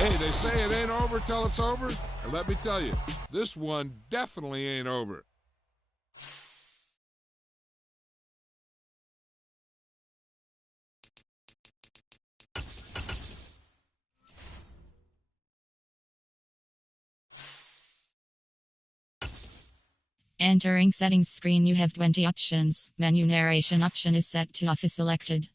Hey, they say it ain't over till it's over. And let me tell you, this one definitely ain't over. Entering settings screen, you have 20 options. Menu narration option is set to off is selected.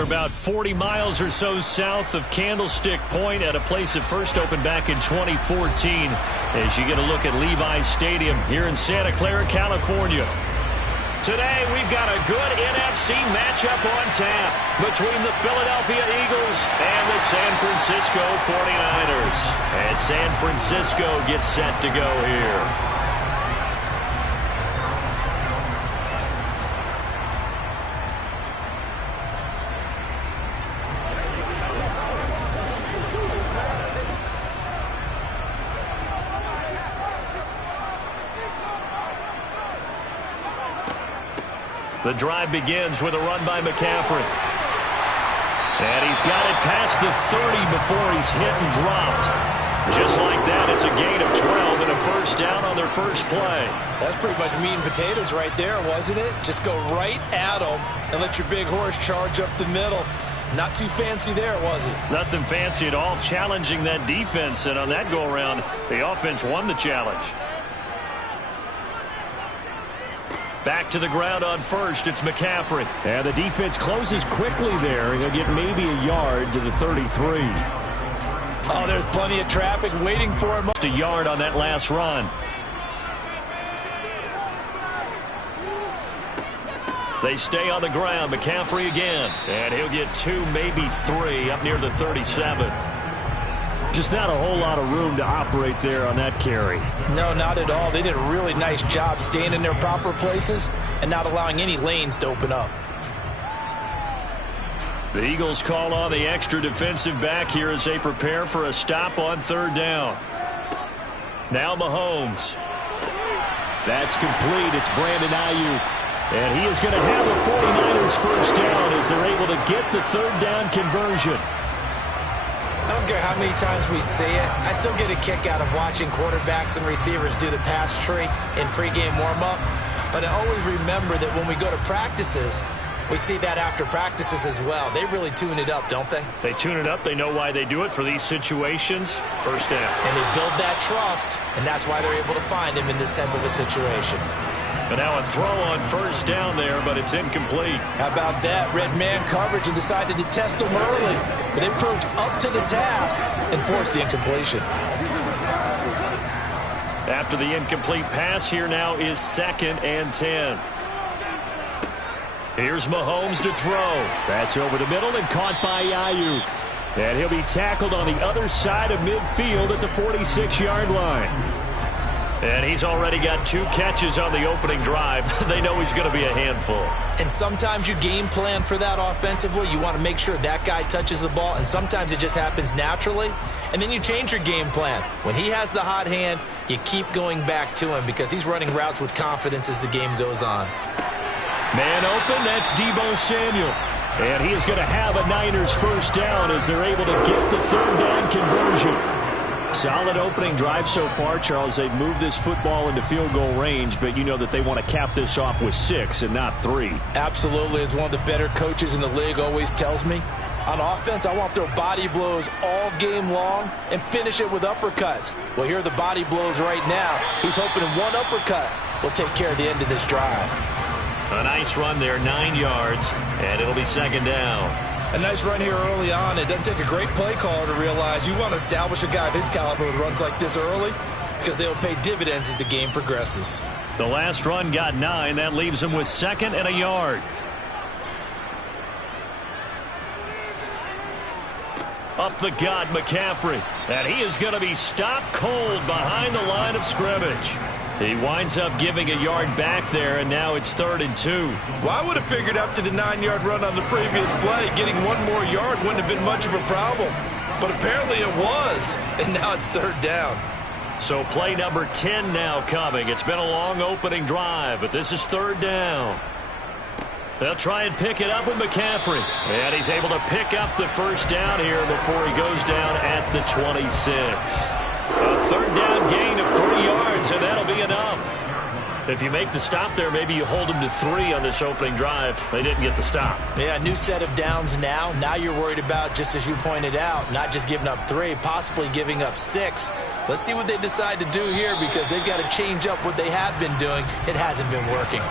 They're about 40 miles or so south of Candlestick Point at a place that first opened back in 2014 as you get a look at Levi's Stadium here in Santa Clara, California. Today, we've got a good NFC matchup on tap between the Philadelphia Eagles and the San Francisco 49ers. And San Francisco gets set to go here. The drive begins with a run by McCaffrey. And he's got it past the 30 before he's hit and dropped. Just like that, it's a gain of 12 and a first down on their first play. That's pretty much meat and potatoes right there, wasn't it? Just go right at them and let your big horse charge up the middle. Not too fancy there, was it? Nothing fancy at all, challenging that defense. And on that go-around, the offense won the challenge. Back to the ground on first, it's McCaffrey. And the defense closes quickly there. He'll get maybe a yard to the 33. Oh, there's plenty of traffic waiting for him. Just a yard on that last run. They stay on the ground. McCaffrey again. And he'll get 2, maybe 3 up near the 37. Just not a whole lot of room to operate there on that carry. No, not at all. They did a really nice job staying in their proper places and not allowing any lanes to open up. The Eagles call on the extra defensive back here as they prepare for a stop on third down. Now Mahomes. That's complete. It's Brandon Ayuk. And he is going to have the 49ers first down as they're able to get the third down conversion. I don't care how many times we see it. I still get a kick out of watching quarterbacks and receivers do the pass tree in pregame warm-up. But I always remember that when we go to practices, we see that after practices as well. They really tune it up, don't they? They tune it up. They know why they do it for these situations. First down. And they build that trust, and that's why they're able to find him in this type of a situation. And now a throw on first down there, but it's incomplete. How about that? Red man coverage and decided to test them early. But they proved up to the task and forced the incompletion. After the incomplete pass, here now is 2nd and 10. Here's Mahomes to throw. That's over the middle and caught by Ayuk. And he'll be tackled on the other side of midfield at the 46-yard line. And he's already got 2 catches on the opening drive. They know he's going to be a handful. And sometimes you game plan for that offensively. You want to make sure that guy touches the ball, and sometimes it just happens naturally. And then you change your game plan. When he has the hot hand, you keep going back to him because he's running routes with confidence as the game goes on. Man open, that's Deebo Samuel. And he is going to have a Niners first down as they're able to get the third down conversion. Solid opening drive so far, Charles. They've moved this football into field goal range, but you know that they want to cap this off with 6 and not 3. Absolutely. As one of the better coaches in the league always tells me, on offense, I want to throw body blows all game long and finish it with uppercuts. Well, here are the body blows right now. He's hoping one uppercut will take care of the end of this drive. A nice run there, 9 yards, and it'll be 2nd down. A nice run here early on. It doesn't take a great play caller to realize you want to establish a guy of his caliber with runs like this early because they'll pay dividends as the game progresses. The last run got 9. That leaves him with 2nd and a yard. Up the gut, McCaffrey. And he is going to be stopped cold behind the line of scrimmage. He winds up giving a yard back there, and now it's 3rd and 2. Well, I would have figured after the 9-yard run on the previous play, getting 1 more yard wouldn't have been much of a problem. But apparently it was, and now it's 3rd down. So play number 10 now coming. It's been a long opening drive, but this is 3rd down. They'll try and pick it up with McCaffrey. And he's able to pick up the first down here before he goes down at the 26. A 3rd down gain of 3 yards, and that'll be enough. If you make the stop there, maybe you hold them to 3 on this opening drive. They didn't get the stop. Yeah, new set of downs now. Now you're worried about, just as you pointed out, not just giving up 3, possibly giving up 6. Let's see what they decide to do here because they've got to change up what they have been doing. It hasn't been working.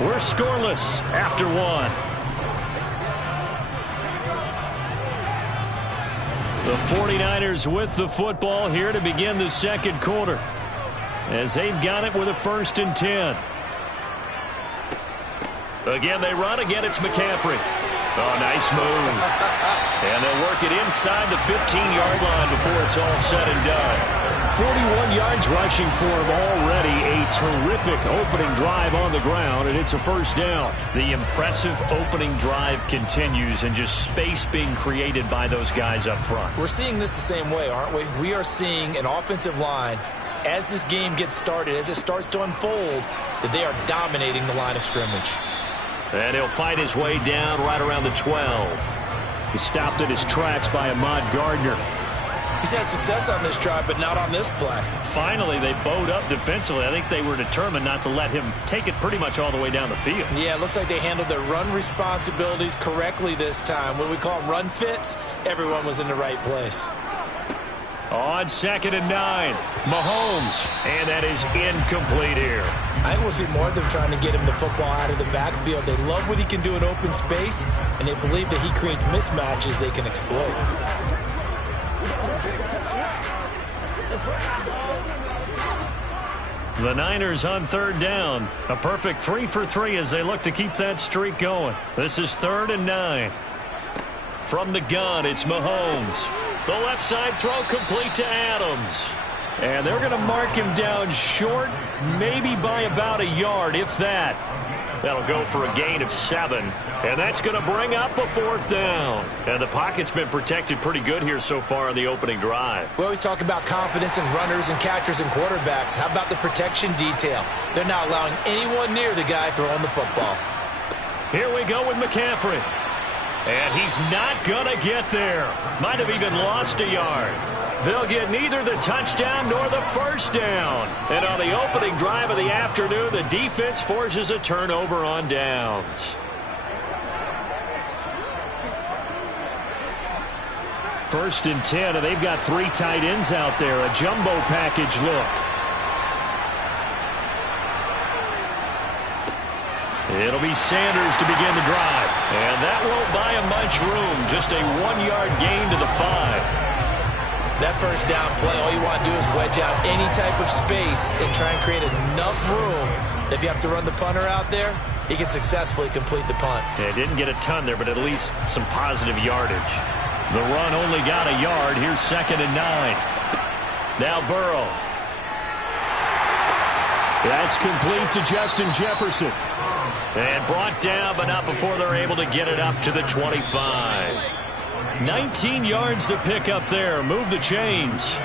We're scoreless after 1. The 49ers with the football here to begin the second quarter, as they've got it with a 1st and 10. Again, they run. Again, it's McCaffrey. Oh, nice move. And they'll work it inside the 15-yard line before it's all said and done. 41 yards rushing for him already. A terrific opening drive on the ground, and it's a 1st down. The impressive opening drive continues, and just space being created by those guys up front. We're seeing this the same way, aren't we? We are seeing an offensive line, as this game gets started, as it starts to unfold, that they are dominating the line of scrimmage. And he'll fight his way down right around the 12. He's stopped in his tracks by Ahmad Gardner. He's had success on this drive, but not on this play. Finally, they bowed up defensively. I think they were determined not to let him take it pretty much all the way down the field. Yeah, it looks like they handled their run responsibilities correctly this time. When we call them run fits, everyone was in the right place. On 2nd and 9, Mahomes, and that is incomplete here. I think we'll see more of them trying to get him the football out of the backfield. They love what he can do in open space, and they believe that he creates mismatches they can exploit. The Niners on 3rd down. A perfect 3 for 3 as they look to keep that streak going. This is 3rd and 9. From the gun, it's Mahomes. The left side throw complete to Adams. And they're going to mark him down short, maybe by about a yard, if that. That'll go for a gain of 7. And that's going to bring up a 4th down. And the pocket's been protected pretty good here so far on the opening drive. We always talk about confidence in runners and catchers and quarterbacks. How about the protection detail? They're not allowing anyone near the guy throwing the football. Here we go with McCaffrey. And he's not going to get there. Might have even lost a yard. They'll get neither the touchdown nor the 1st down. And on the opening drive of the afternoon, the defense forces a turnover on downs. 1st and 10, and they've got 3 tight ends out there. A jumbo package look. It'll be Sanders to begin the drive. And that won't buy him much room. Just a 1-yard gain to the 5. That 1st down play, all you want to do is wedge out any type of space and try and create enough room that if you have to run the punter out there, he can successfully complete the punt. Yeah, didn't get a ton there, but at least some positive yardage. The run only got a yard. Here's 2nd and 9. Now Burrow. That's complete to Justin Jefferson. And brought down, but not before they're able to get it up to the 25. 19 yards to pick up there. Move the chains.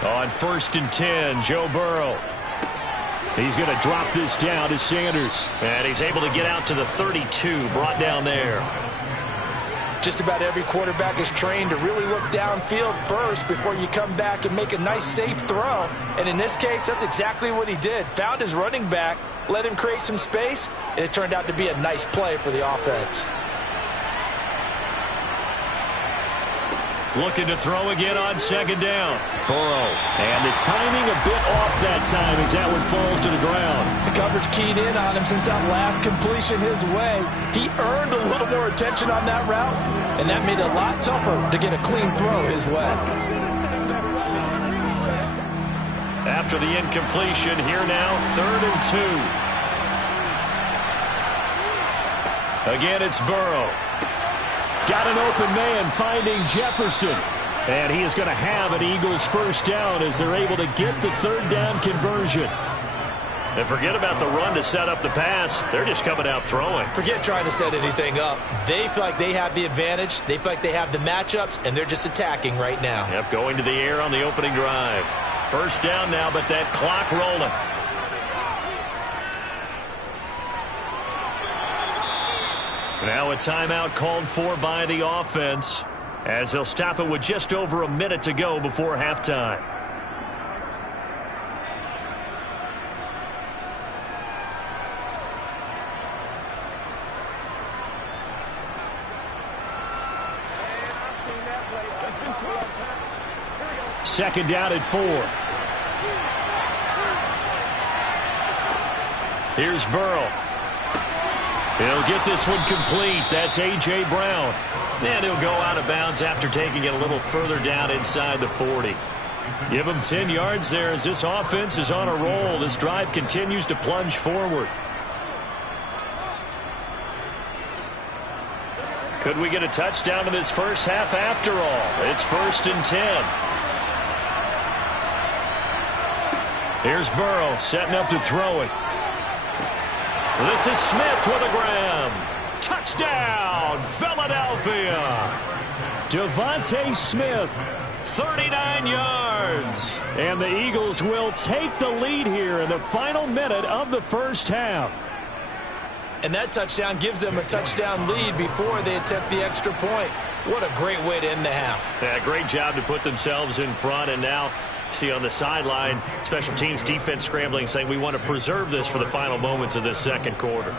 On 1st and 10, Joe Burrow. He's going to drop this down to Sanders. And he's able to get out to the 32, brought down there. Just about every quarterback is trained to really look downfield first before you come back and make a nice, safe throw. And in this case, that's exactly what he did. Found his running back, let him create some space, and it turned out to be a nice play for the offense. Looking to throw again on 2nd down. Burrow. And the timing a bit off that time as that one falls to the ground. The coverage keyed in on him since that last completion his way. He earned a little more attention on that route, and that made it a lot tougher to get a clean throw his way. After the incompletion, here now, 3rd and 2. Again, it's Burrow. Got an open man finding Jefferson. And he is going to have an Eagles 1st down as they're able to get the 3rd down conversion. And forget about the run to set up the pass. They're just coming out throwing. Forget trying to set anything up. They feel like they have the advantage. They feel like they have the matchups, and they're just attacking right now. Yep, going to the air on the opening drive. 1st down now, but that clock rolling. Now a timeout called for by the offense as they'll stop it with just over a minute to go before halftime. Second down at 4. Here's Burrow. He'll get this one complete. That's A.J. Brown. And he'll go out of bounds after taking it a little further down inside the 40. Give him 10 yards there as this offense is on a roll. This drive continues to plunge forward. Could we get a touchdown in this first half after all? It's 1st and 10. Here's Burrow setting up to throw it. This is Smith with a grab. Touchdown, Philadelphia. Devontae Smith, 39 yards. And the Eagles will take the lead here in the final minute of the first half. And that touchdown gives them a touchdown lead before they attempt the extra point. What a great way to end the half. Yeah, great job to put themselves in front, and now see on the sideline, special teams defense scrambling, saying we want to preserve this for the final moments of this second quarter.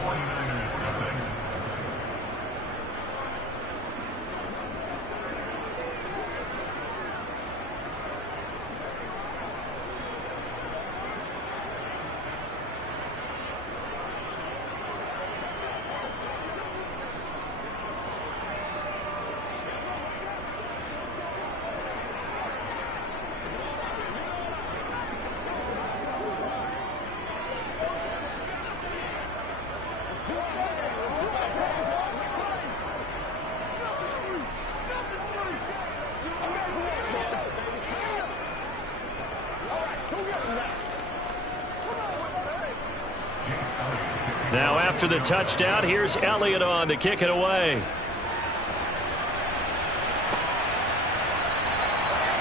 Now after the touchdown, here's Elliott on to kick it away.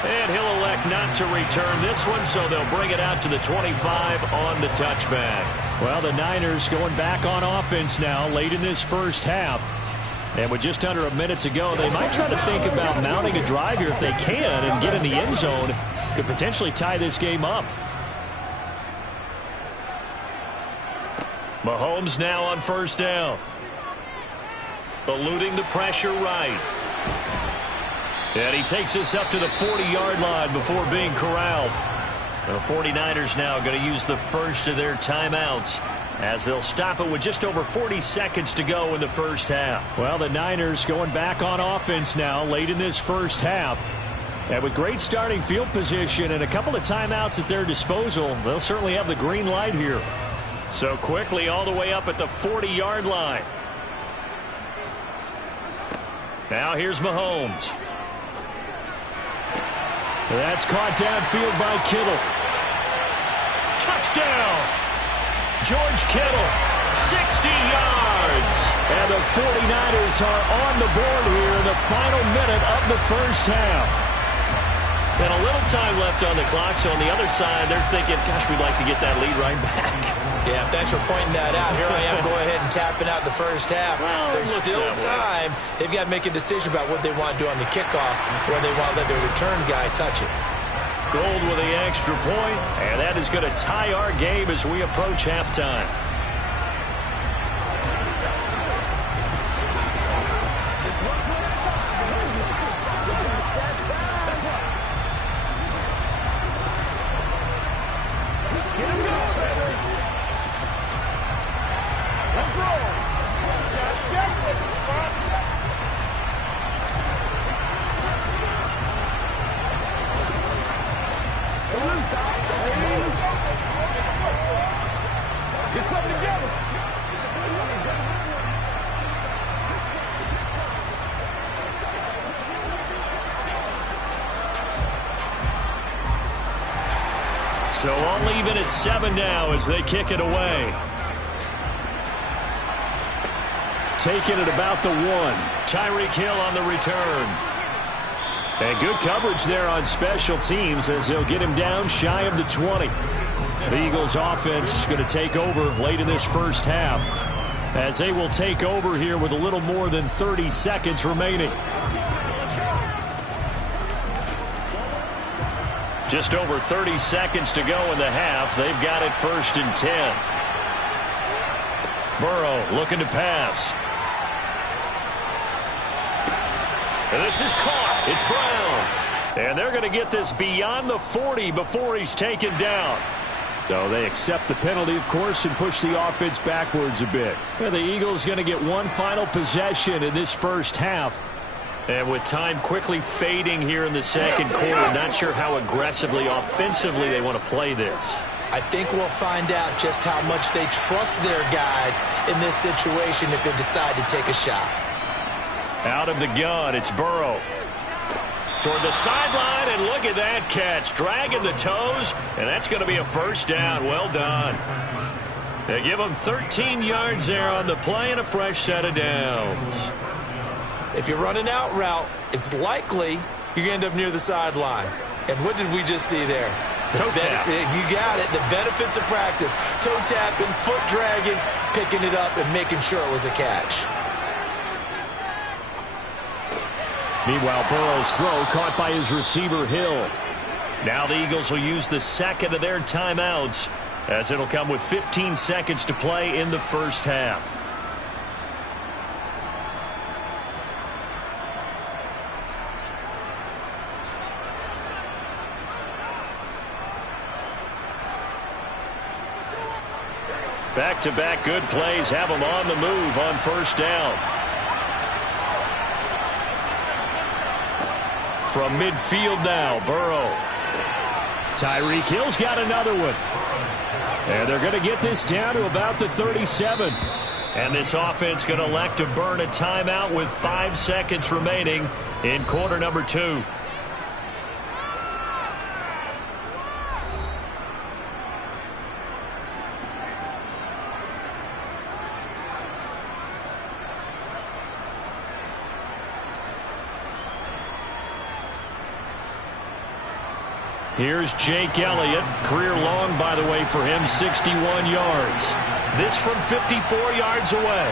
And he'll elect not to return this one, so they'll bring it out to the 25 on the touchback. Well, the Niners going back on offense now late in this first half. And with just under a minute to go, they might try to think about mounting a drive here if they can and get in the end zone. Could potentially tie this game up. Mahomes now on first down. Eluding the pressure right. And he takes us up to the 40-yard line before being corralled. The 49ers now going to use the first of their timeouts as they'll stop it with just over 40 seconds to go in the first half. Well, the Niners going back on offense now late in this first half. And with great starting field position and a couple of timeouts at their disposal, they'll certainly have the green light here. So quickly all the way up at the 40-yard line. Now here's Mahomes. That's caught downfield by Kittle. Touchdown! George Kittle, 60 yards. And the 49ers are on the board here in the final minute of the first half. And a little time left on the clock, so on the other side, they're thinking, gosh, we'd like to get that lead right back. Yeah, thanks for pointing that out. Here I am going ahead and tapping out the first half. Well, there's still time. They've got to make a decision about what they want to do on the kickoff, or they want to let their return guy touch it. Gold with the extra point, and that is going to tie our game as we approach halftime. Get something together. So all even at 7 now as they kick it away. Taking it about the 1. Tyreek Hill on the return. And good coverage there on special teams as they'll get him down shy of the 20. The Eagles offense going to take over late in this first half as they will take over here with a little more than 30 seconds remaining. Just over 30 seconds to go in the half. They've got it 1st and 10. Burrow looking to pass. And this is caught. It's Brown. And they're going to get this beyond the 40 before he's taken down. So they accept the penalty, of course, and push the offense backwards a bit. Well, the Eagles going to get one final possession in this first half. And with time quickly fading here in the second quarter, not sure how aggressively, offensively they want to play this. I think we'll find out just how much they trust their guys in this situation if they decide to take a shot. Out of the gun, it's Burrow. Toward the sideline, and look at that catch. Dragging the toes, and that's going to be a first down. Well done. They give them 13 yards there on the play and a fresh set of downs. If you're running out route, it's likely you're going to end up near the sideline. And what did we just see there? Toe tap. You got it. The benefits of practice. Toe tapping, foot dragging, picking it up, and making sure it was a catch. Meanwhile, Burrow's throw caught by his receiver, Hill. Now the Eagles will use the second of their timeouts, as it'll come with 15 seconds to play in the first half. Back-to-back good plays have them on the move on first down. From midfield now, Burrow. Tyreek Hill's got another one. And they're going to get this down to about the 37. And this offense going to elect to burn a timeout with 5 seconds remaining in quarter number 2. Here's Jake Elliott. Career long, by the way, for him, 61 yards. This from 54 yards away.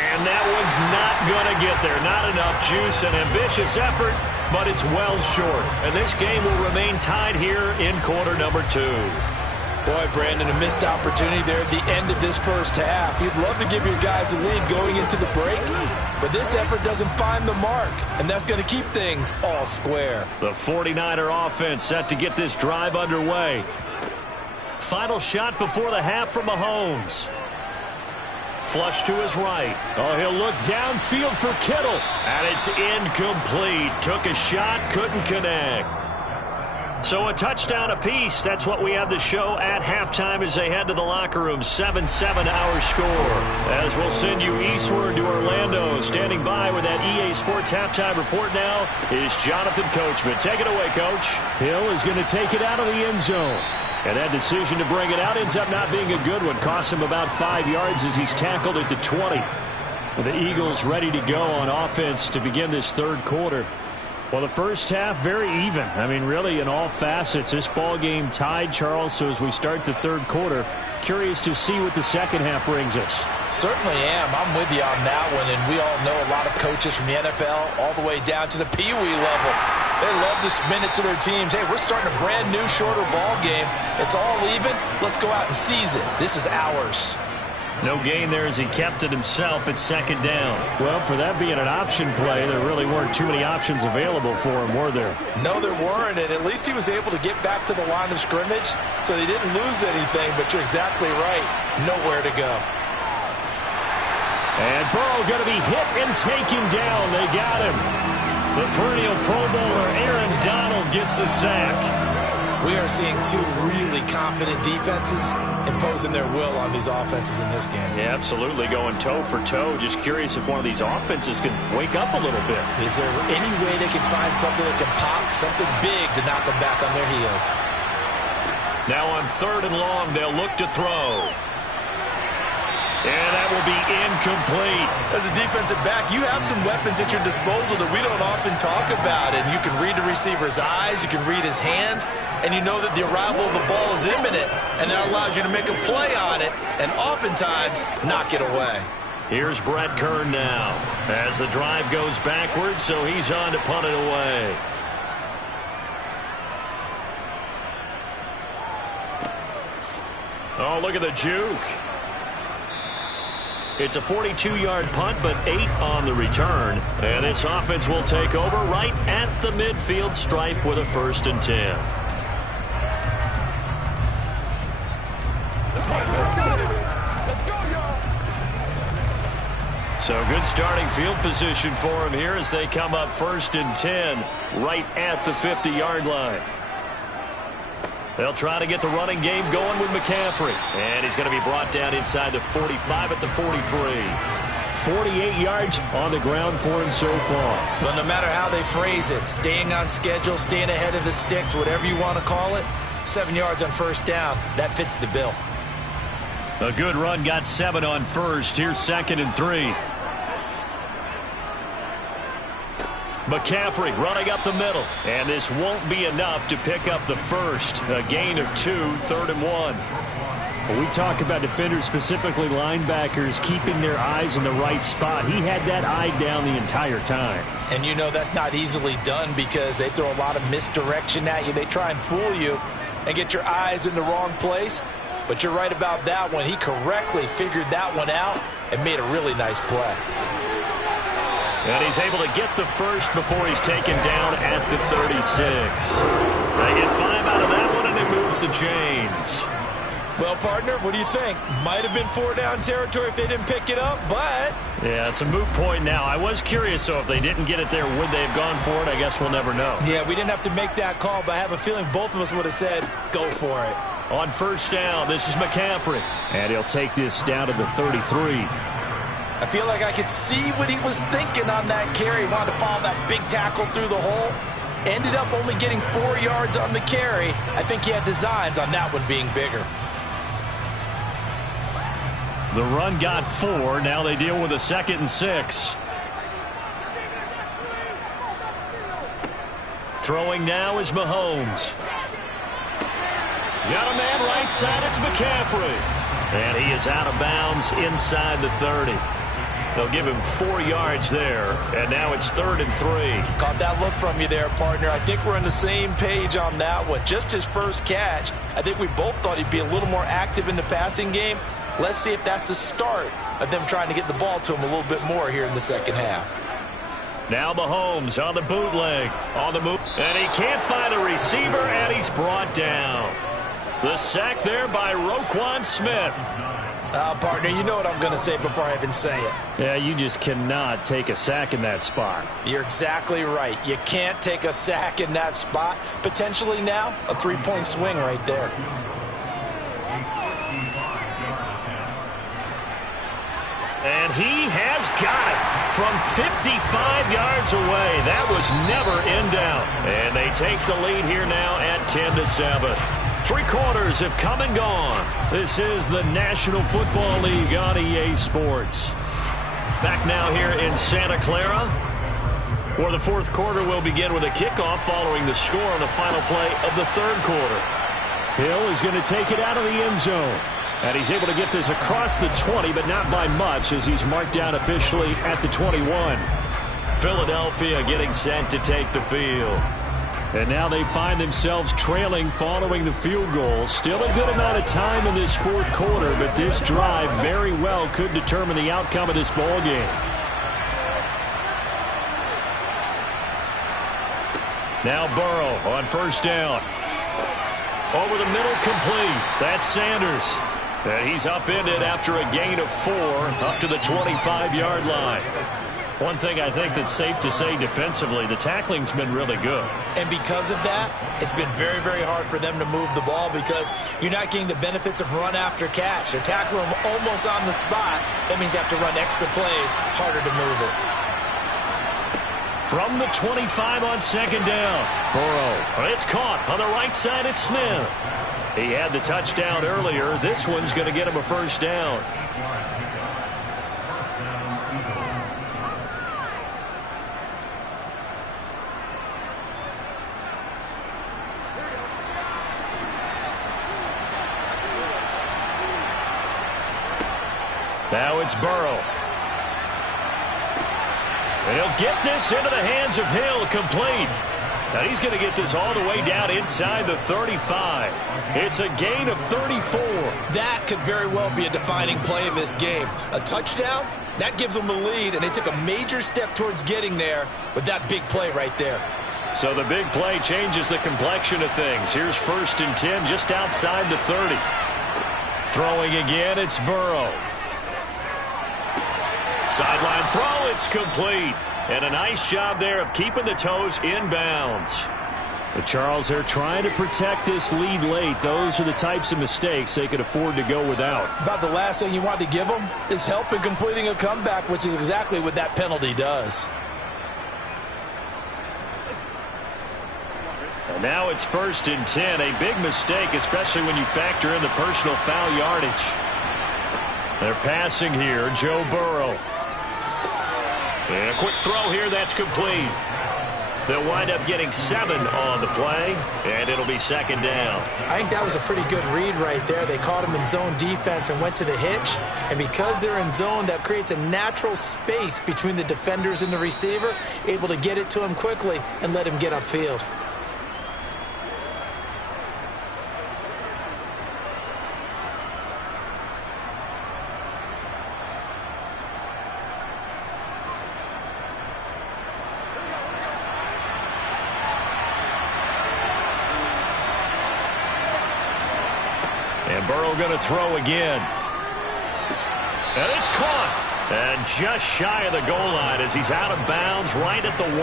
And that one's not going to get there. Not enough juice, an ambitious effort, but it's well short. And this game will remain tied here in quarter number 2. Boy, Brandon, a missed opportunity there at the end of this first half. You'd love to give your guys the lead going into the break, but this effort doesn't find the mark, and that's going to keep things all square. The 49er offense set to get this drive underway. Final shot before the half from Mahomes. Flush to his right. Oh, he'll look downfield for Kittle. And it's incomplete. Took a shot, couldn't connect. So a touchdown apiece. That's what we have the show at halftime as they head to the locker room. 7-7 our score. As we'll send you eastward to Orlando. Standing by with that EA Sports halftime report now is Jonathan Coachman. Take it away, Coach. Hill is going to take it out of the end zone. And that decision to bring it out ends up not being a good one. Costs him about 5 yards as he's tackled at the 20. And the Eagles ready to go on offense to begin this third quarter. Well, the first half, very even. I mean, really, in all facets, this ball game tied, Charles. So as we start the third quarter, curious to see what the second half brings us. Certainly am. I'm with you on that one. And we all know a lot of coaches from the NFL all the way down to the Pee Wee level. They love to spin it to their teams. Hey, we're starting a brand new, shorter ball game. It's all even. Let's go out and seize it. This is ours. No gain there as he kept it himself at second down. Well, for that being an option play, there really weren't too many options available for him, were there? No, there weren't, and at least he was able to get back to the line of scrimmage, so he didn't lose anything, but you're exactly right. Nowhere to go. And Burrow going to be hit and taken down. They got him. The perennial Pro Bowler Aaron Donald gets the sack. We are seeing two really confident defenses imposing their will on these offenses in this game. Yeah, absolutely, going toe for toe. Just curious if one of these offenses can wake up a little bit. Is there any way they can find something that can pop, something big to knock them back on their heels? Now on 3rd and long, they'll look to throw. And that will be incomplete. As a defensive back, you have some weapons at your disposal that we don't often talk about. And you can read the receiver's eyes, you can read his hands, and you know that the arrival of the ball is imminent. And that allows you to make a play on it and oftentimes knock it away. Here's Brett Kern now as the drive goes backwards, so he's on to punt it away. Oh, look at the juke. It's a 42-yard punt, but 8 on the return. And this offense will take over right at the midfield stripe with a 1st and 10. So good starting field position for him here as they come up 1st and 10 right at the 50-yard line. They'll try to get the running game going with McCaffrey. And he's going to be brought down inside the 45 at the 43. 48 yards on the ground for him so far. But no matter how they phrase it, staying on schedule, staying ahead of the sticks, whatever you want to call it, 7 yards on 1st down, that fits the bill. A good run got 7 on 1st. Here's 2nd and 3. McCaffrey running up the middle. And this won't be enough to pick up the 1st. A gain of 2, 3rd and 1. When we talk about defenders, specifically linebackers, keeping their eyes in the right spot, he had that eye down the entire time. And you know that's not easily done because they throw a lot of misdirection at you. They try and fool you and get your eyes in the wrong place. But you're right about that one. He correctly figured that one out and made a really nice play. And he's able to get the 1st before he's taken down at the 36. They get 5 out of that one, and it moves the chains. Well, partner, what do you think? Might have been 4-down territory if they didn't pick it up, but... Yeah, it's a moot point now. I was curious, so if they didn't get it there, would they have gone for it? I guess we'll never know. Yeah, we didn't have to make that call, but I have a feeling both of us would have said, go for it. On 1st down, this is McCaffrey. And he'll take this down to the 33. I feel like I could see what he was thinking on that carry. He wanted to follow that big tackle through the hole. Ended up only getting 4 yards on the carry. I think he had designs on that one being bigger. The run got 4. Now they deal with a 2nd and 6. Throwing now is Mahomes. Got a man right side. It's McCaffrey. And he is out of bounds inside the 30. They'll give him 4 yards there. And now it's 3rd and 3. Caught that look from you there, partner. I think we're on the same page on that one. Just his first catch. I think we both thought he'd be a little more active in the passing game. Let's see if that's the start of them trying to get the ball to him a little bit more here in the second half. Now Mahomes on the bootleg. On the move. And he can't find a receiver, and he's brought down. The sack there by Roquan Smith. Partner, you know what I'm going to say before I even say it. Yeah, you just cannot take a sack in that spot. You're exactly right. You can't take a sack in that spot. Potentially now, a 3-point swing right there. And he has got it from 55 yards away. That was never in doubt. And they take the lead here now at 10-7. 3 quarters have come and gone. This is the National Football League on EA Sports. Back now here in Santa Clara, where the 4th quarter will begin with a kickoff following the score on the final play of the 3rd quarter. Hill is going to take it out of the end zone. And he's able to get this across the 20, but not by much as he's marked down officially at the 21. Philadelphia getting set to take the field. And now they find themselves trailing following the field goal. Still a good amount of time in this 4th quarter, but this drive very well could determine the outcome of this ball game. Now Burrow on 1st down. Over the middle, complete. That's Sanders. And he's upended after a gain of 4 up to the 25-yard line. One thing I think that's safe to say defensively, the tackling's been really good. And because of that, it's been very, very hard for them to move the ball because you're not getting the benefits of run after catch. They're tackling them almost on the spot. That means you have to run extra plays, harder to move it. From the 25 on 2nd down, Burrow. It's caught on the right side at Smith. He had the touchdown earlier. This one's going to get him a 1st down. Now it's Burrow. And he'll get this into the hands of Hill, complete. And he's going to get this all the way down inside the 35. It's a gain of 34. That could very well be a defining play of this game. A touchdown, that gives them the lead, and they took a major step towards getting there with that big play right there. So the big play changes the complexion of things. Here's 1st and 10 just outside the 30. Throwing again, it's Burrow. Sideline throw, it's complete. And a nice job there of keeping the toes inbounds. But Charles, they're trying to protect this lead late. Those are the types of mistakes they could afford to go without. About the last thing you want to give them is help in completing a comeback, which is exactly what that penalty does. And now it's 1st and 10. A big mistake, especially when you factor in the personal foul yardage. They're passing here, Joe Burrow. And a quick throw here, that's complete. They'll wind up getting 7 on the play, and it'll be 2nd down. I think that was a pretty good read right there. They caught him in zone defense and went to the hitch. And because they're in zone, that creates a natural space between the defenders and the receiver, able to get it to him quickly and let him get upfield. And Burrow going to throw again. And it's caught. And just shy of the goal line as he's out of bounds right at the 1.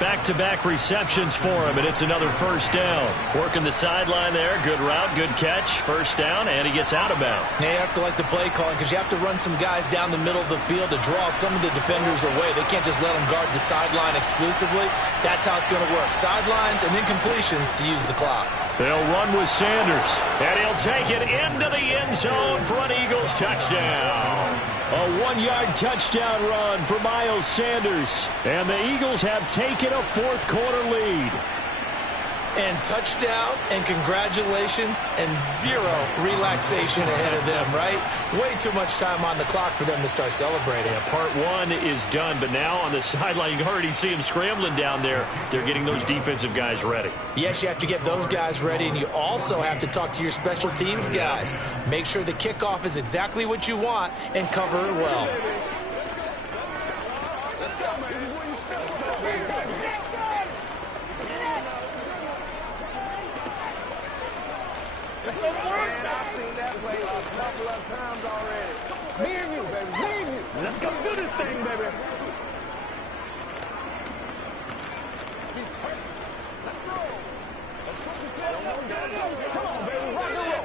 Back-to-back receptions for him, and it's another 1st down. Working the sideline there. Good route, good catch. 1st down, and he gets out of bounds. Now you have to like the play calling because you have to run some guys down the middle of the field to draw some of the defenders away. They can't just let them guard the sideline exclusively. That's how it's going to work. Sidelines and then completions to use the clock. They'll run with Sanders, and he'll take it into the end zone for an Eagles touchdown. A 1-yard touchdown run for Miles Sanders, and the Eagles have taken a 4th-quarter lead. And touchdown, and congratulations, and 0 relaxation ahead of them, right? Way too much time on the clock for them to start celebrating. Yeah, part 1 is done, but now on the sideline, you can already see them scrambling down there. They're getting those defensive guys ready. Yes, you have to get those guys ready, and you also have to talk to your special teams guys. Make sure the kickoff is exactly what you want and cover it well. Let's go do this thing, baby. Let's roll. Let's focus it. Come on, baby. Rock and roll.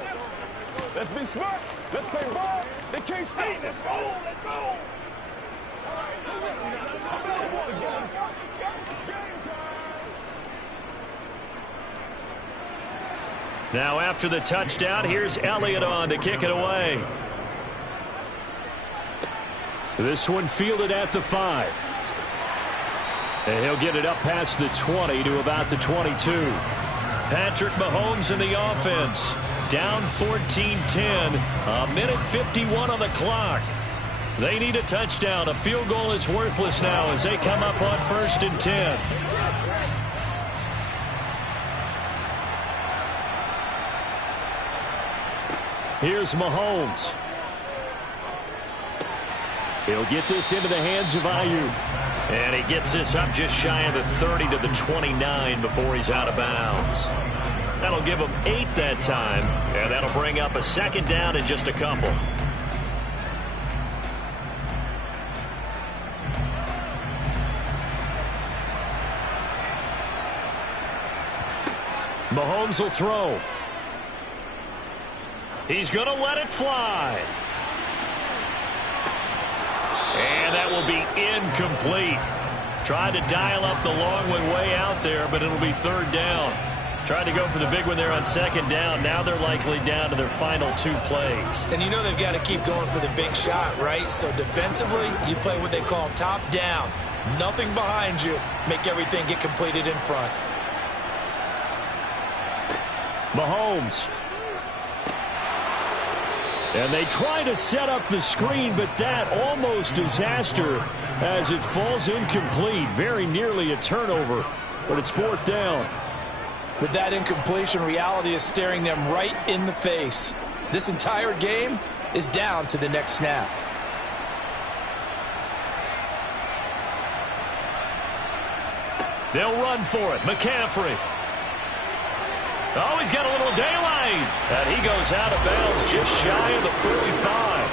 Let's be smart. Let's play ball. They can't stop. Let's roll. Let's roll. Now after the touchdown, here's Elliott on to kick it away. This one fielded at the 5. And he'll get it up past the 20 to about the 22. Patrick Mahomes in the offense. Down 14-10. A minute 51 on the clock. They need a touchdown. A field goal is worthless now as they come up on 1st and 10. Here's Mahomes. He'll get this into the hands of Ayuk. And he gets this up just shy of the 30 to the 29 before he's out of bounds. That'll give him 8 that time. And that'll bring up a 2nd down in just a couple. Mahomes will throw. He's going to let it fly. And that will be incomplete. Tried to dial up the long one way out there, but it'll be 3rd down. Tried to go for the big one there on 2nd down. Now they're likely down to their final 2 plays. And you know they've got to keep going for the big shot, right? So defensively, you play what they call top down. Nothing behind you. Make everything get completed in front. Mahomes. And they try to set up the screen, but that almost disaster as it falls incomplete. Very nearly a turnover. but it's 4th down. With that incompletion, reality is staring them right in the face. This entire game is down to the next snap. They'll run for it. McCaffrey. Oh, he's got a little daylight. And he goes out of bounds just shy of the 45.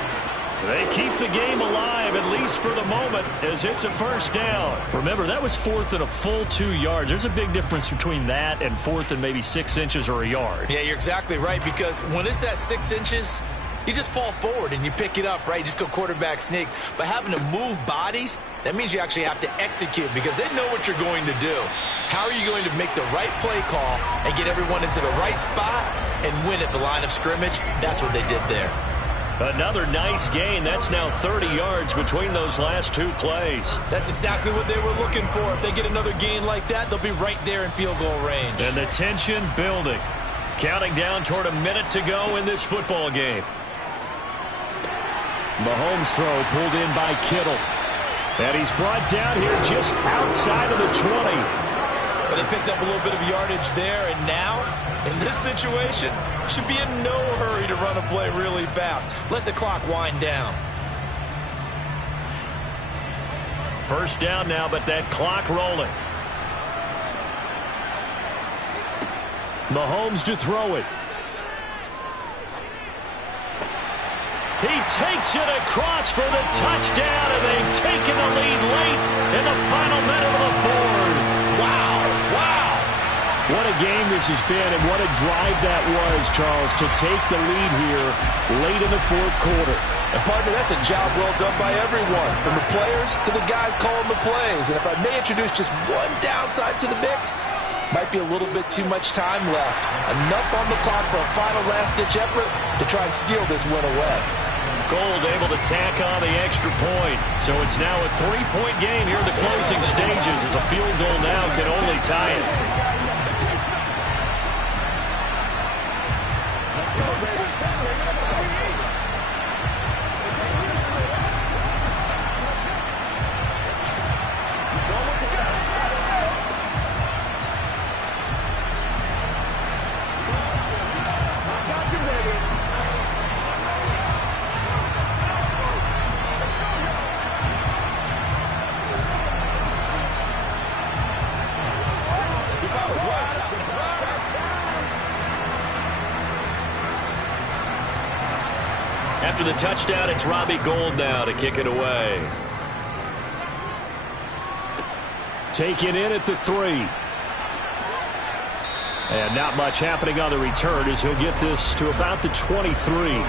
They keep the game alive, at least for the moment, as it's a 1st down. Remember, that was 4th and a full 2 yards. There's a big difference between that and 4th and maybe 6 inches or a yard. Yeah, you're exactly right, because when it's that 6 inches, you just fall forward and you pick it up, right? You just go quarterback sneak. But having to move bodies, that means you actually have to execute because they know what you're going to do. How are you going to make the right play call and get everyone into the right spot and win at the line of scrimmage? That's what they did there. Another nice gain. That's now 30 yards between those last 2 plays. That's exactly what they were looking for. If they get another gain like that, they'll be right there in field goal range. And the tension building. Counting down toward a minute to go in this football game. Mahomes throw pulled in by Kittle. And he's brought down here just outside of the 20. But they picked up a little bit of yardage there, and now, in this situation, should be in no hurry to run a play really fast. Let the clock wind down. 1st down now, but that clock rolling. Mahomes to throw it. He takes it across for the touchdown, and they've taken the lead late in the final minute of the 4th. Wow, wow. What a game this has been, and what a drive that was, Charles, to take the lead here late in the 4th quarter. And, partner, that's a job well done by everyone, from the players to the guys calling the plays. And if I may introduce just one downside to the mix, might be a little bit too much time left. Enough on the clock for a final last-ditch effort to try and steal this win away. Gold able to tack on the extra point. So it's now a 3-point game here in the closing stages, as a field goal now can only tie it. Let's go, baby. Show them what you got. I got you, baby. After the touchdown, it's Robbie Gould now to kick it away. Taken in at the 3. And not much happening on the return as he'll get this to about the 23.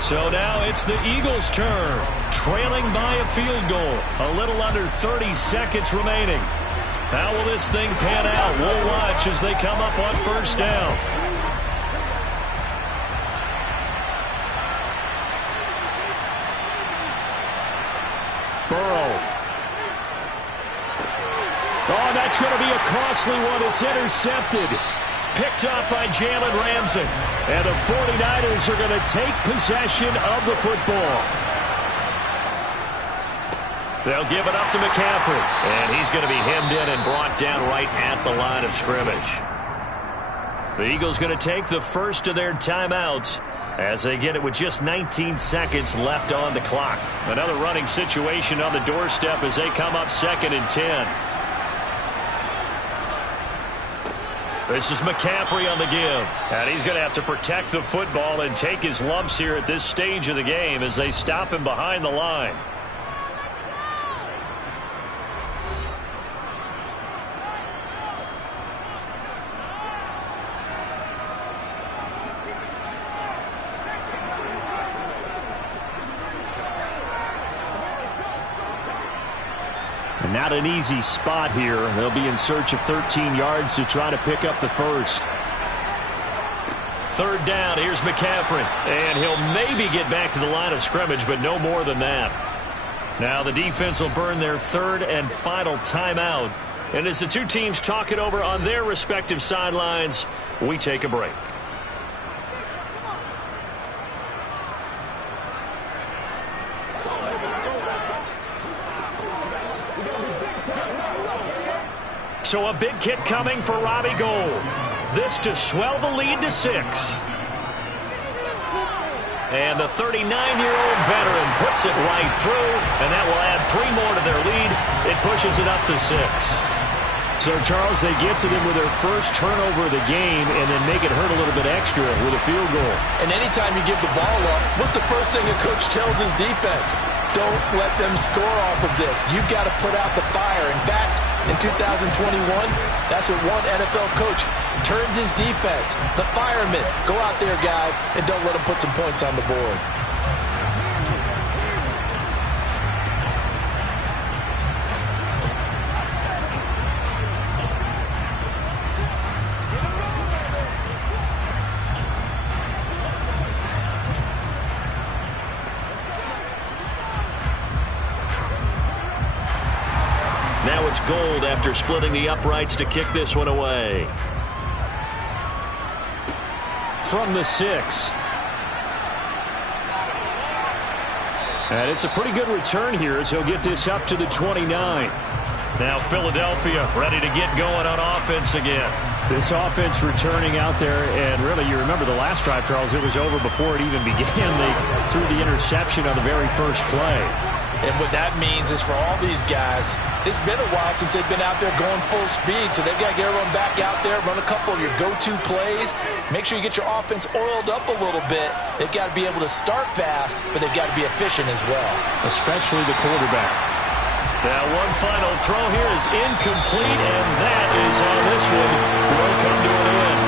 So now it's the Eagles' turn, trailing by a field goal. A little under 30 seconds remaining. How will this thing pan out? We'll watch as they come up on 1st down. Burrow. Oh, that's going to be a costly one. It's intercepted. Picked off by Jalen Ramsey. And the 49ers are going to take possession of the football. They'll give it up to McCaffrey. And he's going to be hemmed in and brought down right at the line of scrimmage. The Eagles going to take the first of their timeouts as they get it with just 19 seconds left on the clock. Another running situation on the doorstep as they come up 2nd and 10. This is McCaffrey on the give. And he's going to have to protect the football and take his lumps here at this stage of the game as they stop him behind the line. And not an easy spot here. They'll be in search of 13 yards to try to pick up the first. 3rd down. Here's McCaffrey. And he'll maybe get back to the line of scrimmage, but no more than that. Now the defense will burn their 3rd and final timeout. And as the two teams talk it over on their respective sidelines, we take a break. So a big kick coming for Robbie Gould. This to swell the lead to 6. And the 39-year-old veteran puts it right through, and that will add 3 more to their lead. It pushes it up to 6. So, Charles, they get to them with their first turnover of the game and then make it hurt a little bit extra with a field goal. And anytime you give the ball up, what's the first thing a coach tells his defense? Don't let them score off of this. You've got to put out the fire. In fact, in 2021, that's what one NFL coach turned his defense. The firemen. Go out there, guys, and don't let them put some points on the board. Now it's Gould after splitting the uprights to kick this one away. From the 6. And it's a pretty good return here as he'll get this up to the 29. Now Philadelphia ready to get going on offense again. This offense returning out there, and really you remember the last drive, Charles, it was over before it even began. They threw the interception on the very first play. And what that means is for all these guys, it's been a while since they've been out there going full speed, so they've got to get everyone back out there, run a couple of your go-to plays, make sure you get your offense oiled up a little bit. They've got to be able to start fast, but they've got to be efficient as well. Especially the quarterback. Now one final throw here is incomplete, and that is how this one will come to an end.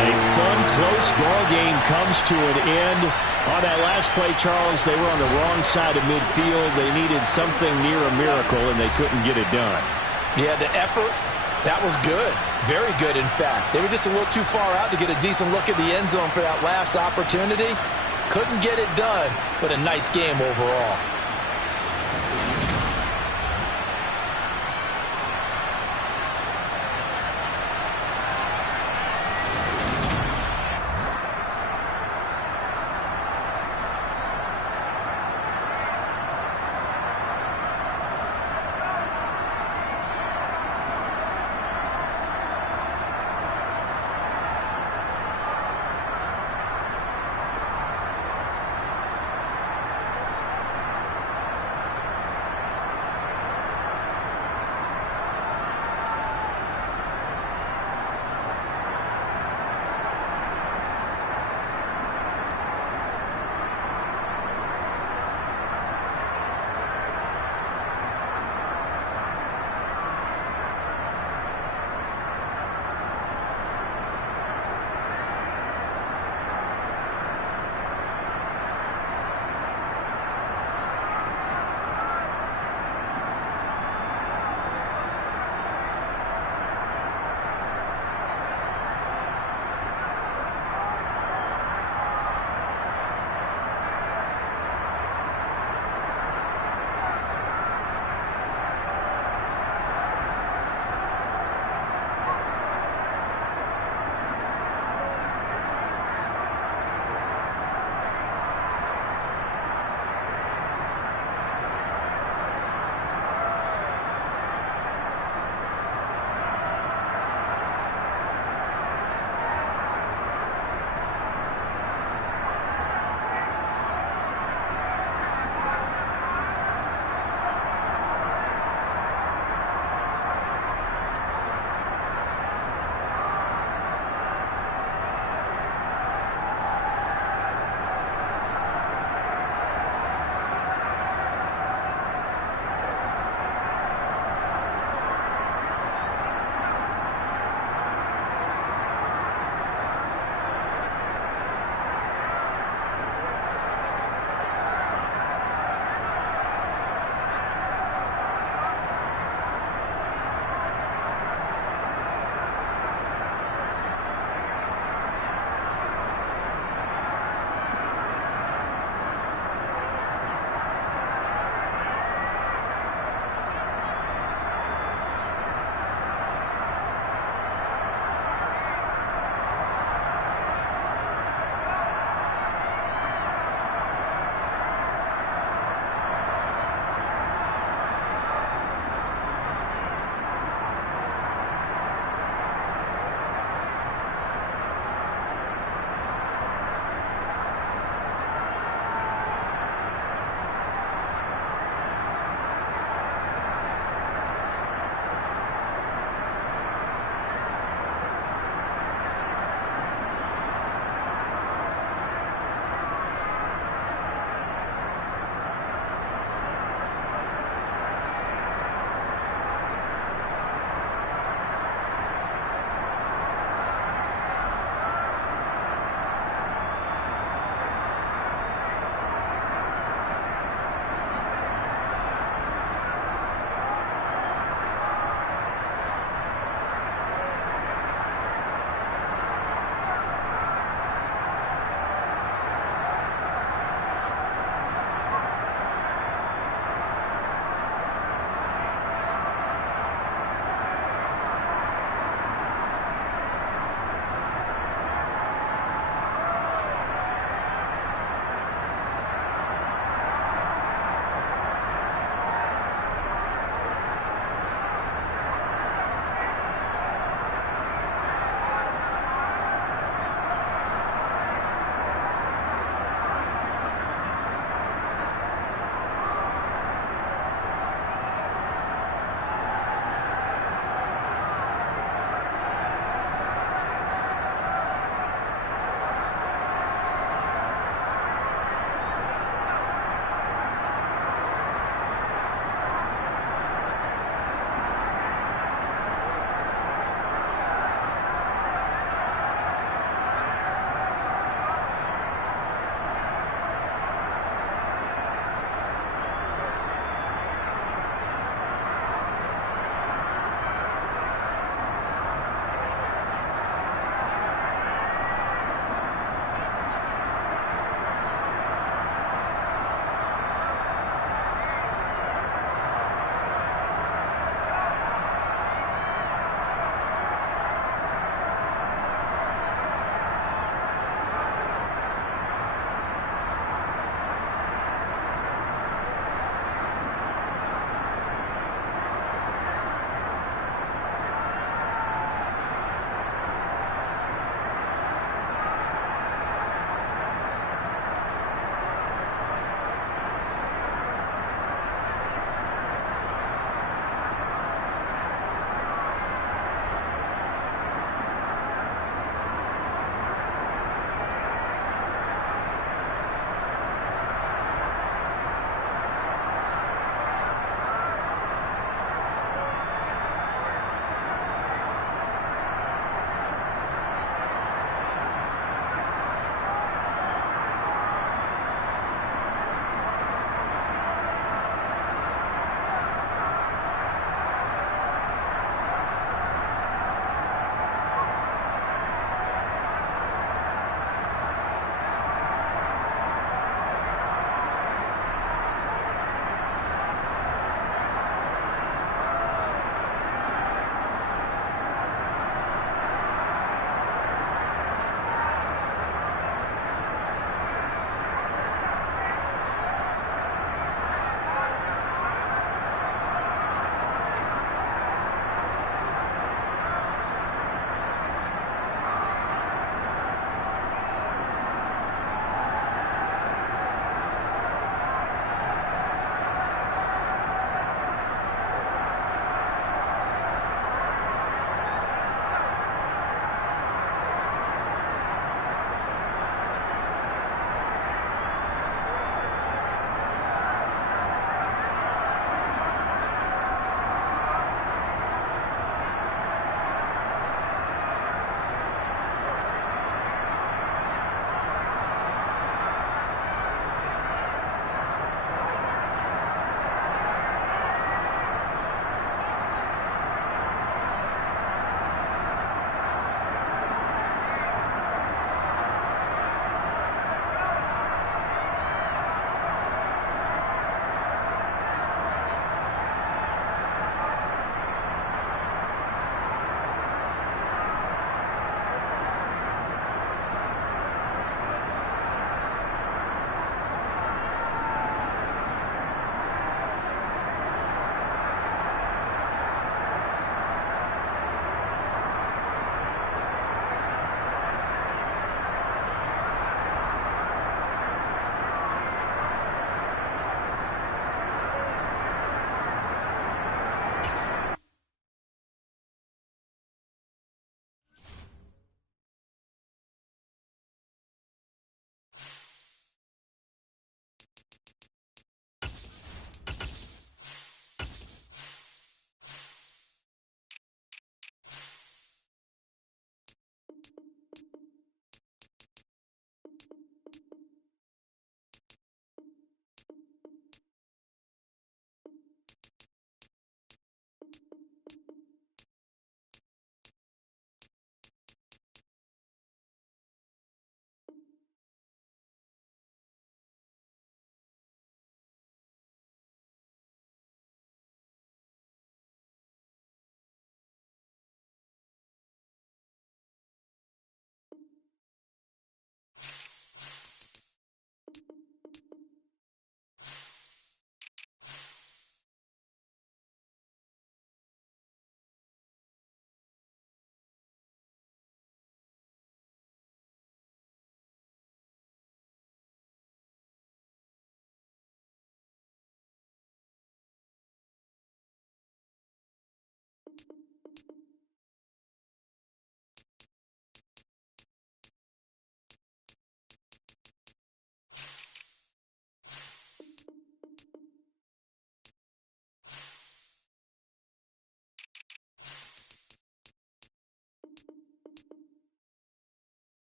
A fun, close ball game comes to an end. On that last play, Charles, they were on the wrong side of midfield. They needed something near a miracle, and they couldn't get it done. Yeah, the effort, that was good. Very good, in fact. They were just a little too far out to get a decent look at the end zone for that last opportunity. Couldn't get it done, but a nice game overall.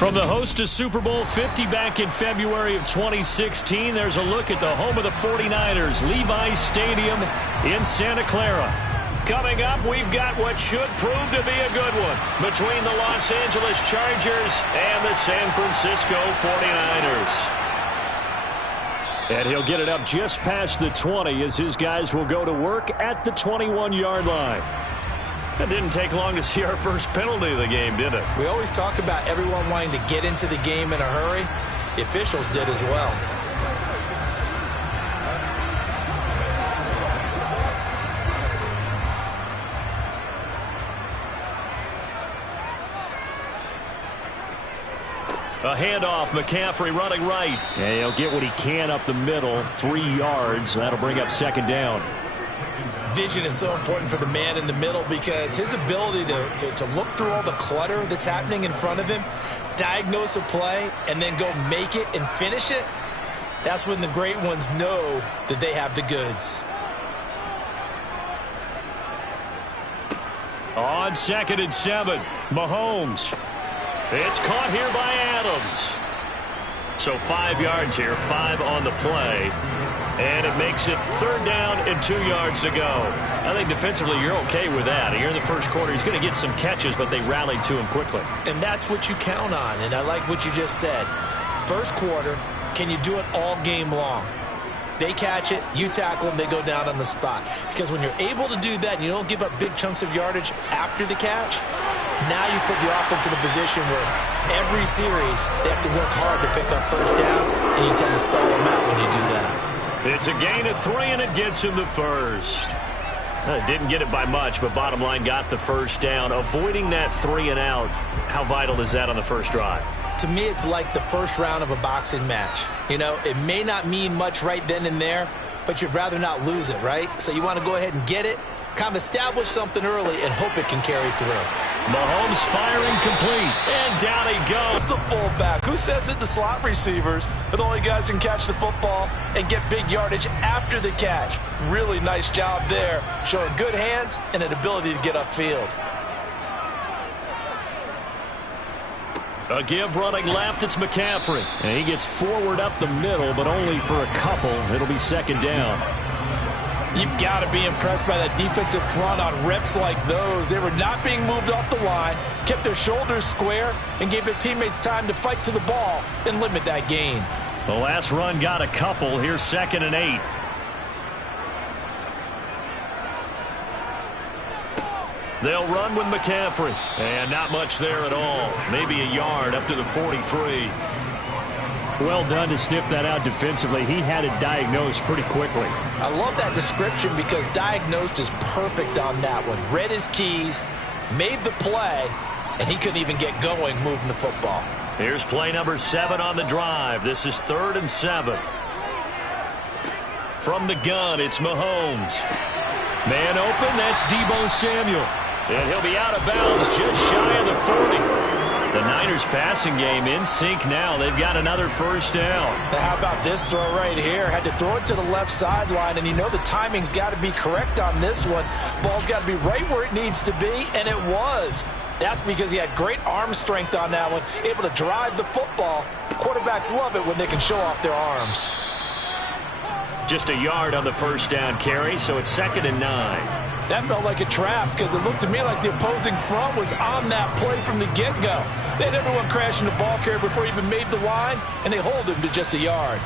From the host to Super Bowl 50 back in February of 2016, there's a look at the home of the 49ers, Levi's Stadium in Santa Clara. Coming up, we've got what should prove to be a good one between the Los Angeles Chargers and the San Francisco 49ers. And he'll get it up just past the 20 as his guys will go to work at the 21-yard line. It didn't take long to see our first penalty of the game, did it? We always talk about everyone wanting to get into the game in a hurry. The officials did as well. A handoff, McCaffrey running right. And he'll get what he can up the middle, 3 yards. That'll bring up second down. Vision is so important for the man in the middle because his ability to look through all the clutter that's happening in front of him, diagnose a play, and then go make it and finish it, that's when the great ones know that they have the goods. On 2nd and 7, Mahomes. It's caught here by Adams. So 5 yards here, 5 on the play. And it makes it 3rd down and 2 yards to go. I think defensively you're okay with that. Here in the first quarter, he's going to get some catches, but they rallied to him quickly. And that's what you count on, and I like what you just said. First quarter, can you do it all game long? They catch it, you tackle them, they go down on the spot. Because when you're able to do that and you don't give up big chunks of yardage after the catch, now you put the offense in a position where every series they have to work hard to pick up first downs, and you tend to stall them out when you do that. It's a gain of 3, and it gets him the first. Didn't get it by much, but bottom line got the first down. Avoiding that 3 and out, how vital is that on the first drive? To me, it's like the first round of a boxing match. You know, it may not mean much right then and there, but you'd rather not lose it, right? So you want to go ahead and get it, kind of establish something early, and hope it can carry through. Mahomes firing complete, and down he goes. It's the fullback. Who says it to slot receivers are the only guys who can catch the football and get big yardage after the catch? Really nice job there, showing good hands and an ability to get upfield. A give running left, it's McCaffrey. And he gets forward up the middle, but only for a couple. It'll be second down. You've got to be impressed by that defensive front on reps like those. They were not being moved off the line, kept their shoulders square, and gave their teammates time to fight to the ball and limit that gain. The last run got a couple. Here's 2nd and 8. They'll run with McCaffrey. And not much there at all. Maybe a yard up to the 43. Well done to sniff that out defensively. He had it diagnosed pretty quickly. I love that description because diagnosed is perfect on that one. Read his keys, made the play, and he couldn't even get going moving the football. Here's play number 7 on the drive. This is 3rd and 7. From the gun, it's Mahomes. Man open, that's Deebo Samuel. And he'll be out of bounds just shy of the 40. The Niners passing game in sync now. They've got another first down. Now how about this throw right here? Had to throw it to the left sideline, and you know the timing's got to be correct on this one. Ball's got to be right where it needs to be, and it was. That's because he had great arm strength on that one, able to drive the football. Quarterbacks love it when they can show off their arms. Just a yard on the first down carry, so it's 2nd and 9. That felt like a trap because it looked to me like the opposing front was on that play from the get-go. They had everyone crashing the ball carrier before he even made the line, and they hold him to just a yard.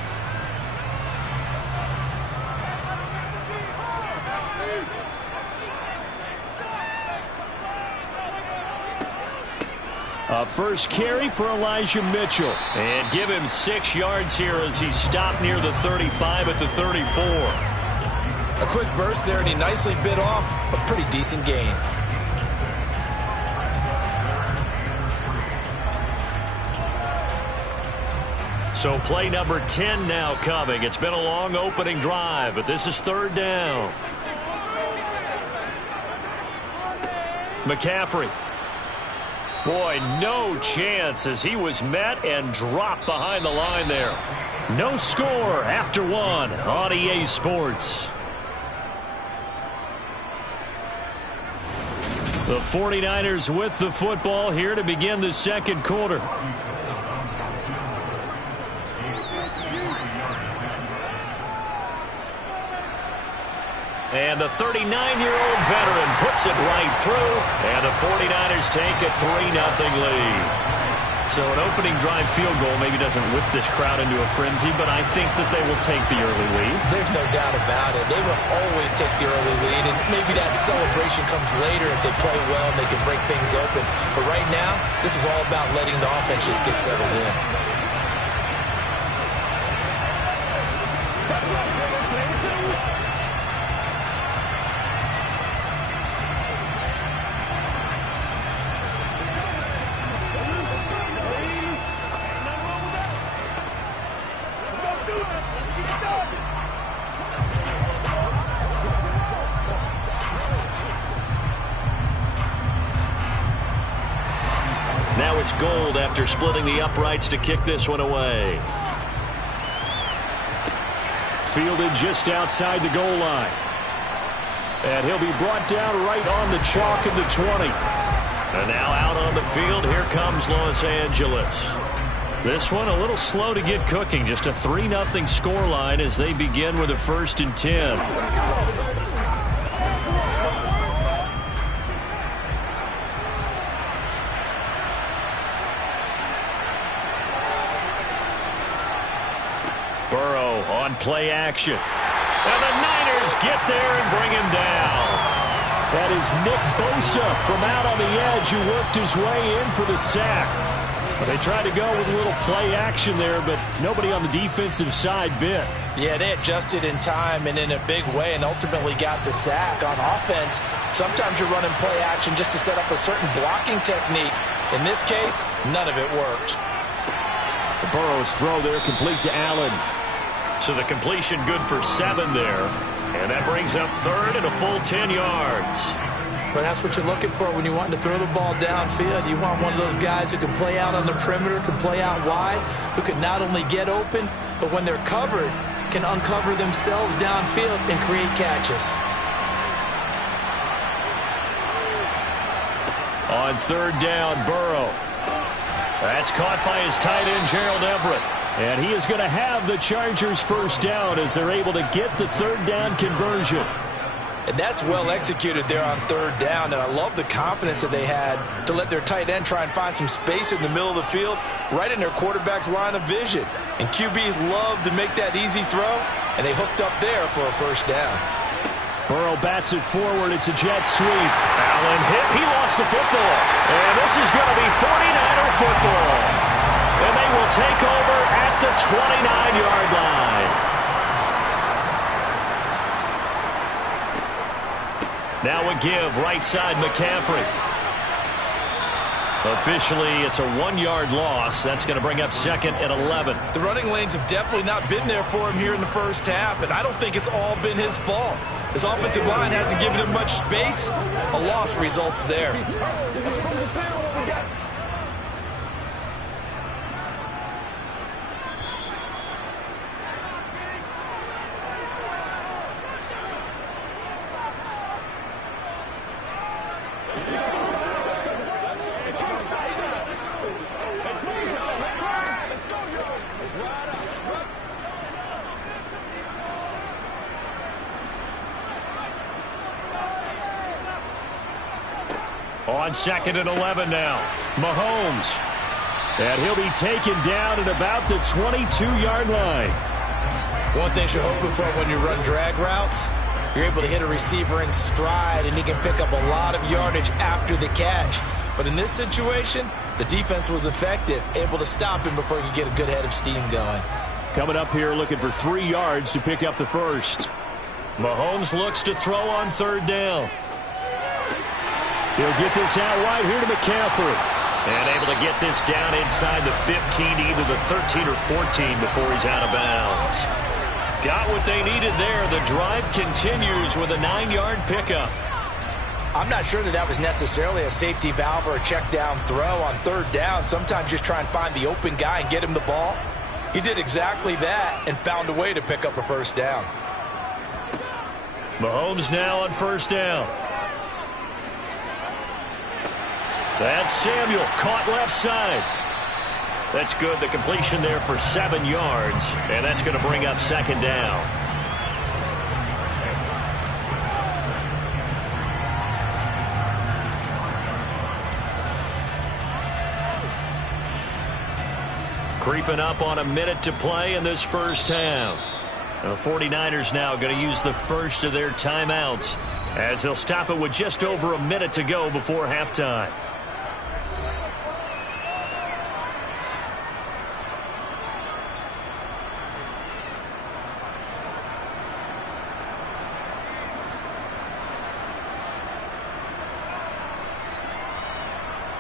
A first carry for Elijah Mitchell. And give him 6 yards here as he stopped near the 35 at the 34. A quick burst there, and he nicely bit off a pretty decent gain. So play number 10 now coming. It's been a long opening drive, but this is 3rd down. McCaffrey. Boy, no chance as he was met and dropped behind the line there. No score after 1 on EA Sports. The 49ers with the football here to begin the second quarter. And the 39-year-old veteran puts it right through, and the 49ers take a 3-0 lead. So an opening drive field goal maybe doesn't whip this crowd into a frenzy, but I think that they will take the early lead. There's no doubt about it. They will always take the early lead, and maybe that celebration comes later if they play well and they can break things open. But right now, this is all about letting the offense just get settled in. Now it's Gold after splitting the uprights to kick this one away. Fielded just outside the goal line. And he'll be brought down right on the chalk of the 20. And now out on the field, here comes Los Angeles. This one a little slow to get cooking. Just a 3-0 scoreline as they begin with a 1st and 10. Burrow on play action. And the Niners get there and bring him down. That is Nick Bosa from out on the edge who worked his way in for the sack. But they tried to go with a little play action there, but nobody on the defensive side bit. Yeah, they adjusted in time and in a big way and ultimately got the sack. On offense, sometimes you're running play action just to set up a certain blocking technique. In this case, none of it worked. Burrow's throw there complete to Allen. So the completion good for 7 there. And that brings up 3rd and a full 10 yards. But that's what you're looking for when you want to throw the ball downfield. You want one of those guys who can play out on the perimeter, can play out wide, who can not only get open, but when they're covered, can uncover themselves downfield and create catches. On 3rd down, Burrow. That's caught by his tight end, Gerald Everett. And he is going to have the Chargers 1st down as they're able to get the 3rd down conversion. And that's well executed there on 3rd down. And I love the confidence that they had to let their tight end try and find some space in the middle of the field, right in their quarterback's line of vision. And QBs love to make that easy throw, and they hooked up there for a 1st down. Burrow bats it forward. It's a jet sweep. Allen hit. He lost the football. And this is going to be 49er football. And they will take over at the 29-yard line. Now a give right side McCaffrey. Officially, it's a 1-yard loss. That's going to bring up 2nd and 11. The running lanes have definitely not been there for him here in the 1st half, and I don't think it's all been his fault. His offensive line hasn't given him much space. A loss results there. On 2nd and 11 now. Mahomes. And he'll be taken down at about the 22-yard line. One thing you're hoping for when you run drag routes, you're able to hit a receiver in stride, and he can pick up a lot of yardage after the catch. But in this situation, the defense was effective, able to stop him before he could get a good head of steam going. Coming up here looking for 3 yards to pick up the 1st. Mahomes looks to throw on 3rd down. He'll get this out wide here to McCaffrey. And able to get this down inside the 15 to either the 13 or 14 before he's out of bounds. Got what they needed there. The drive continues with a 9-yard pickup. I'm not sure that was necessarily a safety valve or a check down throw on 3rd down. Sometimes just try and find the open guy and get him the ball. He did exactly that and found a way to pick up a 1st down. Mahomes now on 1st down. That's Samuel, caught left side. That's good. The completion there for 7 yards, and that's going to bring up 2nd down. Creeping up on a minute to play in this first half. The 49ers now going to use the first of their timeouts as they'll stop it with just over a minute to go before halftime.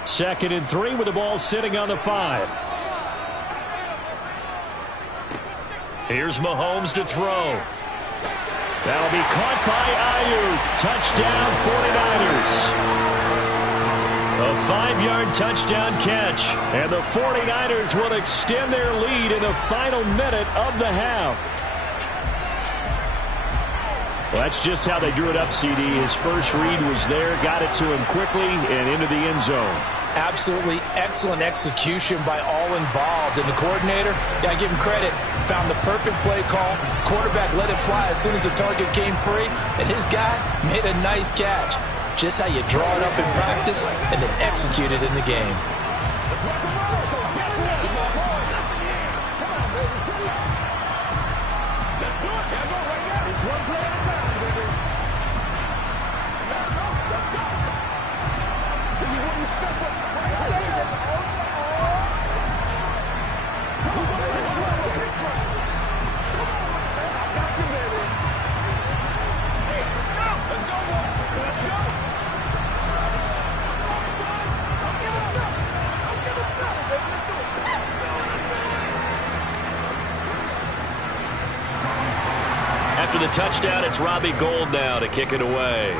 Second and 3 with the ball sitting on the 5. Here's Mahomes to throw. That'll be caught by Ayuk. Touchdown 49ers. A 5-yard touchdown catch. And the 49ers will extend their lead in the final minute of the half. Well, that's just how they drew it up, CD. His first read was there, got it to him quickly, and into the end zone. Absolutely excellent execution by all involved. And the coordinator, got to give him credit, found the perfect play call. Quarterback let it fly as soon as the target came free, and his guy made a nice catch. Just how you draw it up in practice and then execute it in the game. After the touchdown, it's Robbie Gould now to kick it away.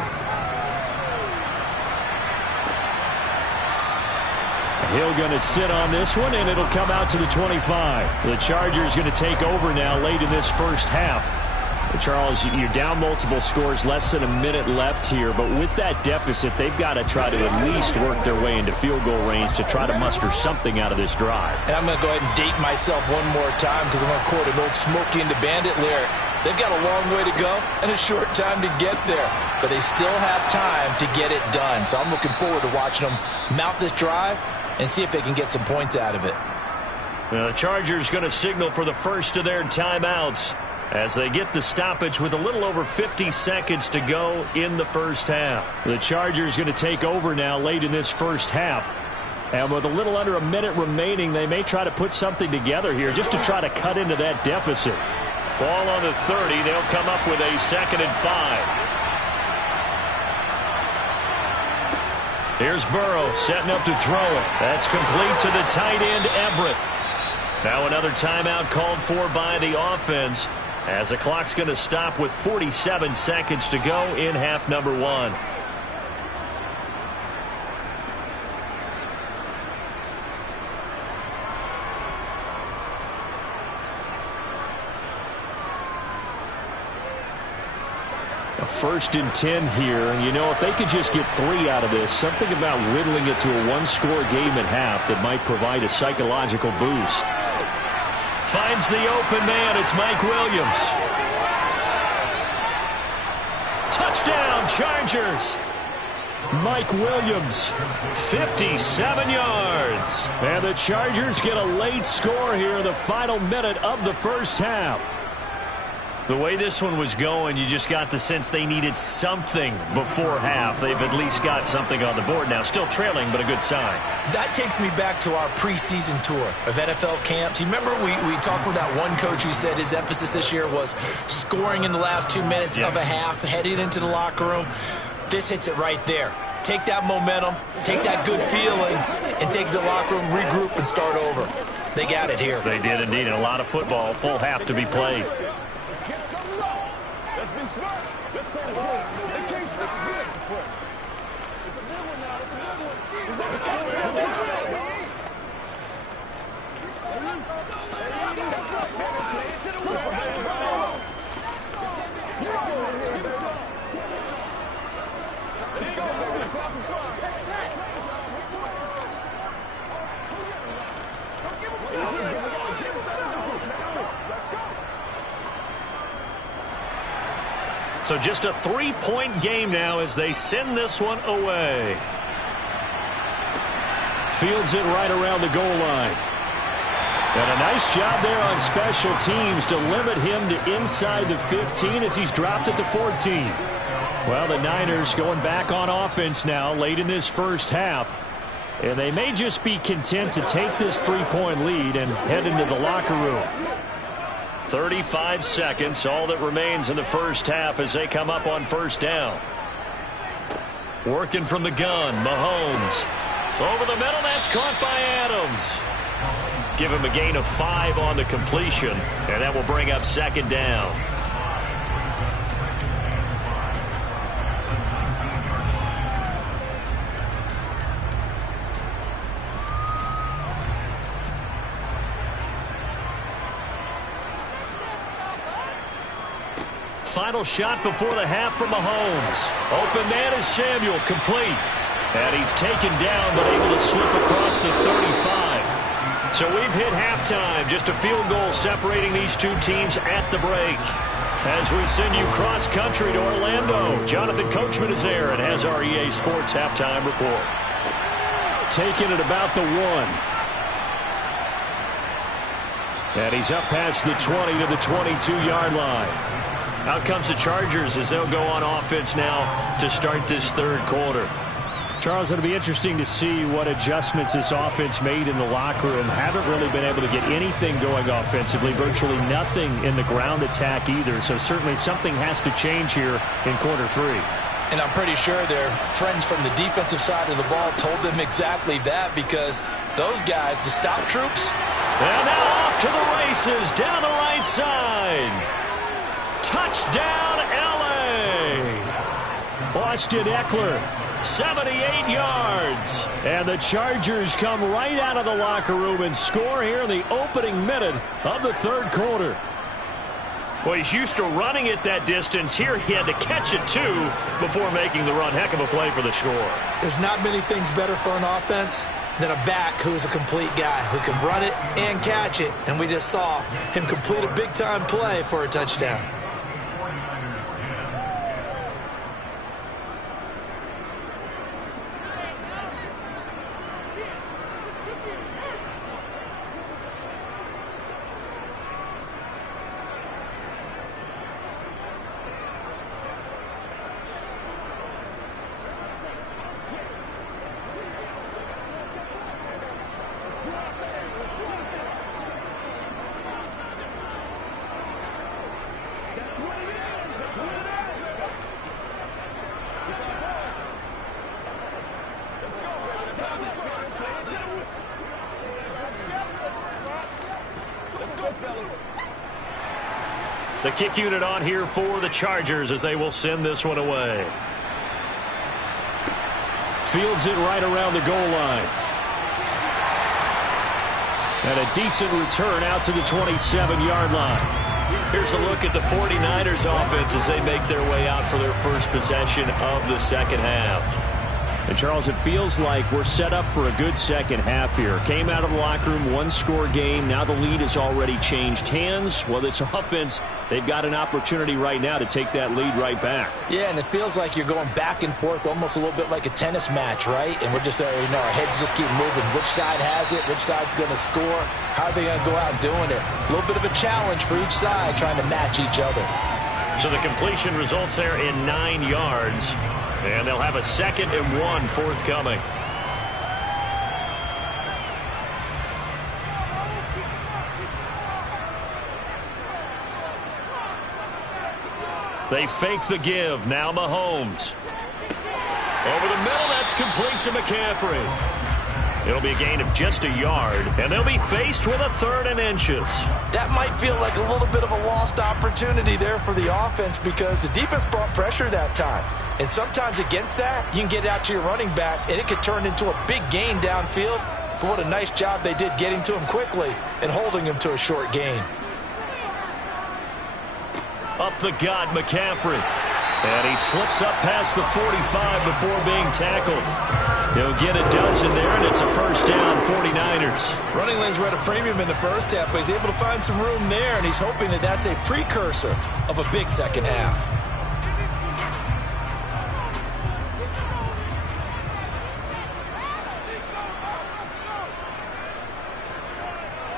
Hill going to sit on this one, and it'll come out to the 25. The Chargers going to take over now late in this first half. Charles, you're down multiple scores, less than a minute left here, but with that deficit, they've got to try to at least work their way into field goal range to try to muster something out of this drive. And I'm going to go ahead and date myself one more time because I'm going to quote an old Smokey and the Bandit lyric. They've got a long way to go and a short time to get there, but they still have time to get it done. So I'm looking forward to watching them mount this drive and see if they can get some points out of it. The Chargers going to signal for the first of their timeouts as they get the stoppage with a little over 50 seconds to go in the first half. The Chargers going to take over now late in this first half. And with a little under a minute remaining, they may try to put something together here just to try to cut into that deficit. Ball on the 30. They'll come up with a 2nd and 5. Here's Burrow setting up to throw it. That's complete to the tight end, Everett. Now another timeout called for by the offense as the clock's going to stop with 47 seconds to go in half number 1. A 1st and 10 here, and you know, if they could just get 3 out of this, something about whittling it to a one-score game at half that might provide a psychological boost. Finds the open man. It's Mike Williams. Touchdown, Chargers. Mike Williams, 57 yards. And the Chargers get a late score here in the final minute of the first half. The way this one was going, you just got the sense they needed something before half. They've at least got something on the board now. Still trailing, but a good sign. That takes me back to our preseason tour of NFL camps. You remember we talked with that one coach who said his emphasis this year was scoring in the last 2 minutes of a half, heading into the locker room. This hits it right there. Take that momentum, take that good feeling, and take it to the locker room, regroup, and start over. They got it here. They did indeed. A lot of football, full half to be played. Let's play the play. They can't stop good. It's a good one now. It's a good one. He's not scared. Let's go, baby. Let's have some fun. So just a 3-point game now as they send this one away. Fields it right around the goal line. And a nice job there on special teams to limit him to inside the 15 as he's dropped at the 14. Well, the Niners going back on offense now late in this first half. And they may just be content to take this 3-point lead and head into the locker room. 35 seconds, all that remains in the first half as they come up on first down. Working from the gun, Mahomes. Over the middle, that's caught by Adams. Give him a gain of 5 on the completion, and that will bring up second down. Final shot before the half from Mahomes. Open man is Samuel, complete. And he's taken down, but able to slip across the 35. So we've hit halftime. Just a field goal separating these two teams at the break. As we send you cross-country to Orlando, Jonathan Coachman is there and has our EA Sports halftime report. Taking it about the 1. And he's up past the 20 to the 22-yard line. Out comes the Chargers as they'll go on offense now to start this third quarter. Charles, it'll be interesting to see what adjustments this offense made in the locker room. Haven't really been able to get anything going offensively, virtually nothing in the ground attack either. So certainly something has to change here in quarter 3. And I'm pretty sure their friends from the defensive side of the ball told them exactly that, because those guys, the stop troops. And now off to the races down the right side. Touchdown, L.A. Austin Eckler, 78 yards. And the Chargers come right out of the locker room and score here in the opening minute of the third quarter. Well, he's used to running it that distance. Here he had to catch it, too, before making the run. Heck of a play for the score. There's not many things better for an offense than a back who's a complete guy, who can run it and catch it. And we just saw him complete a big-time play for a touchdown. The kick unit on here for the Chargers as they will send this one away. Fields it right around the goal line. And a decent return out to the 27-yard line. Here's a look at the 49ers offense as they make their way out for their first possession of the second half. And, Charles, it feels like we're set up for a good second half here. Came out of the locker room, one-score game. Now the lead has already changed hands. Well, this offense, they've got an opportunity right now to take that lead right back. Yeah, and it feels like you're going back and forth, almost a little bit like a tennis match, right? And we're just, our heads just keep moving. Which side has it? Which side's going to score? How are they going to go out doing it? A little bit of a challenge for each side, trying to match each other. So the completion results there in 9 yards. And they'll have a 2nd and 1 forthcoming. They fake the give. Now Mahomes. Over the middle, that's complete to McCaffrey. It'll be a gain of just a yard, and they'll be faced with a 3rd and inches. That might feel like a little bit of a lost opportunity there for the offense, because the defense brought pressure that time. And sometimes against that, you can get out to your running back, and it could turn into a big gain downfield. But what a nice job they did getting to him quickly and holding him to a short gain. Up the gut, McCaffrey. And he slips up past the 45 before being tackled. He'll get a dozen there, and it's a first down, 49ers. Running lanes were at a premium in the first half, but he's able to find some room there, and he's hoping that that's a precursor of a big second half.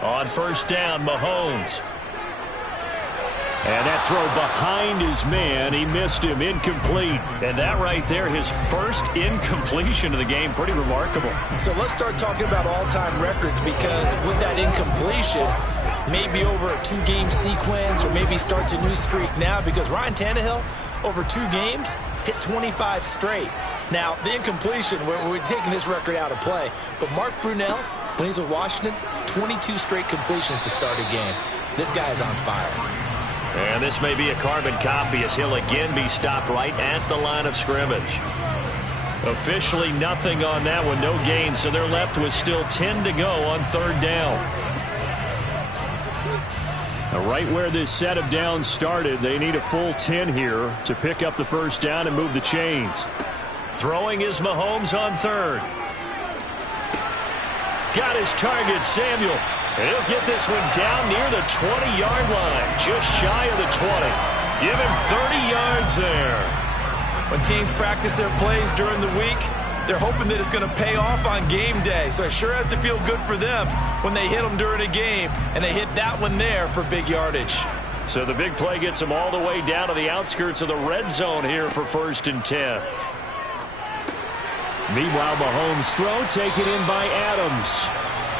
On first down, Mahomes. And that throw behind his man, he missed him, incomplete. And that right there, his first incompletion of the game, pretty remarkable. So let's start talking about all-time records, because with that incompletion, maybe over a 2-game sequence, or maybe starts a new streak now, because Ryan Tannehill, over 2 games, hit 25 straight. Now, the incompletion, we're taking this record out of play, but Mark Brunell, when he's with Washington, 22 straight completions to start a game. This guy is on fire. And this may be a carbon copy, as he'll again be stopped right at the line of scrimmage. Officially nothing on that one, no gain, so they're left with still 10 to go on third down. Now, right where this set of downs started, they need a full 10 here to pick up the first down and move the chains. Throwing is Mahomes on third. Got his target, Samuel. And he'll get this one down near the 20-yard line, just shy of the 20. Give him 30 yards there. When teams practice their plays during the week, they're hoping that it's going to pay off on game day. So it sure has to feel good for them when they hit them during a game, and they hit that one there for big yardage. So the big play gets them all the way down to the outskirts of the red zone here for first and 10. Meanwhile, Mahomes' throw taken in by Adams.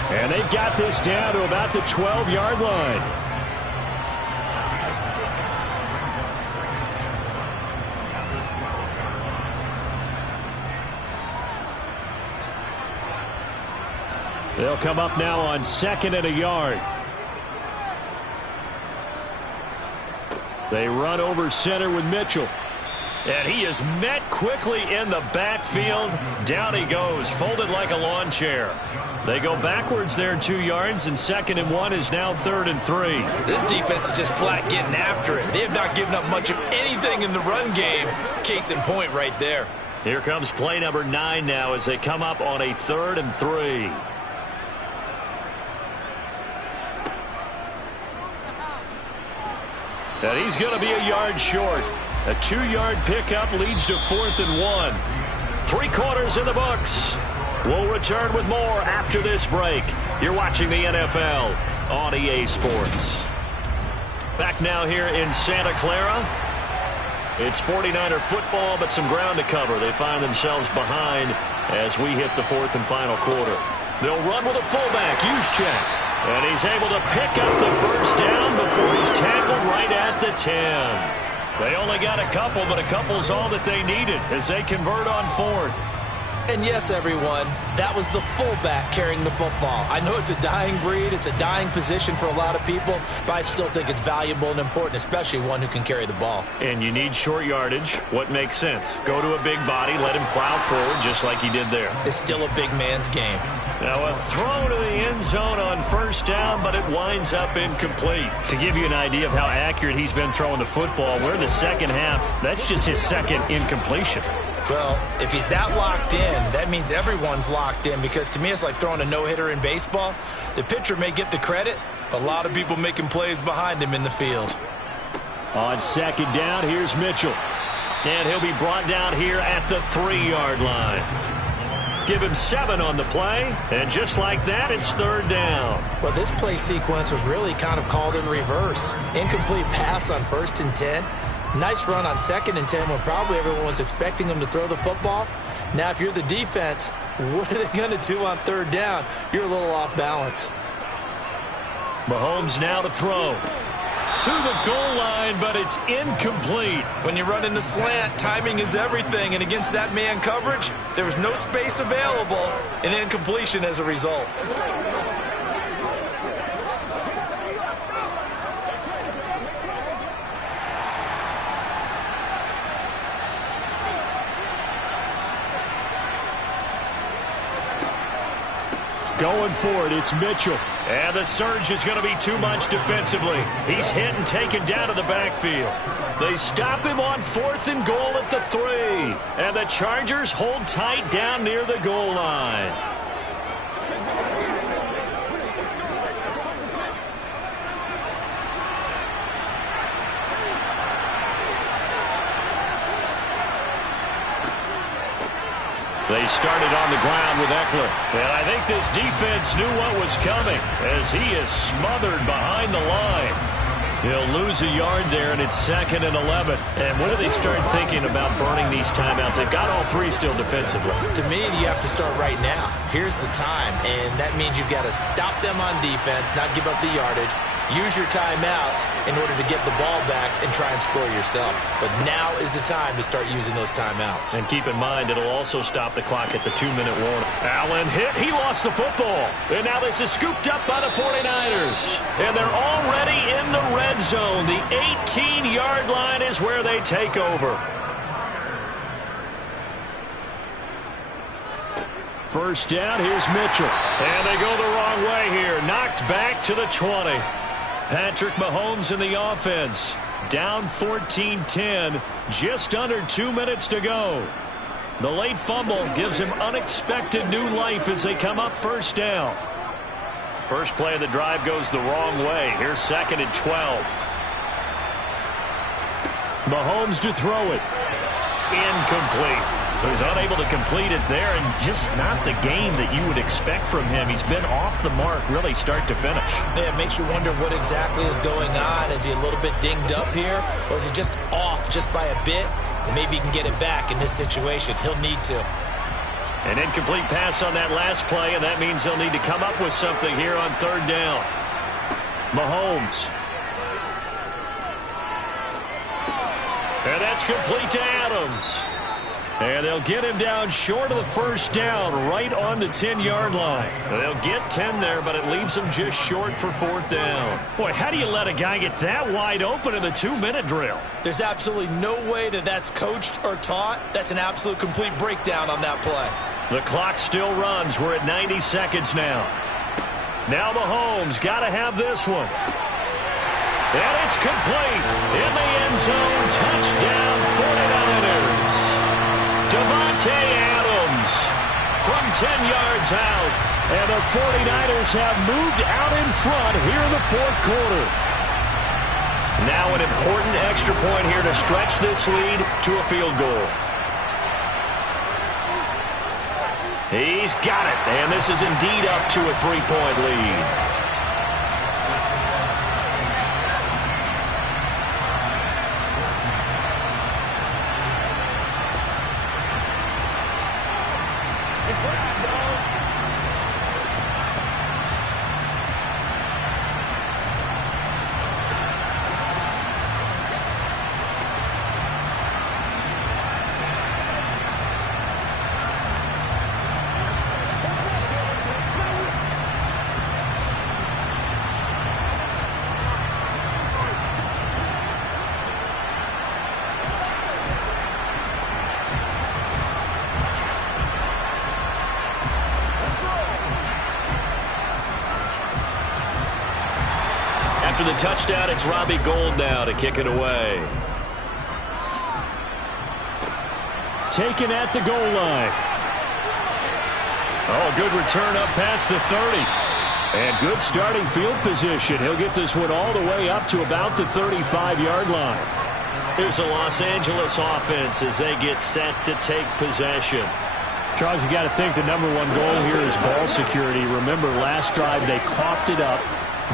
And they've got this down to about the 12-yard line. They'll come up now on 2nd and a yard. They run over center with Mitchell. And he is met quickly in the backfield. Down he goes, folded like a lawn chair. They go backwards there 2 yards, and 2nd and 1 is now 3rd and 3. This defense is just flat getting after it. They have not given up much of anything in the run game. Case in point right there. Here comes play number 9 now as they come up on a 3rd and 3. And he's going to be a yard short. A 2-yard pickup leads to 4th and 1. 3 quarters in the books. We'll return with more after this break. You're watching the NFL on EA Sports. Back now here in Santa Clara. It's 49er football, but some ground to cover. They find themselves behind as we hit the 4th and final quarter. They'll run with a fullback, Juszczyk. And he's able to pick up the first down before he's tackled right at the 10. They only got a couple, but a couple's all that they needed as they convert on 4th. And yes, everyone, that was the fullback carrying the football. I know it's a dying breed, it's a dying position for a lot of people, but I still think it's valuable and important, especially one who can carry the ball. And you need short yardage. What makes sense? Go to a big body, let him plow forward just like he did there. It's still a big man's game. Now a throw to the end zone on first down, but it winds up incomplete. To give you an idea of how accurate he's been throwing the football, we're the second half. That's just his second incompletion. Well, if he's that locked in, that means everyone's locked in, because to me it's like throwing a no-hitter in baseball. The pitcher may get the credit, but a lot of people making plays behind him in the field. On 2nd down, here's Mitchell. And he'll be brought down here at the 3-yard line. Give him 7 on the play, and just like that, it's 3rd down. Well, this play sequence was really kind of called in reverse. Incomplete pass on 1st and 10. Nice run on 2nd and 10 when probably everyone was expecting him to throw the football. Now, if you're the defense, what are they going to do on 3rd down? You're a little off balance. Mahomes now to throw. To the goal line, but it's incomplete. When you run in the slant, timing is everything, and against that man coverage, there was no space available, and incompletion as a result. Going for it, it's Mitchell. And the surge is going to be too much defensively. He's hit and taken down to the backfield. They stop him on 4th and goal at the 3. And the Chargers hold tight down near the goal line. They started on the ground with Eckler. And I think this defense knew what was coming as he is smothered behind the line. He'll lose a yard there, and it's 2nd and 11. And when do they start thinking about burning these timeouts? They've got all three still defensively. To me, you have to start right now. Here's the time, and that means you've got to stop them on defense, not give up the yardage, use your timeouts in order to get the ball back and try and score yourself. But now is the time to start using those timeouts. And keep in mind, it'll also stop the clock at the 2-minute warning. Allen hit. He lost the football. And now this is scooped up by the 49ers. And they're already in the red zone. The 18-yard line is where they take over. First down, here's Mitchell. And they go the wrong way here. Knocked back to the 20. Patrick Mahomes in the offense. Down 14-10. Just under 2 minutes to go. The late fumble gives him unexpected new life as they come up first down. First play of the drive goes the wrong way. Here's 2nd and 12. Mahomes to throw it. Incomplete. So he's unable to complete it there, and just not the game that you would expect from him. He's been off the mark really start to finish. Yeah, it makes you wonder what exactly is going on. Is he a little bit dinged up here, or is he just off just by a bit? And maybe he can get it back in this situation. He'll need to. An incomplete pass on that last play, and that means they'll need to come up with something here on 3rd down. Mahomes. And that's complete to Adams. And they'll get him down short of the first down, right on the 10-yard line. They'll get 10 there, but it leaves them just short for 4th down. Boy, how do you let a guy get that wide open in the 2-minute drill? There's absolutely no way that that's coached or taught. That's an absolute complete breakdown on that play. The clock still runs. We're at 90 seconds now. Now Mahomes got to have this one. And it's complete. In the end zone, touchdown 49ers. Davante Adams from 10 yards out. And the 49ers have moved out in front here in the 4th quarter. Now an important extra point here to stretch this lead to a field goal. He's got it. And this is indeed up to a 3-point lead. After the touchdown, it's Robbie Gould now to kick it away. Taken at the goal line. Oh, good return up past the 30. And good starting field position. He'll get this one all the way up to about the 35-yard line. Here's the Los Angeles offense as they get set to take possession. Charles, you got to think the #1 goal here is ball security. Remember, last drive they coughed it up.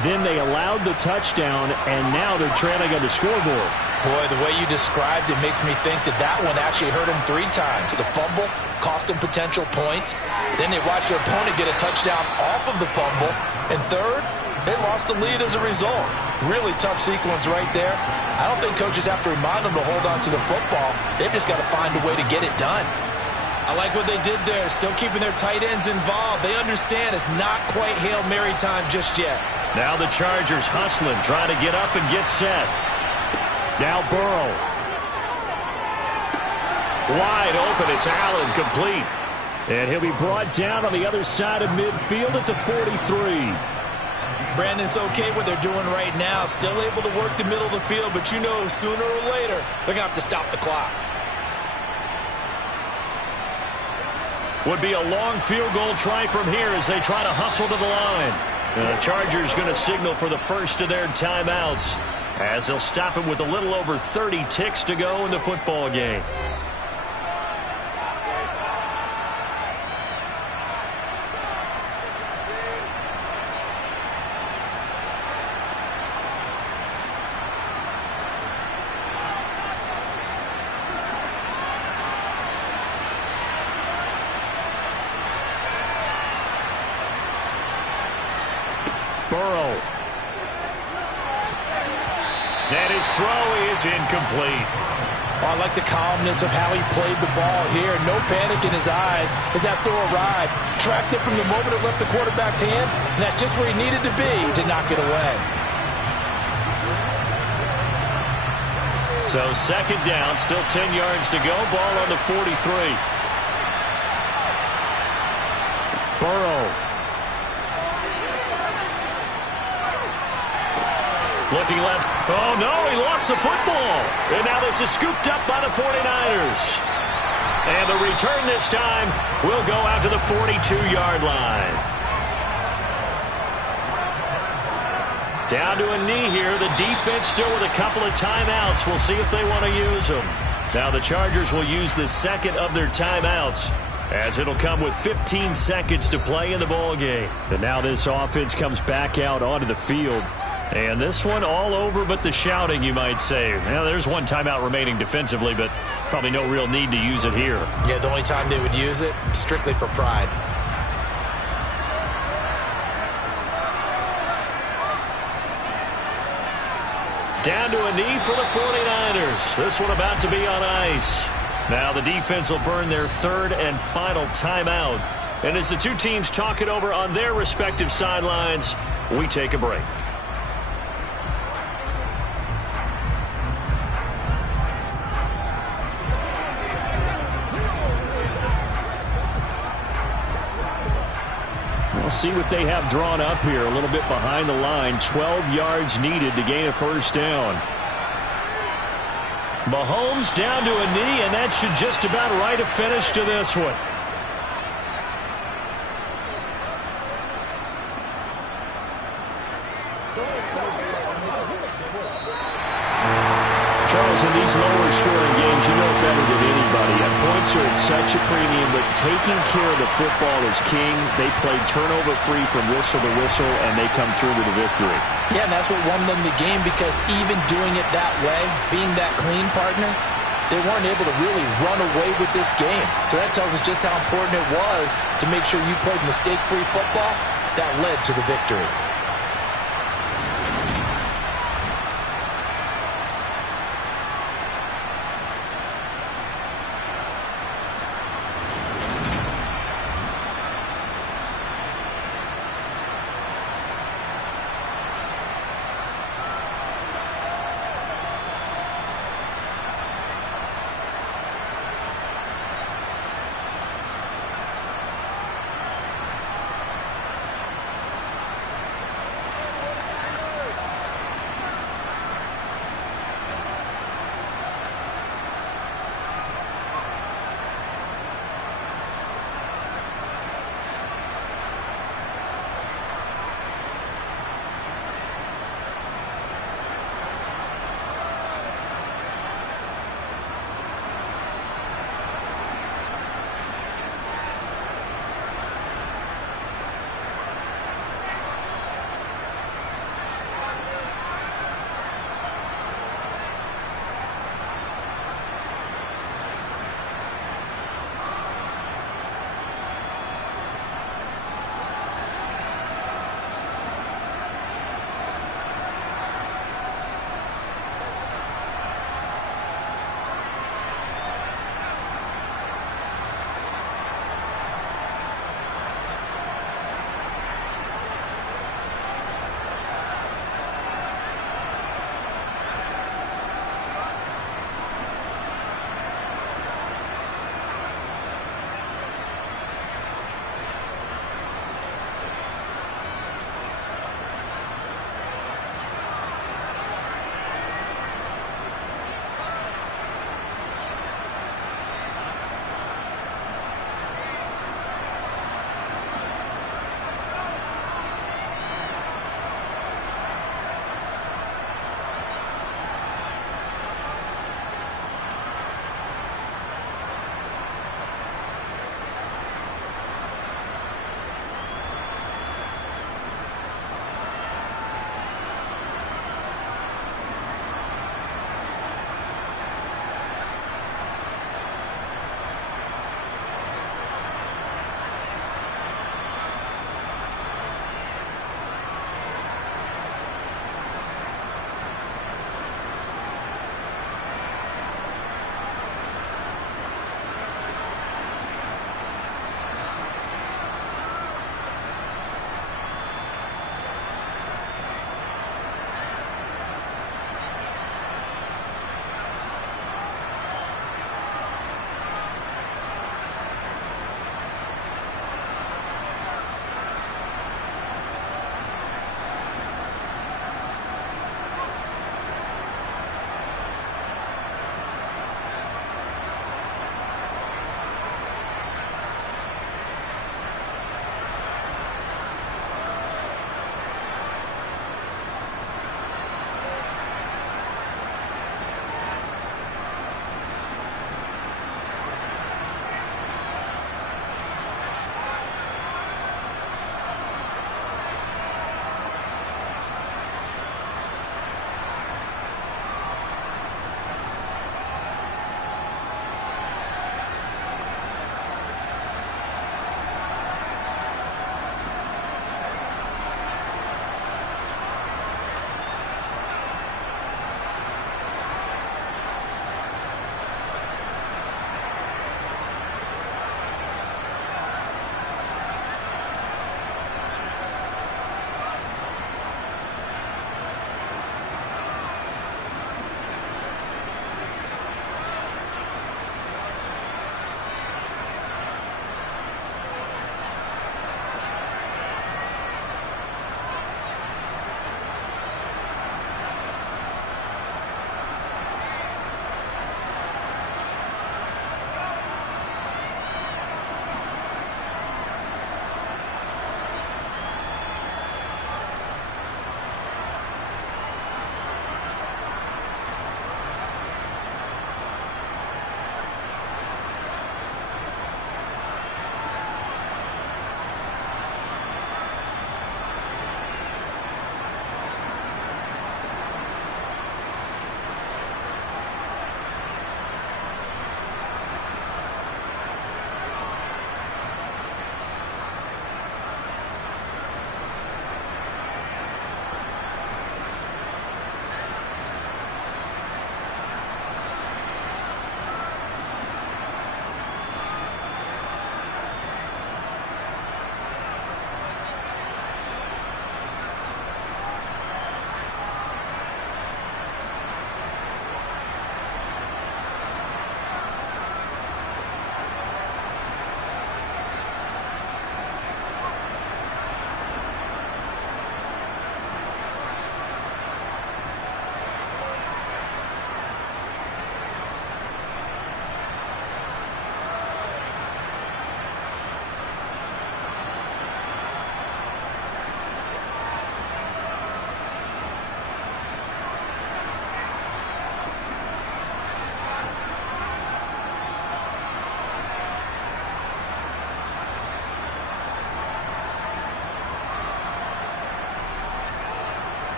Then they allowed the touchdown, and now they're trailing on the scoreboard. Boy, the way you described it makes me think that that one actually hurt him 3 times. The fumble cost him potential points. Then they watched their opponent get a touchdown off of the fumble. And third, they lost the lead as a result. Really tough sequence right there. I don't think coaches have to remind them to hold on to the football. They've just got to find a way to get it done. I like what they did there, still keeping their tight ends involved. They understand it's not quite Hail Mary time just yet. Now the Chargers hustling, trying to get up and get set. Now Burrow. Wide open, it's Allen, complete. And he'll be brought down on the other side of midfield at the 43. Brandon, it's okay what they're doing right now. Still able to work the middle of the field, but you know sooner or later they're going to have to stop the clock. Would be a long field goal try from here as they try to hustle to the line. The Chargers going to signal for the first of their timeouts as they'll stop it with a little over 30 ticks to go in the football game. And his throw is incomplete. Oh, I like the calmness of how he played the ball here. No panic in his eyes as that throw arrived. Tracked it from the moment it left the quarterback's hand, and that's just where he needed to be to knock it away. So second down, still 10 yards to go. Ball on the 43. Burrow. Looking left. Oh, no, he lost the football. And now this is scooped up by the 49ers. And the return this time will go out to the 42-yard line. Down to a knee here. The defense still with a couple of timeouts. We'll see if they want to use them. Now the Chargers will use the second of their timeouts, as it'll come with 15 seconds to play in the ball game. And now this offense comes back out onto the field. And this one all over but the shouting, you might say. Now, there's one timeout remaining defensively, but probably no real need to use it here. Yeah, the only time they would use it, strictly for pride. Down to a knee for the 49ers. This one about to be on ice. Now the defense will burn their third and final timeout. And as the two teams talk it over on their respective sidelines, we take a break. We'll see what they have drawn up here. A little bit behind the line. 12 yards needed to gain a first down. Mahomes down to a knee, and that should just about write a finish to this one. Charles, in these lower scoring games, you know better than anybody. Points are at such a premium, but taking care of the football is king. They played turnover-free from whistle to whistle, and they come through to the victory. Yeah, and that's what won them the game, because even doing it that way, being that clean partner, they weren't able to really run away with this game. So that tells us just how important it was to make sure you played mistake-free football. That led to the victory.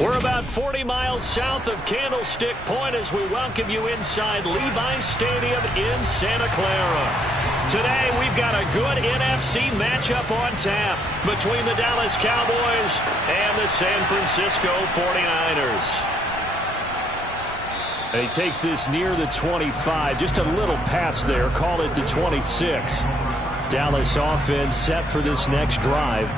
We're about 40 miles south of Candlestick Point as we welcome you inside Levi's Stadium in Santa Clara. Today, we've got a good NFC matchup on tap between the Dallas Cowboys and the San Francisco 49ers. And he takes this near the 25, just a little pass there, call it the 26. Dallas offense set for this next drive.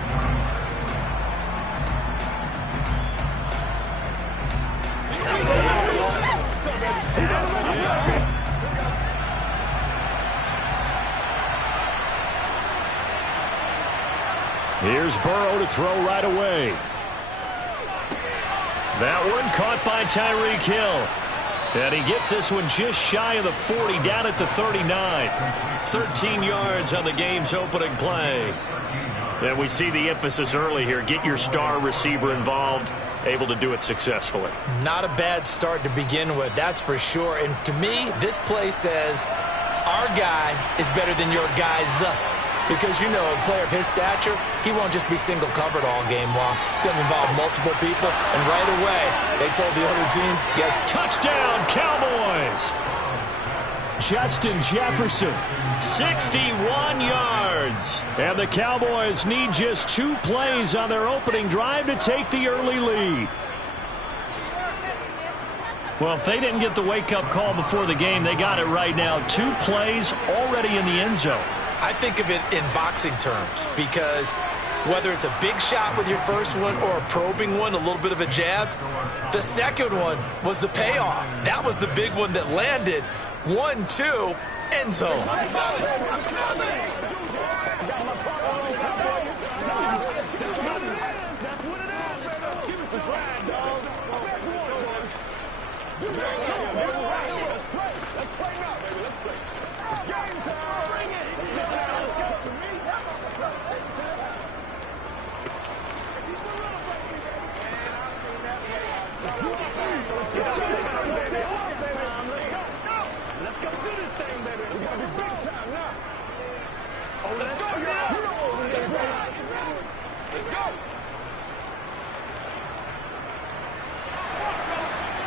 Here's Burrow to throw right away. That one caught by Tyreek Hill. And he gets this one just shy of the 40, down at the 39. 13 yards on the game's opening play. And we see the emphasis early here. Get your star receiver involved, able to do it successfully. Not a bad start to begin with, that's for sure. And to me, this play says our guy is better than your guy's. Because, you know, a player of his stature, he won't just be single covered all game long. It's going to involve multiple people. And right away, they told the other team, guys, touchdown, Cowboys! Justin Jefferson. 61 yards. And the Cowboys need just 2 plays on their opening drive to take the early lead. Well, if they didn't get the wake-up call before the game, they got it right now. 2 plays already in the end zone. I think of it in boxing terms because whether it's a big shot with your first one or a probing one, a little bit of a jab, the second one was the payoff. That was the big one that landed. 1-2, end zone.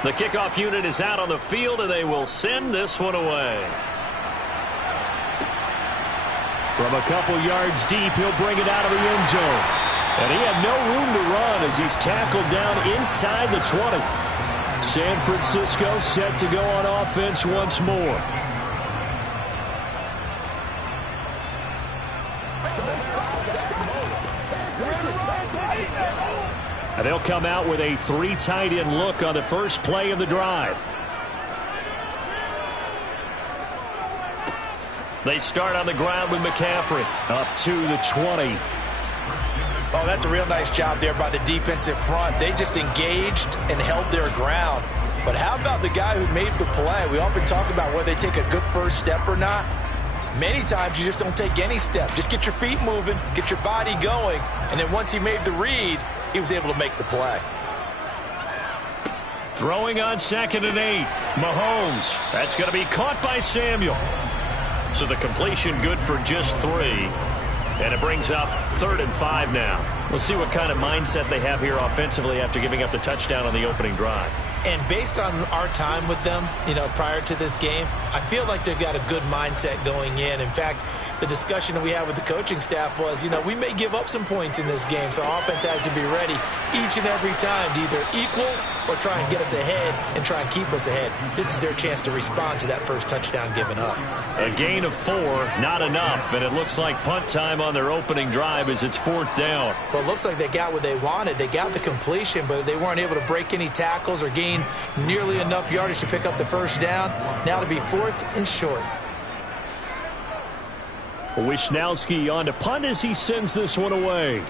The kickoff unit is out on the field, and they will send this one away. From a couple yards deep, he'll bring it out of the end zone. And he had no room to run as he's tackled down inside the 20. San Francisco set to go on offense once more. And they'll come out with a 3 tight end look on the first play of the drive. They start on the ground with McCaffrey. Up to the 20. Oh, that's a real nice job there by the defensive front. They just engaged and held their ground. But how about the guy who made the play? We often talk about whether they take a good first step or not. Many times you just don't take any step. Just get your feet moving, get your body going, and then once he made the read, he was able to make the play. Throwing on 2nd and 8. Mahomes. That's going to be caught by Samuel. So the completion good for just 3. And it brings up 3rd and 5 now. We'll see what kind of mindset they have here offensively after giving up the touchdown on the opening drive. And based on our time with them, you know, prior to this game, I feel like they've got a good mindset going in. In fact, the discussion that we had with the coaching staff was, you know, we may give up some points in this game, so our offense has to be ready each and every time to either equal or try and get us ahead and try and keep us ahead. This is their chance to respond to that first touchdown given up. A gain of 4, not enough, and it looks like punt time on their opening drive as it's 4th down. Well, it looks like they got what they wanted. They got the completion, but they weren't able to break any tackles or gain nearly enough yardage to pick up the first down. Now to be 4th and short. Wishnowski on to punt as he sends this one away.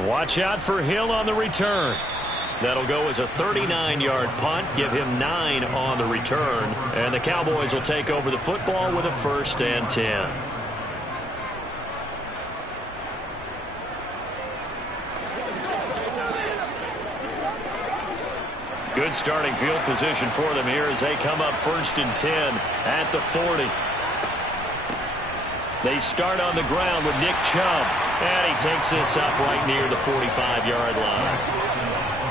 Watch out for Hill on the return. That'll go as a 39-yard punt, give him 9 on the return, and the Cowboys will take over the football with a 1st and 10. Good starting field position for them here as they come up 1st and 10 at the 40. They start on the ground with Nick Chubb, and he takes this up right near the 45-yard line.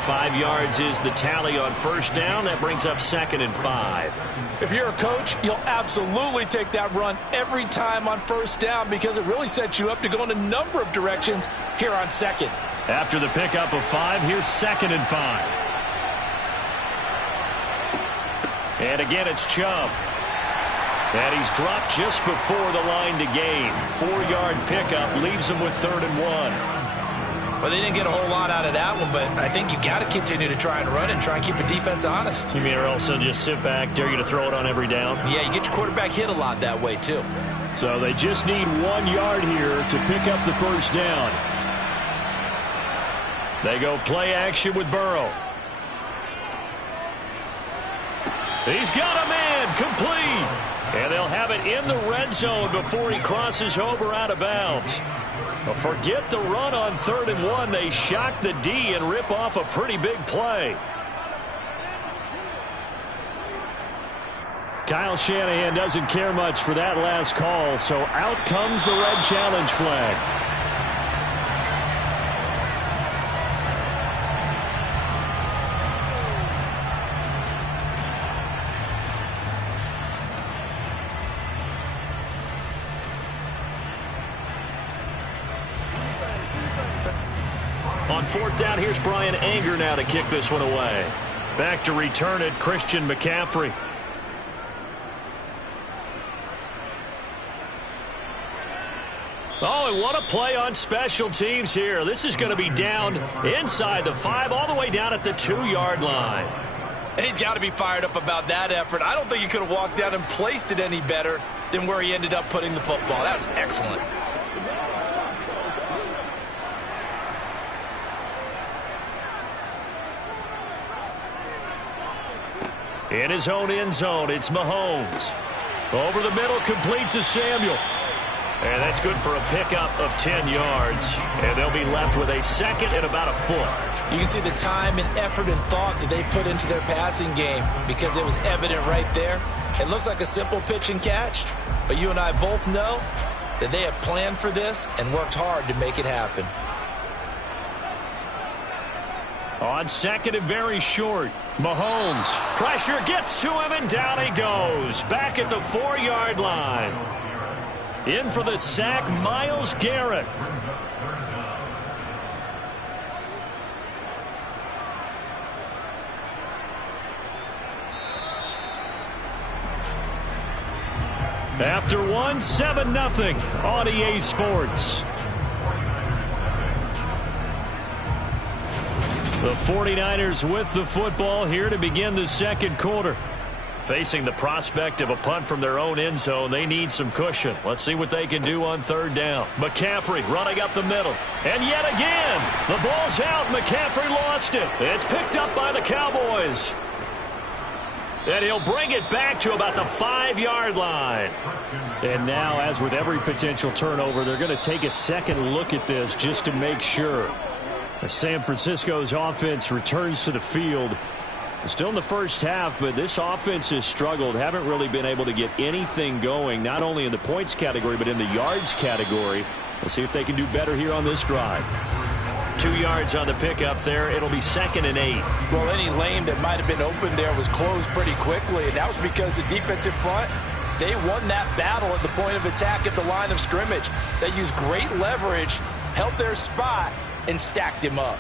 5 yards is the tally on first down. That brings up 2nd and 5. If you're a coach, you'll absolutely take that run every time on first down because it really sets you up to go in a number of directions here on 2nd. After the pickup of 5, here's 2nd and 5. And again, it's Chubb. And he's dropped just before the line to gain. 4-yard pickup leaves him with 3rd and 1. Well, they didn't get a whole lot out of that one, but I think you got to continue to try and run and try and keep the defense honest. You mean or also just sit back, dare you to throw it on every down? Yeah, you get your quarterback hit a lot that way, too. So they just need 1 yard here to pick up the first down. They go play action with Burrow. He's got a man complete. And they'll have it in the red zone before he crosses over out of bounds. But forget the run on 3rd and 1. They shock the D and rip off a pretty big play. Kyle Shanahan doesn't care much for that last call, so out comes the red challenge flag. On 4th down, here's Brian Anger now to kick this one away. Back to return it, Christian McCaffrey. Oh, and what a play on special teams here. This is going to be down inside the 5, all the way down at the 2-yard line. And he's got to be fired up about that effort. I don't think he could have walked down and placed it any better than where he ended up putting the football. That was excellent. In his own end zone, it's Mahomes. Over the middle, complete to Samuel. And that's good for a pickup of 10 yards. And they'll be left with a 2nd and about a foot. You can see the time and effort and thought that they put into their passing game because it was evident right there. It looks like a simple pitch and catch, but you and I both know that they have planned for this and worked hard to make it happen. On 2nd and very short, Mahomes. Pressure gets to him, and down he goes. Back at the 4-yard line. In for the sack, Myles Garrett. After 1, 7-0 on EA Sports. The 49ers with the football here to begin the 2nd quarter. Facing the prospect of a punt from their own end zone, they need some cushion. Let's see what they can do on 3rd down. McCaffrey running up the middle. And yet again, the ball's out. McCaffrey lost it. It's picked up by the Cowboys. And he'll bring it back to about the 5-yard line. And now, as with every potential turnover, they're going to take a second look at this just to make sure. As San Francisco's offense returns to the field. Still in the first half, but this offense has struggled. Haven't really been able to get anything going, not only in the points category, but in the yards category. We'll see if they can do better here on this drive. 2 yards on the pickup there. It'll be 2nd and 8. Well, any lane that might have been open there was closed pretty quickly, and that was because the defensive front, they won that battle at the point of attack at the line of scrimmage. They used great leverage, held their spot, and stacked him up.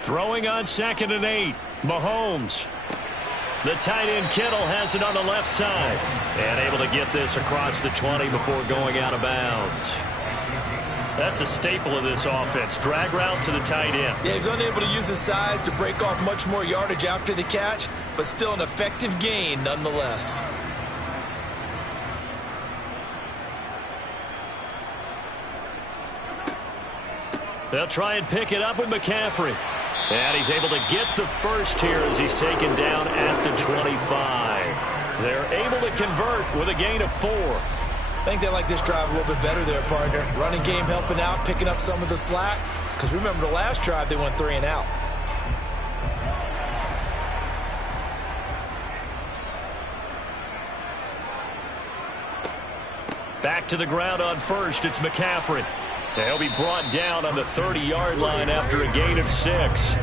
Throwing on 2nd and 8. Mahomes. The tight end Kittle has it on the left side. And able to get this across the 20 before going out of bounds. That's a staple of this offense. Drag route to the tight end. Yeah, he's unable to use his size to break off much more yardage after the catch, but still an effective gain nonetheless. They'll try and pick it up with McCaffrey. And he's able to get the first here as he's taken down at the 25. They're able to convert with a gain of 4. I think they like this drive a little bit better there, partner. Running game helping out, picking up some of the slack. Because remember the last drive, they went 3 and out. Back to the ground on first. It's McCaffrey. He'll be brought down on the 30-yard line after a gain of 6.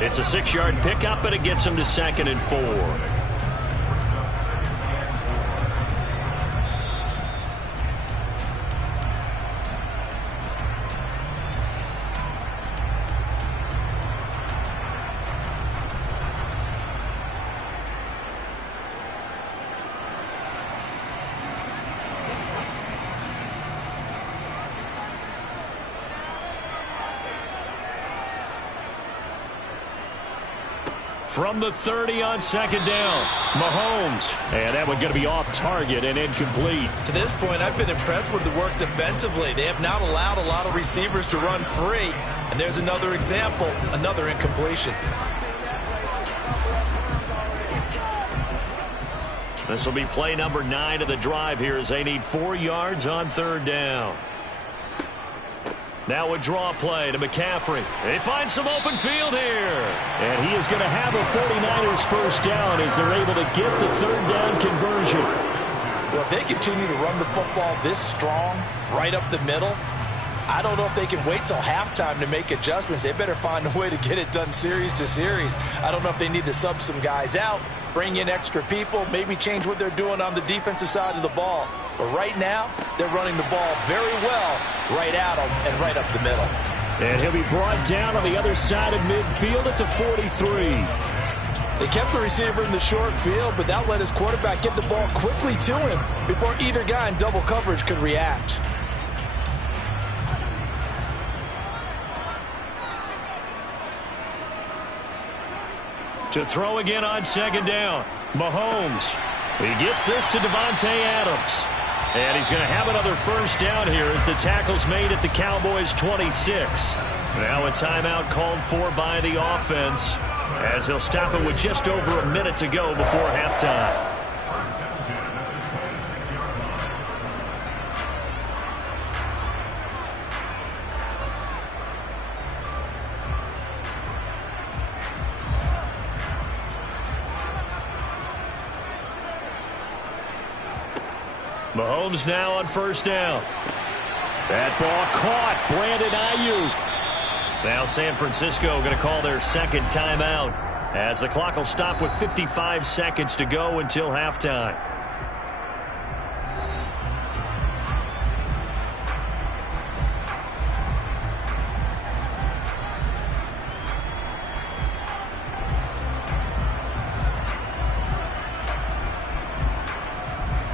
It's a 6-yard pickup, and it gets him to 2nd and 4. From the 30 on 2nd down, Mahomes. And that one going to be off target and incomplete. To this point, I've been impressed with the work defensively. They have not allowed a lot of receivers to run free. And there's another example, another incompletion. This will be play number 9 of the drive here as they need 4 yards on 3rd down. Now a draw play to McCaffrey. They find some open field here. And he is going to have a 49ers first down as they're able to get the 3rd down conversion. Well, if they continue to run the football this strong, right up the middle, I don't know if they can wait till halftime to make adjustments. They better find a way to get it done series to series. I don't know if they need to sub some guys out, bring in extra people, maybe change what they're doing on the defensive side of the ball. But right now, they're running the ball very well right at them and right up the middle. And he'll be brought down on the other side of midfield at the 43. They kept the receiver in the short field, but that let his quarterback get the ball quickly to him before either guy in double coverage could react. To throw again on 2nd down, Mahomes. He gets this to Davante Adams. And he's going to have another first down here as the tackle's made at the Cowboys' 26. Now a timeout called for by the offense as they'll stop it with just over a minute to go before halftime. Mahomes now on first down. That ball caught. Brandon Ayuk. Now San Francisco going to call their 2nd timeout as the clock will stop with 55 seconds to go until halftime.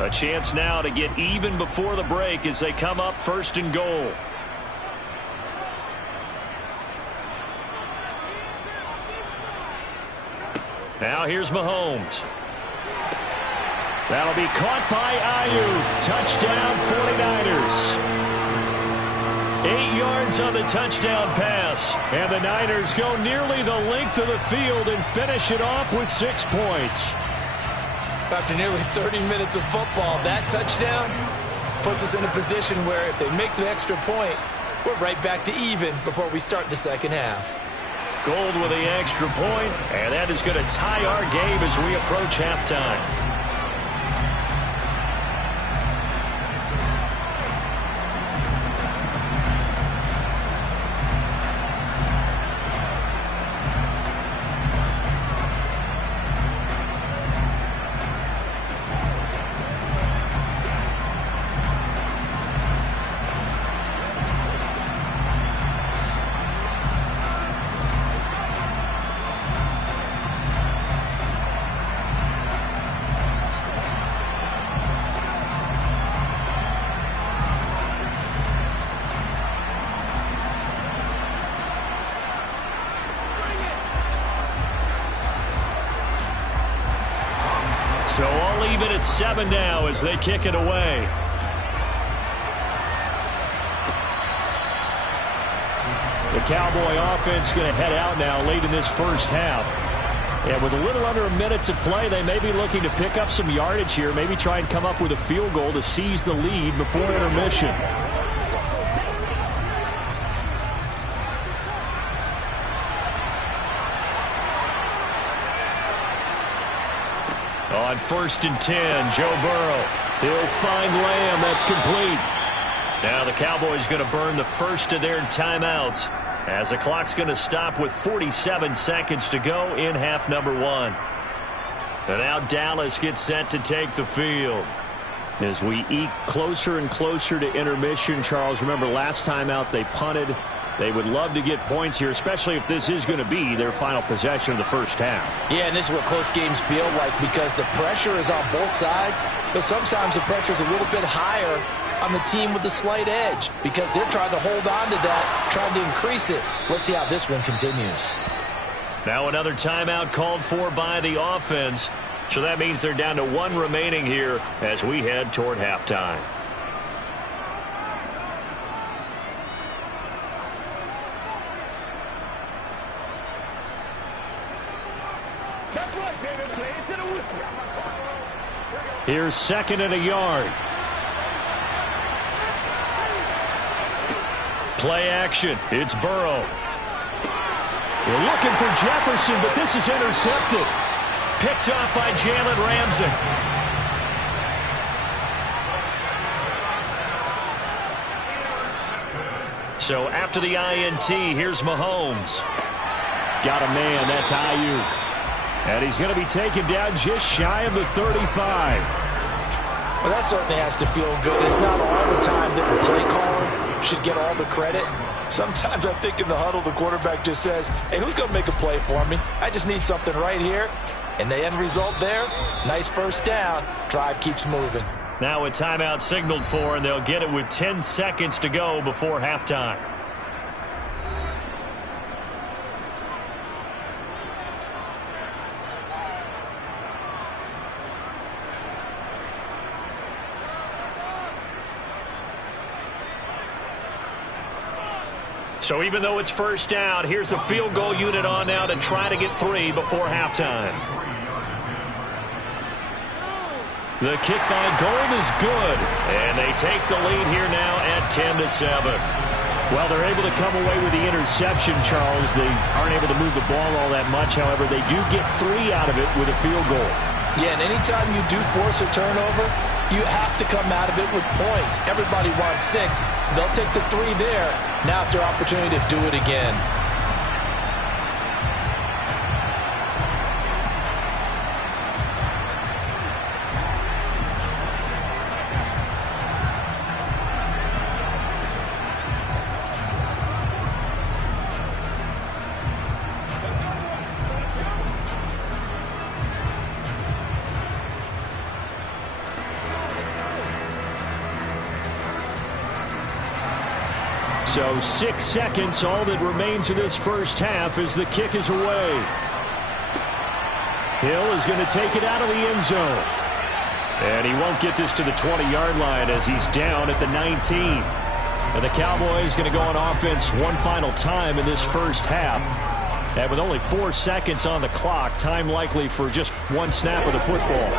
A chance now to get even before the break as they come up 1st and goal. Now here's Mahomes. That'll be caught by Ayuk. Touchdown 49ers. 8 yards on the touchdown pass. And the Niners go nearly the length of the field and finish it off with 6 points. After nearly 30 minutes of football, that touchdown puts us in a position where if they make the extra point, we're right back to even before we start the 2nd half. Gold with the extra point, and that is going to tie our game as we approach halftime. So all even at 7 now as they kick it away. The Cowboy offense going to head out now late in this first half. And with a little under a minute to play, they may be looking to pick up some yardage here, maybe try and come up with a field goal to seize the lead before intermission. On 1st and 10, Joe Burrow. He'll find Lamb. That's complete. Now the Cowboys going to burn the first of their timeouts as the clock's going to stop with 47 seconds to go in half number 1. And now Dallas gets set to take the field. As we eke closer and closer to intermission, Charles, remember last time out they punted. They would love to get points here, especially if this is going to be their final possession of the first half. Yeah, and this is what close games feel like because the pressure is on both sides, but sometimes the pressure is a little bit higher on the team with the slight edge because they're trying to hold on to that, trying to increase it. Let's see how this one continues. Now another timeout called for by the offense. So that means they're down to 1 remaining here as we head toward halftime. That's right, baby. Play it to the whistle. Here's 2nd and a yard. Play action. It's Burrow. They're looking for Jefferson, but this is intercepted. Picked off by Jalen Ramsey. So after the INT, here's Mahomes. Got a man. That's Ayuk. And he's going to be taken down just shy of the 35. Well, that certainly has to feel good. It's not all the time that the play caller should get all the credit. Sometimes I think in the huddle, the quarterback just says, hey, who's going to make a play for me? I just need something right here. And the end result there, nice first down. Drive keeps moving. Now a timeout signaled for, and they'll get it with 10 seconds to go before halftime. So even though it's first down, here's the field goal unit on now to try to get 3 before halftime. The kick by Gold is good, and they take the lead here now at 10-7. Well, they're able to come away with the interception, Charles. They aren't able to move the ball all that much. However, they do get 3 out of it with a field goal. Yeah, and anytime you do force a turnover, you have to come out of it with points. Everybody wants 6. They'll take the 3 there. Now it's their opportunity to do it again. So 6 seconds, all that remains of this first half as the kick is away. Hill is going to take it out of the end zone. And he won't get this to the 20-yard line as he's down at the 19. And the Cowboys going to go on offense one final time in this first half. And with only 4 seconds on the clock, time likely for just one snap of the football.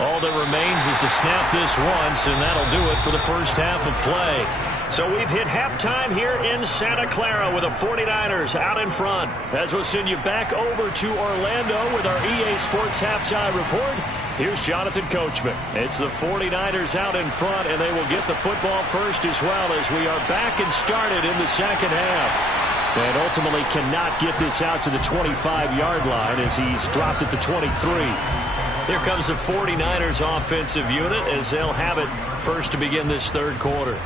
All that remains is to snap this once, and that'll do it for the first half of play. So we've hit halftime here in Santa Clara with the 49ers out in front. As we'll send you back over to Orlando with our EA Sports Halftime Report, here's Jonathan Coachman. It's the 49ers out in front, and they will get the football first as well as we are back and started in the second half. And ultimately cannot get this out to the 25-yard line as he's dropped at the 23. Here comes the 49ers offensive unit as they'll have it first to begin this third quarter.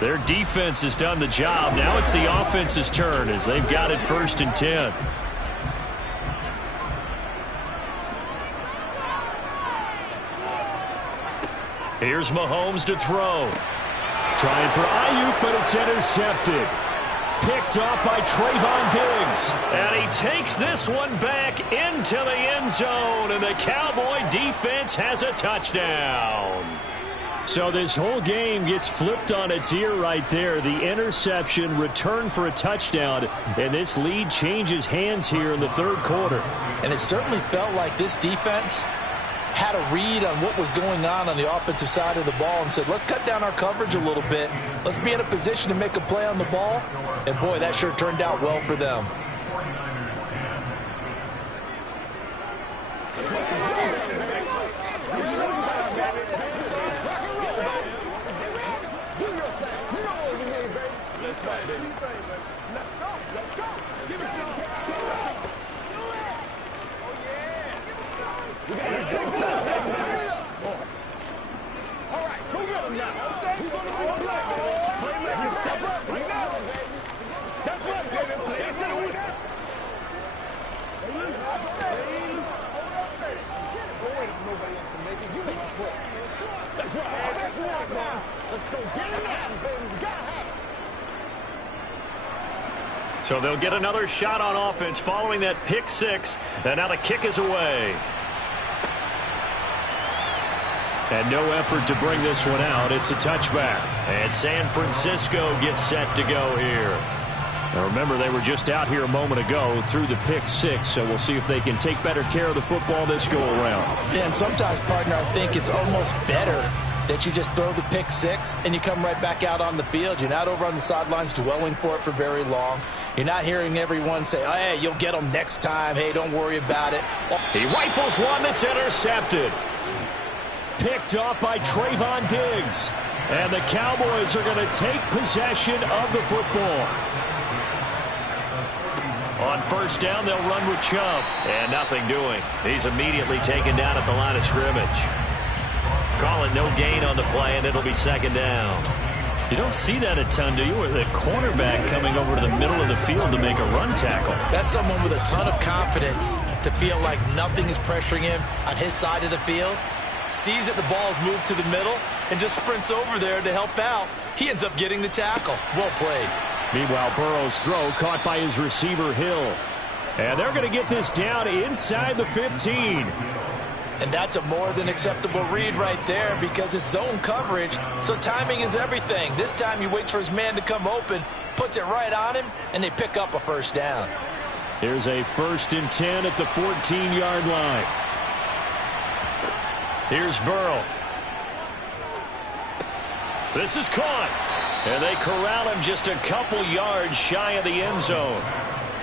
Their defense has done the job. Now it's the offense's turn as they've got it 1st and 10. Here's Mahomes to throw. Trying for Ayuk, but it's intercepted. Picked off by Trayvon Diggs. And he takes this one back into the end zone, and the Cowboy defense has a touchdown. So this whole game gets flipped on its ear right there. The interception, return for a touchdown, and this lead changes hands here in the third quarter. And it certainly felt like this defense had a read on what was going on the offensive side of the ball and said, let's cut down our coverage a little bit. Let's be in a position to make a play on the ball. And, boy, that sure turned out well for them. So they'll get another shot on offense following that pick six. And now the kick is away. And no effort to bring this one out. It's a touchback. And San Francisco gets set to go here. Now remember, they were just out here a moment ago through the pick six, so we'll see if they can take better care of the football this go around. Yeah, and sometimes, partner, I think it's almost better that you just throw the pick six and you come right back out on the field. You're not over on the sidelines dwelling for it for very long. You're not hearing everyone say, oh, hey, you'll get them next time. Hey, don't worry about it. He rifles one that's intercepted. Picked off by Trayvon Diggs. And the Cowboys are going to take possession of the football. On first down, they'll run with Chubb. And nothing doing. He's immediately taken down at the line of scrimmage. Call it no gain on the play, and it'll be second down. You don't see that a ton, do you? With a cornerback coming over to the middle of the field to make a run tackle. That's someone with a ton of confidence to feel like nothing is pressuring him on his side of the field. Sees that the ball's moved to the middle and just sprints over there to help out. He ends up getting the tackle. Well played. Meanwhile, Burrow's throw caught by his receiver, Hill. And they're going to get this down inside the 15. And that's a more than acceptable read right there because it's zone coverage, so timing is everything. This time he waits for his man to come open, puts it right on him, and they pick up a first down. Here's a 1st and 10 at the 14-yard line. Here's Burrow. This is caught. And they corral him just a couple yards shy of the end zone.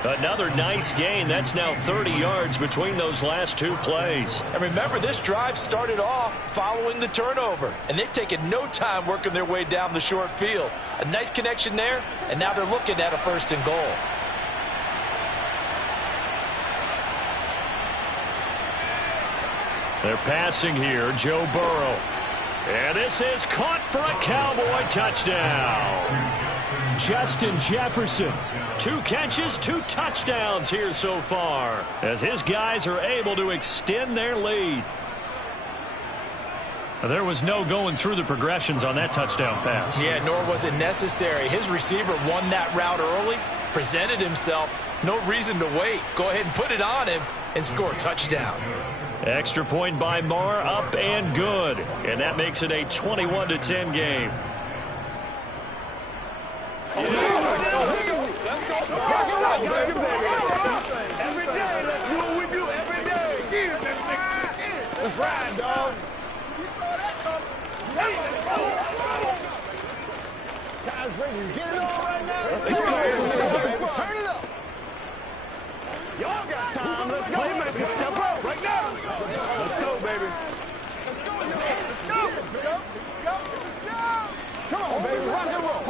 Another nice gain. That's now 30 yards between those last two plays. And remember, this drive started off following the turnover, and they've taken no time working their way down the short field. A nice connection there, and now they're looking at a 1st and goal. They're passing here, Joe Burrow. And this is caught for a Cowboy touchdown. Justin Jefferson, 2 catches, 2 touchdowns here so far, as his guys are able to extend their lead. There was no going through the progressions on that touchdown pass. Yeah, nor was it necessary. His receiver won that route early, presented himself, no reason to wait. Go ahead and put it on him and score a touchdown. Extra point by Marr, up and good. And that makes it a 21-10 game. Every day, let's do what we do every day. Let's ride, dog. Guys, ready to get it on right now? Let's go. Turn it up. Y'all got time. Let's go. Playmakers, step up right now. Let's go, baby. Let's go. Let's go. Let's go. Come on, baby. Rock and roll.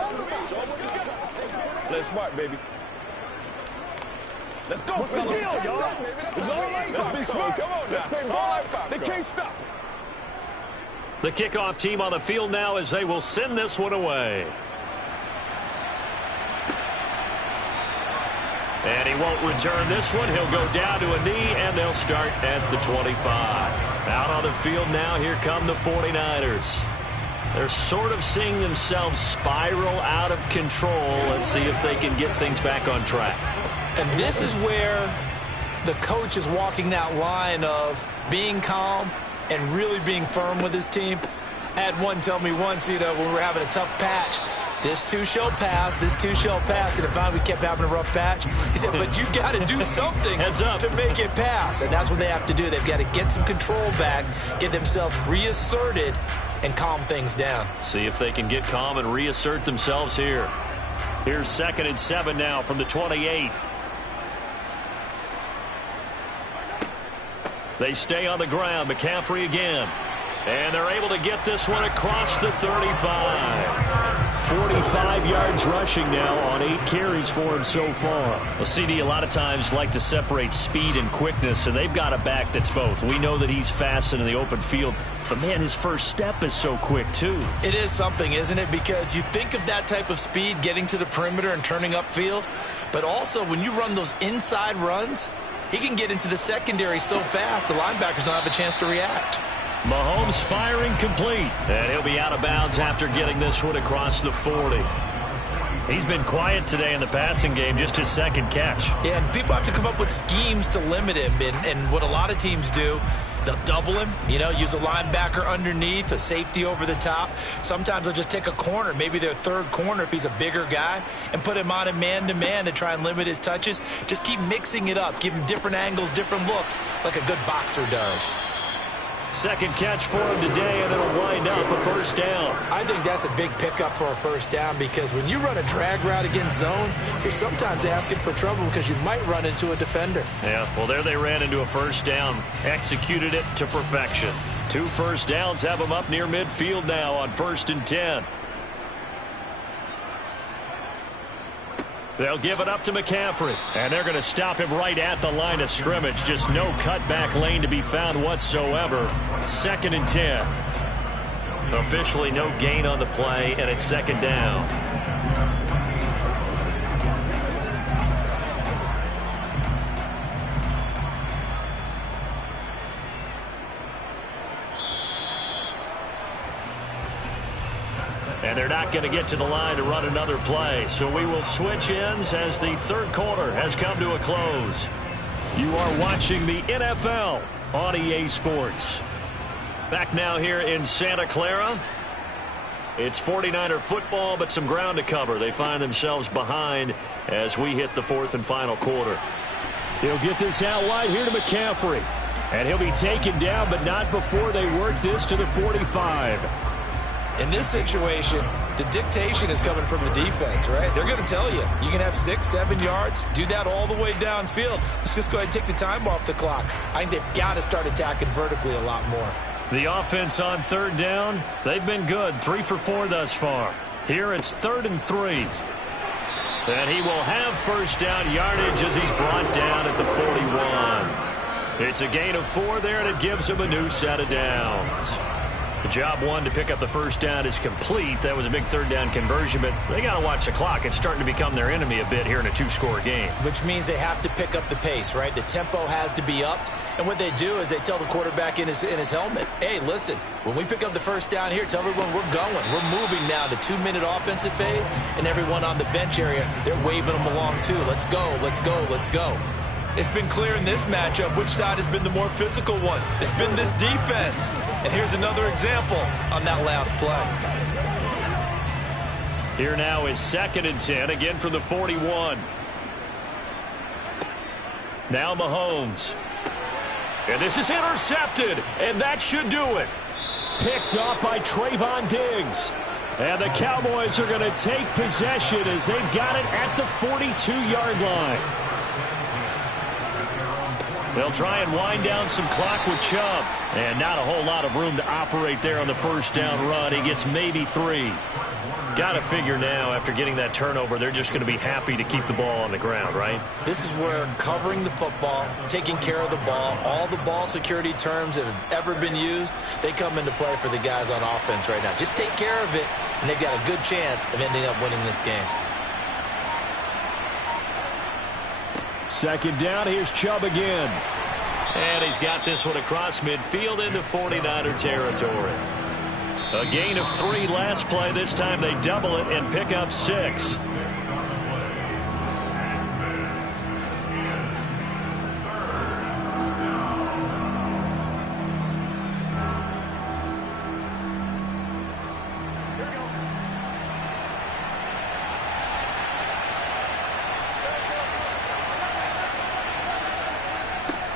Let's smart, baby. Let's go. What's the deal, y'all? Let's be smart. Come on, let's play ball. They can't stop. The kickoff team on the field now as they will send this one away. And he won't return this one. He'll go down to a knee, and they'll start at the 25. Out on the field now, here come the 49ers. They're sort of seeing themselves spiral out of control. Let's see if they can get things back on track. And this is where the coach is walking that line of being calm and really being firm with his team. I had one tell me once, when we were having a tough patch, this too shall pass, this too shall pass. And finally we kept having a rough patch. He said, but you got to do something to make it pass. And that's what they have to do. They've got to get some control back, get themselves reasserted, and calm things down. See if they can get calm and reassert themselves here. Here's 2nd and 7 now from the 28. They stay on the ground. McCaffrey again. And they're able to get this one across the 35. 45 yards rushing now on 8 carries for him so far. Well, CD a lot of times like to separate speed and quickness, and they've got a back that's both. We know that he's fast in the open field, but, man, his first step is so quick, too. It is something, isn't it? Because you think of that type of speed getting to the perimeter and turning upfield, but also when you run those inside runs, he can get into the secondary so fast the linebackers don't have a chance to react. Mahomes firing complete, and he'll be out of bounds after getting this one across the 40. He's been quiet today in the passing game, just his second catch. Yeah, and people have to come up with schemes to limit him, and what a lot of teams do, they'll double him, use a linebacker underneath, a safety over the top. Sometimes they'll just take a corner, maybe their third corner if he's a bigger guy, and put him on a man-to-man to try and limit his touches. Just keep mixing it up, give him different angles, different looks, like a good boxer does. Second catch for him today, and it'll wind up a first down. I think that's a big pickup for a first down because when you run a drag route against zone, you're sometimes asking for trouble because you might run into a defender. Yeah, well, there they ran into a first down, executed it to perfection. 2 first downs have them up near midfield now on 1st and 10. They'll give it up to McCaffrey, and they're going to stop him right at the line of scrimmage. Just no cutback lane to be found whatsoever. 2nd and 10. Officially no gain on the play, and it's 2nd down. And they're not going to get to the line to run another play. So we will switch ends as the third quarter has come to a close. You are watching the NFL on EA Sports. Back now here in Santa Clara. It's 49er football, but some ground to cover. They find themselves behind as we hit the 4th and final quarter. He'll get this out wide here to McCaffrey. And he'll be taken down, but not before they work this to the 45. In this situation, the dictation is coming from the defense, right? They're going to tell you, you can have 6, 7 yards, do that all the way downfield. Let's just go ahead and take the time off the clock. I think they've got to start attacking vertically a lot more. The offense on 3rd down, they've been good, 3 for 4 thus far. Here it's 3rd and 3. And he will have first down yardage as he's brought down at the 41. It's a gain of 4 there, and it gives him a new set of downs. The job one to pick up the first down is complete. That was a big 3rd down conversion, but they got to watch the clock. It's starting to become their enemy a bit here in a 2-score game. Which means they have to pick up the pace, right? The tempo has to be upped. And what they do is they tell the quarterback in his helmet, hey, listen, when we pick up the first down here, tell everyone we're going. We're moving now to 2-minute offensive phase, and everyone on the bench area, they're waving them along too. Let's go, let's go, let's go. It's been clear in this matchup which side has been the more physical one. It's been this defense. And here's another example on that last play. Here now is 2nd and 10, again from the 41. Now Mahomes. And this is intercepted, and that should do it. Picked off by Trayvon Diggs. And the Cowboys are going to take possession as they've got it at the 42-yard line. They'll try and wind down some clock with Chubb. And not a whole lot of room to operate there on the first down run. He gets maybe 3. Got to figure now, after getting that turnover, they're just going to be happy to keep the ball on the ground, right? This is where covering the football, taking care of the ball, all the ball security terms that have ever been used, they come into play for the guys on offense right now. Just take care of it, and they've got a good chance of ending up winning this game. 2nd down, here's Chubb again. And he's got this one across midfield into 49er territory. A gain of 3 last play. This time they double it and pick up 6.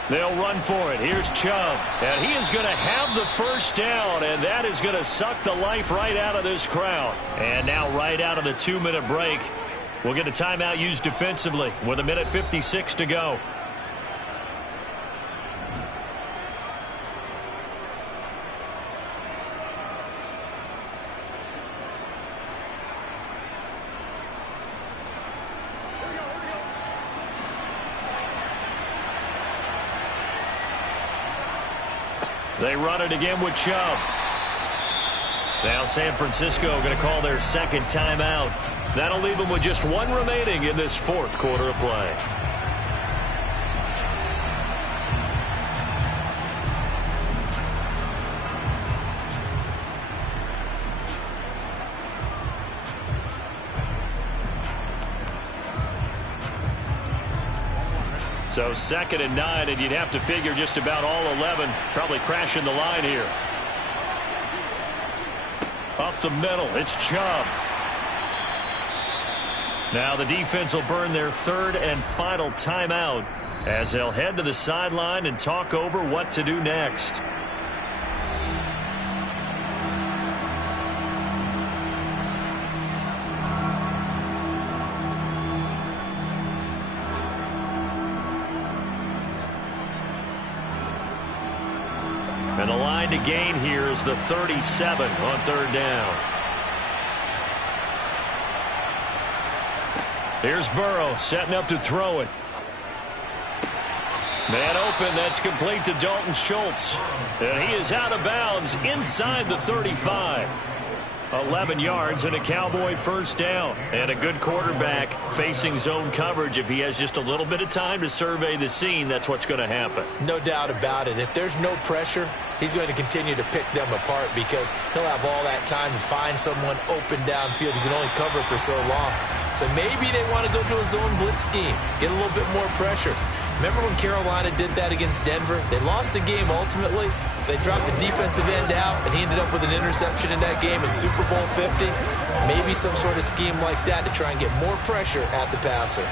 They'll run for it. Here's Chubb. And he is going to have the first down, and that is going to suck the life right out of this crowd. And now right out of the 2-minute break, we'll get a timeout used defensively with 1:56 to go. They run it again with Chubb. Now San Francisco going to call their second timeout. That'll leave them with just one remaining in this fourth quarter of play. So 2nd and 9, and you'd have to figure just about all 11 probably crashing the line here. Up the middle, it's Chubb. Now the defense will burn their third and final timeout as they'll head to the sideline and talk over what to do next. And the line to gain here is the 37 on 3rd down. Here's Burrow setting up to throw it. Man open, that's complete to Dalton Schultz. And he is out of bounds inside the 35. 11 yards and a Cowboy first down. And a good quarterback facing zone coverage. If he has just a little bit of time to survey the scene, that's what's going to happen. No doubt about it. If there's no pressure, he's going to continue to pick them apart because he'll have all that time to find someone open downfield. He can only cover for so long. So maybe they want to go to a zone blitz scheme, get a little bit more pressure. Remember when Carolina did that against Denver? They lost the game ultimately. They dropped the defensive end out, and he ended up with an interception in that game in Super Bowl 50. Maybe some sort of scheme like that to try and get more pressure at the passer.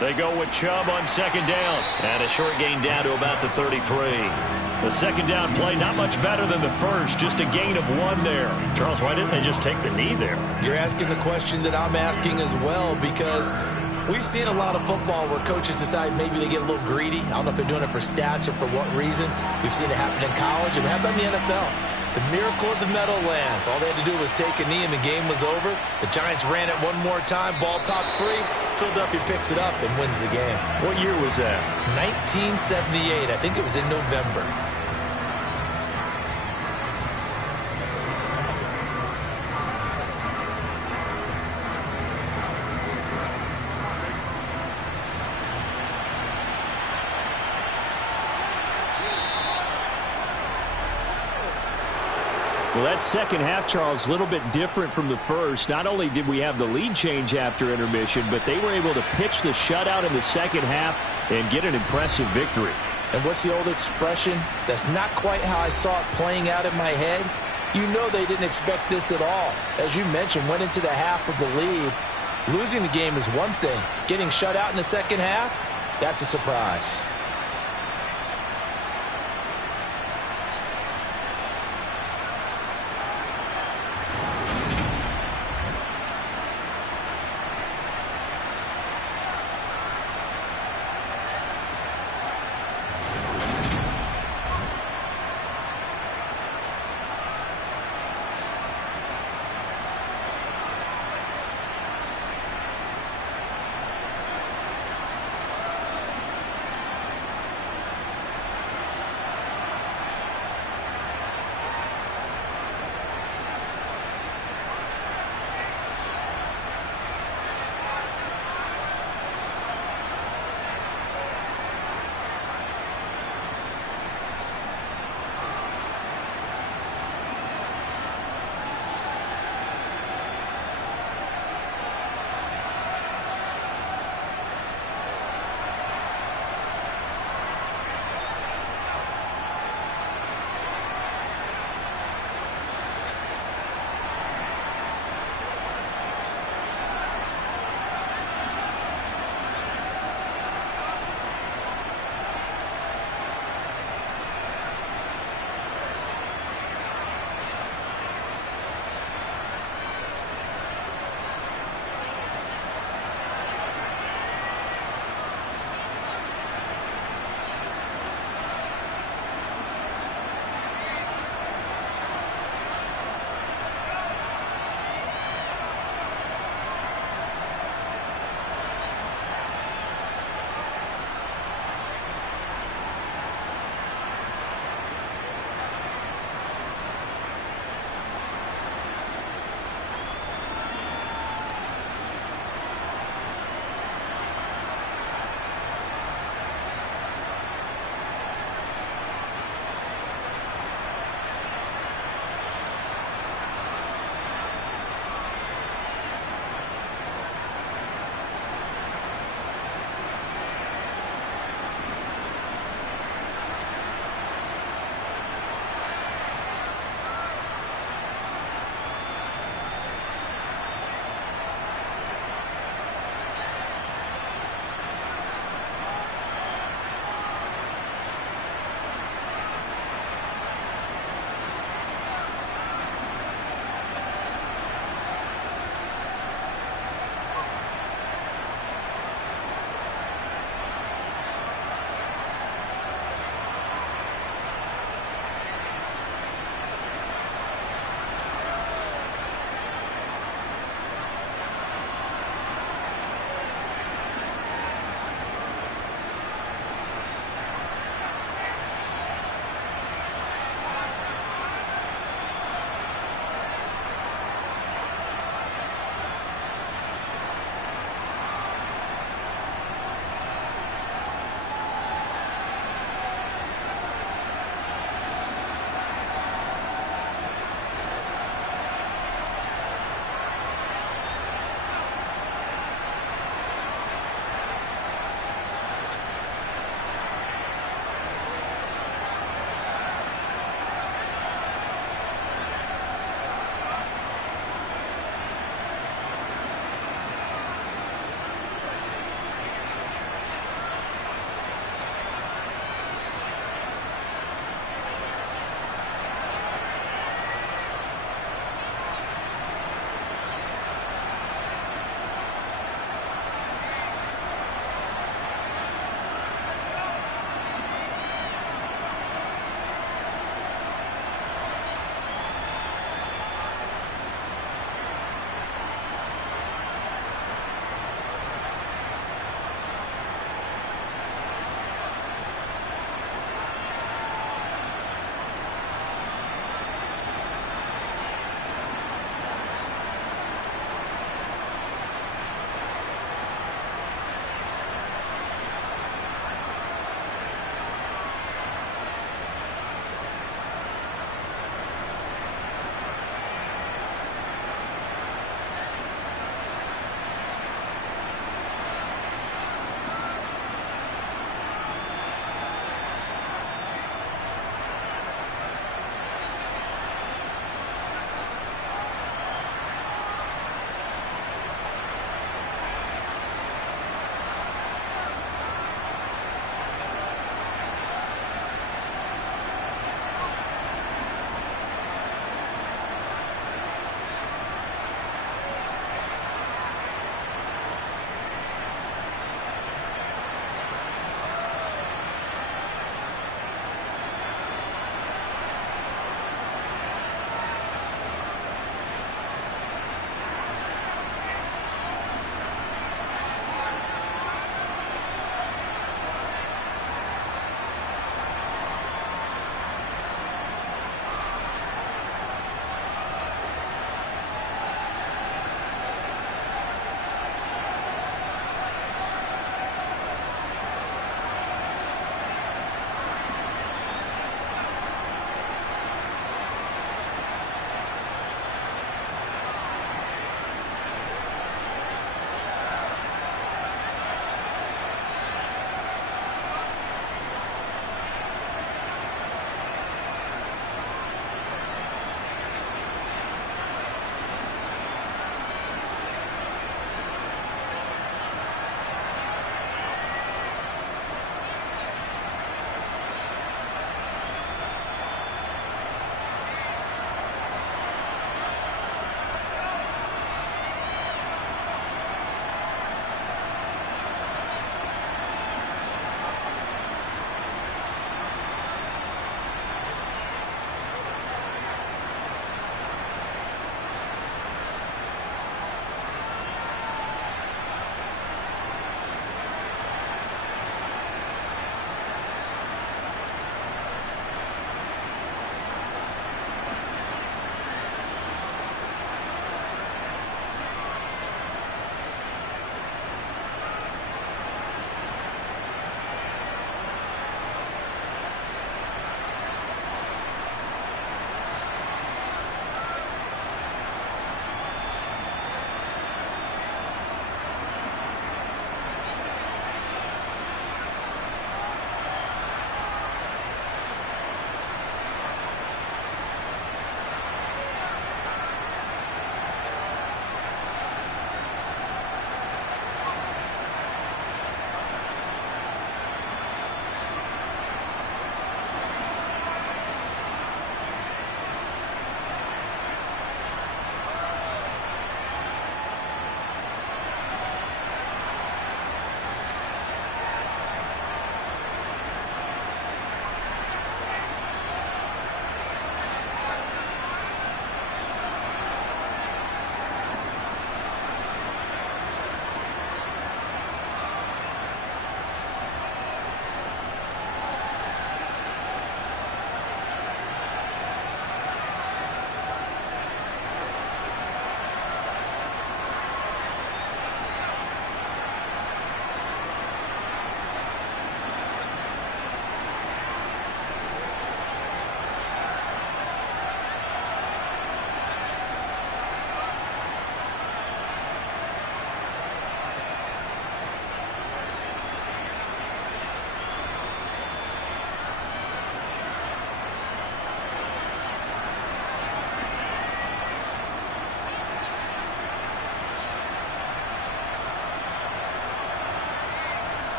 They go with Chubb on 2nd down. And a short gain down to about the 33. The 2nd down play, not much better than the first. Just a gain of 1 there. Charles, why didn't they just take the knee there? You're asking the question that I'm asking as well because we've seen a lot of football where coaches decide maybe they get a little greedy. I don't know if they're doing it for stats or for what reason. We've seen it happen in college. And how about in the NFL? The miracle of the Meadowlands. All they had to do was take a knee and the game was over. The Giants ran it one more time. Ball popped free. Philadelphia picks it up and wins the game. What year was that? 1978. I think it was in November. Well, that second half, Charles, a little bit different from the first. Not only did we have the lead change after intermission, but they were able to pitch the shutout in the second half and get an impressive victory. And what's the old expression? That's not quite how I saw it playing out in my head. You know they didn't expect this at all. As you mentioned, went into the half with the lead. Losing the game is one thing. Getting shut out in the second half, that's a surprise.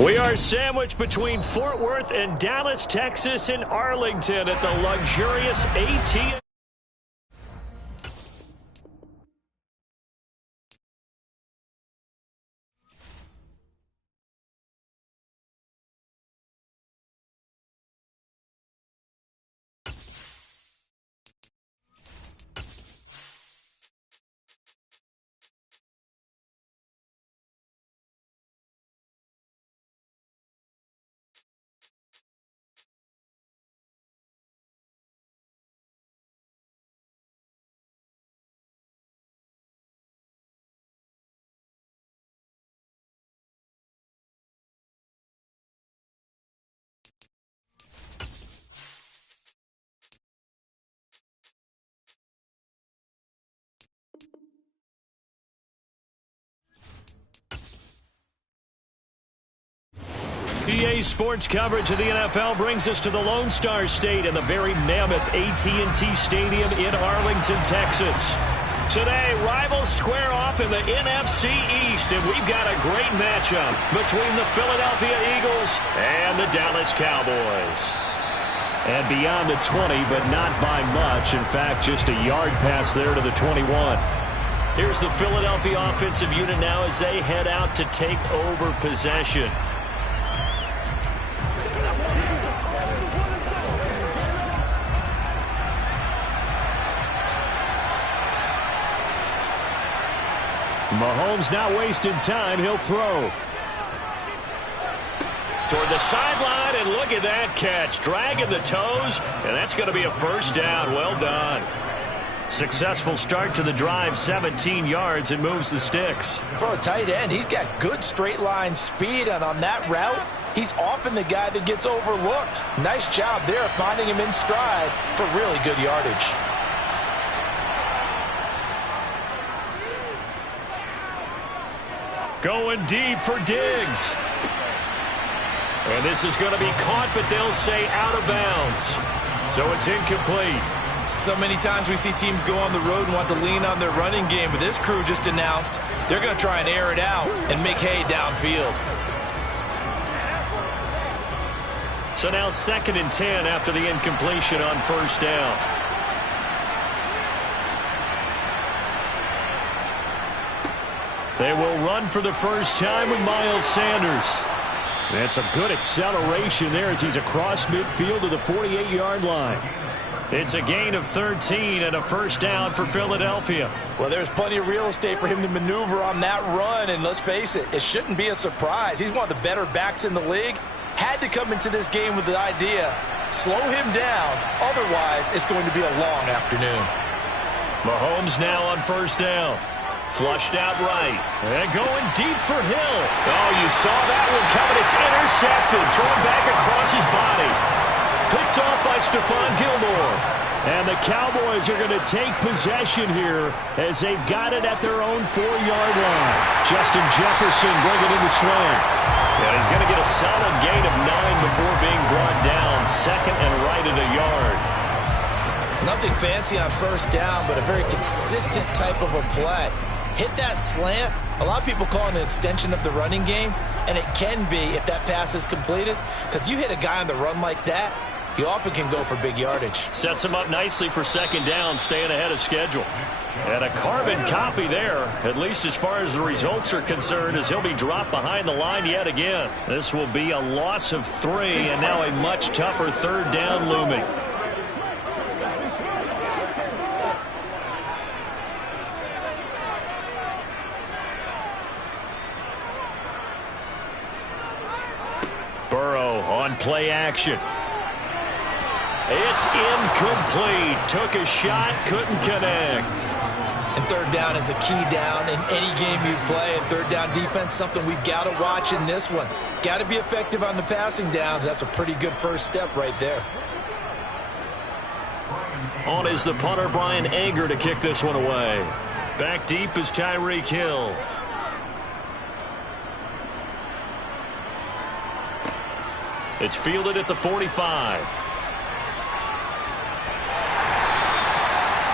We are sandwiched between Fort Worth and Dallas, Texas, and Arlington at the luxurious AT&T. EA Sports coverage of the NFL brings us to the Lone Star State and the very mammoth AT&T Stadium in Arlington, Texas. Today, rivals square off in the NFC East, and we've got a great matchup between the Philadelphia Eagles and the Dallas Cowboys. And beyond the 20, but not by much. In fact, just a yard pass there to the 21. Here's the Philadelphia offensive unit now as they head out to take over possession. Mahomes not wasting time. He'll throw. Toward the sideline, and look at that catch. Dragging the toes, and that's going to be a first down. Well done. Successful start to the drive, 17 yards, and moves the sticks. For a tight end, he's got good straight line speed, and on that route, he's often the guy that gets overlooked. Nice job there finding him in stride for really good yardage. Going deep for Diggs. And this is going to be caught, but they'll say out of bounds. So it's incomplete. So many times we see teams go on the road and want to lean on their running game, but this crew just announced they're going to try and air it out and make hay downfield. So now 2nd and 10 after the incompletion on first down. They will run for the first time with Miles Sanders. And some good acceleration there as he's across midfield to the 48-yard line. It's a gain of 13 and a first down for Philadelphia. Well, there's plenty of real estate for him to maneuver on that run, and let's face it, it shouldn't be a surprise. He's one of the better backs in the league. Had to come into this game with the idea, slow him down, otherwise it's going to be a long afternoon. Mahomes now on first down. Flushed out right. And going deep for Hill. Oh, you saw that one coming. It's intercepted. Thrown back across his body. Picked off by Stephon Gilmore. And the Cowboys are going to take possession here as they've got it at their own 4-yard line. Justin Jefferson bringing in the slant. And he's going to get a solid gain of 9 before being brought down. 2nd and right at a yard. Nothing fancy on first down, but a very consistent type of a play. Hit that slant. A lot of people call it an extension of the running game, and it can be if that pass is completed, because you hit a guy on the run like that, he often can go for big yardage. Sets him up nicely for 2nd down, staying ahead of schedule. And a carbon copy there, at least as far as the results are concerned, as he'll be dropped behind the line yet again. This will be a loss of 3, and now a much tougher 3rd down looming. Burrow on play action. It's incomplete. Took a shot, couldn't connect. And 3rd down is a key down in any game you play. And 3rd down defense, something we've got to watch in this one. Got to be effective on the passing downs. That's a pretty good first step right there. On is the punter, Brian Anger, to kick this one away. Back deep is Tyreek Hill. It's fielded at the 45.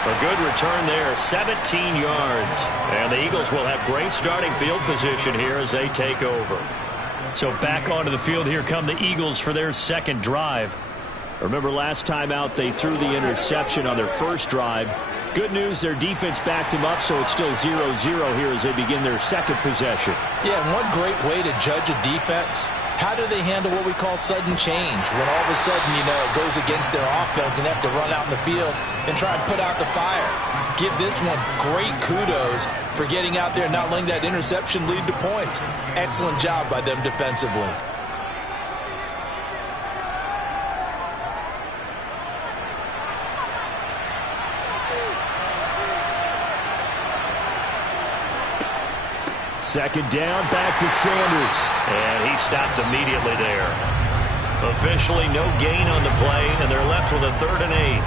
A good return there, 17 yards. And the Eagles will have great starting field position here as they take over. So back onto the field here come the Eagles for their second drive. Remember last time out they threw the interception on their first drive. Good news, their defense backed them up, so it's still 0-0 here as they begin their second possession. Yeah, and one great way to judge a defense, how do they handle what we call sudden change? When all of a sudden, you know, it goes against their offense and they have to run out in the field and try and put out the fire. Give this one great kudos for getting out there and not letting that interception lead to points. Excellent job by them defensively. Second down, back to Sanders. And he stopped immediately there. Officially no gain on the play, and they're left with a 3rd and 8.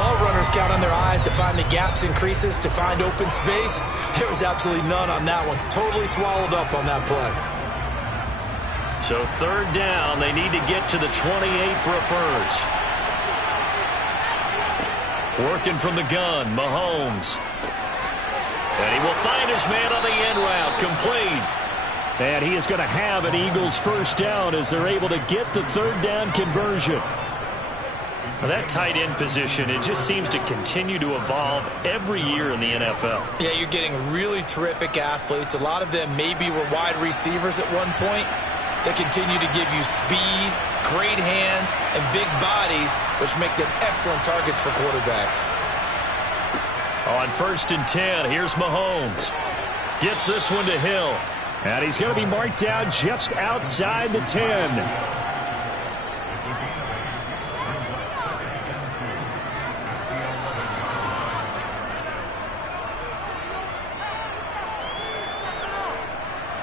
All runners count on their eyes to find the gaps and creases, to find open space. There was absolutely none on that one. Totally swallowed up on that play. So 3rd down, they need to get to the 28 for a first. Working from the gun, Mahomes. And he will find his man on the end route, complete. And he is going to have an Eagles first down as they're able to get the 3rd down conversion. Well, that tight end position, it just seems to continue to evolve every year in the NFL. Yeah, you're getting really terrific athletes. A lot of them maybe were wide receivers at one point. They continue to give you speed, great hands, and big bodies, which make them excellent targets for quarterbacks. On 1st and 10, here's Mahomes. Gets this one to Hill. And he's going to be marked down just outside the 10.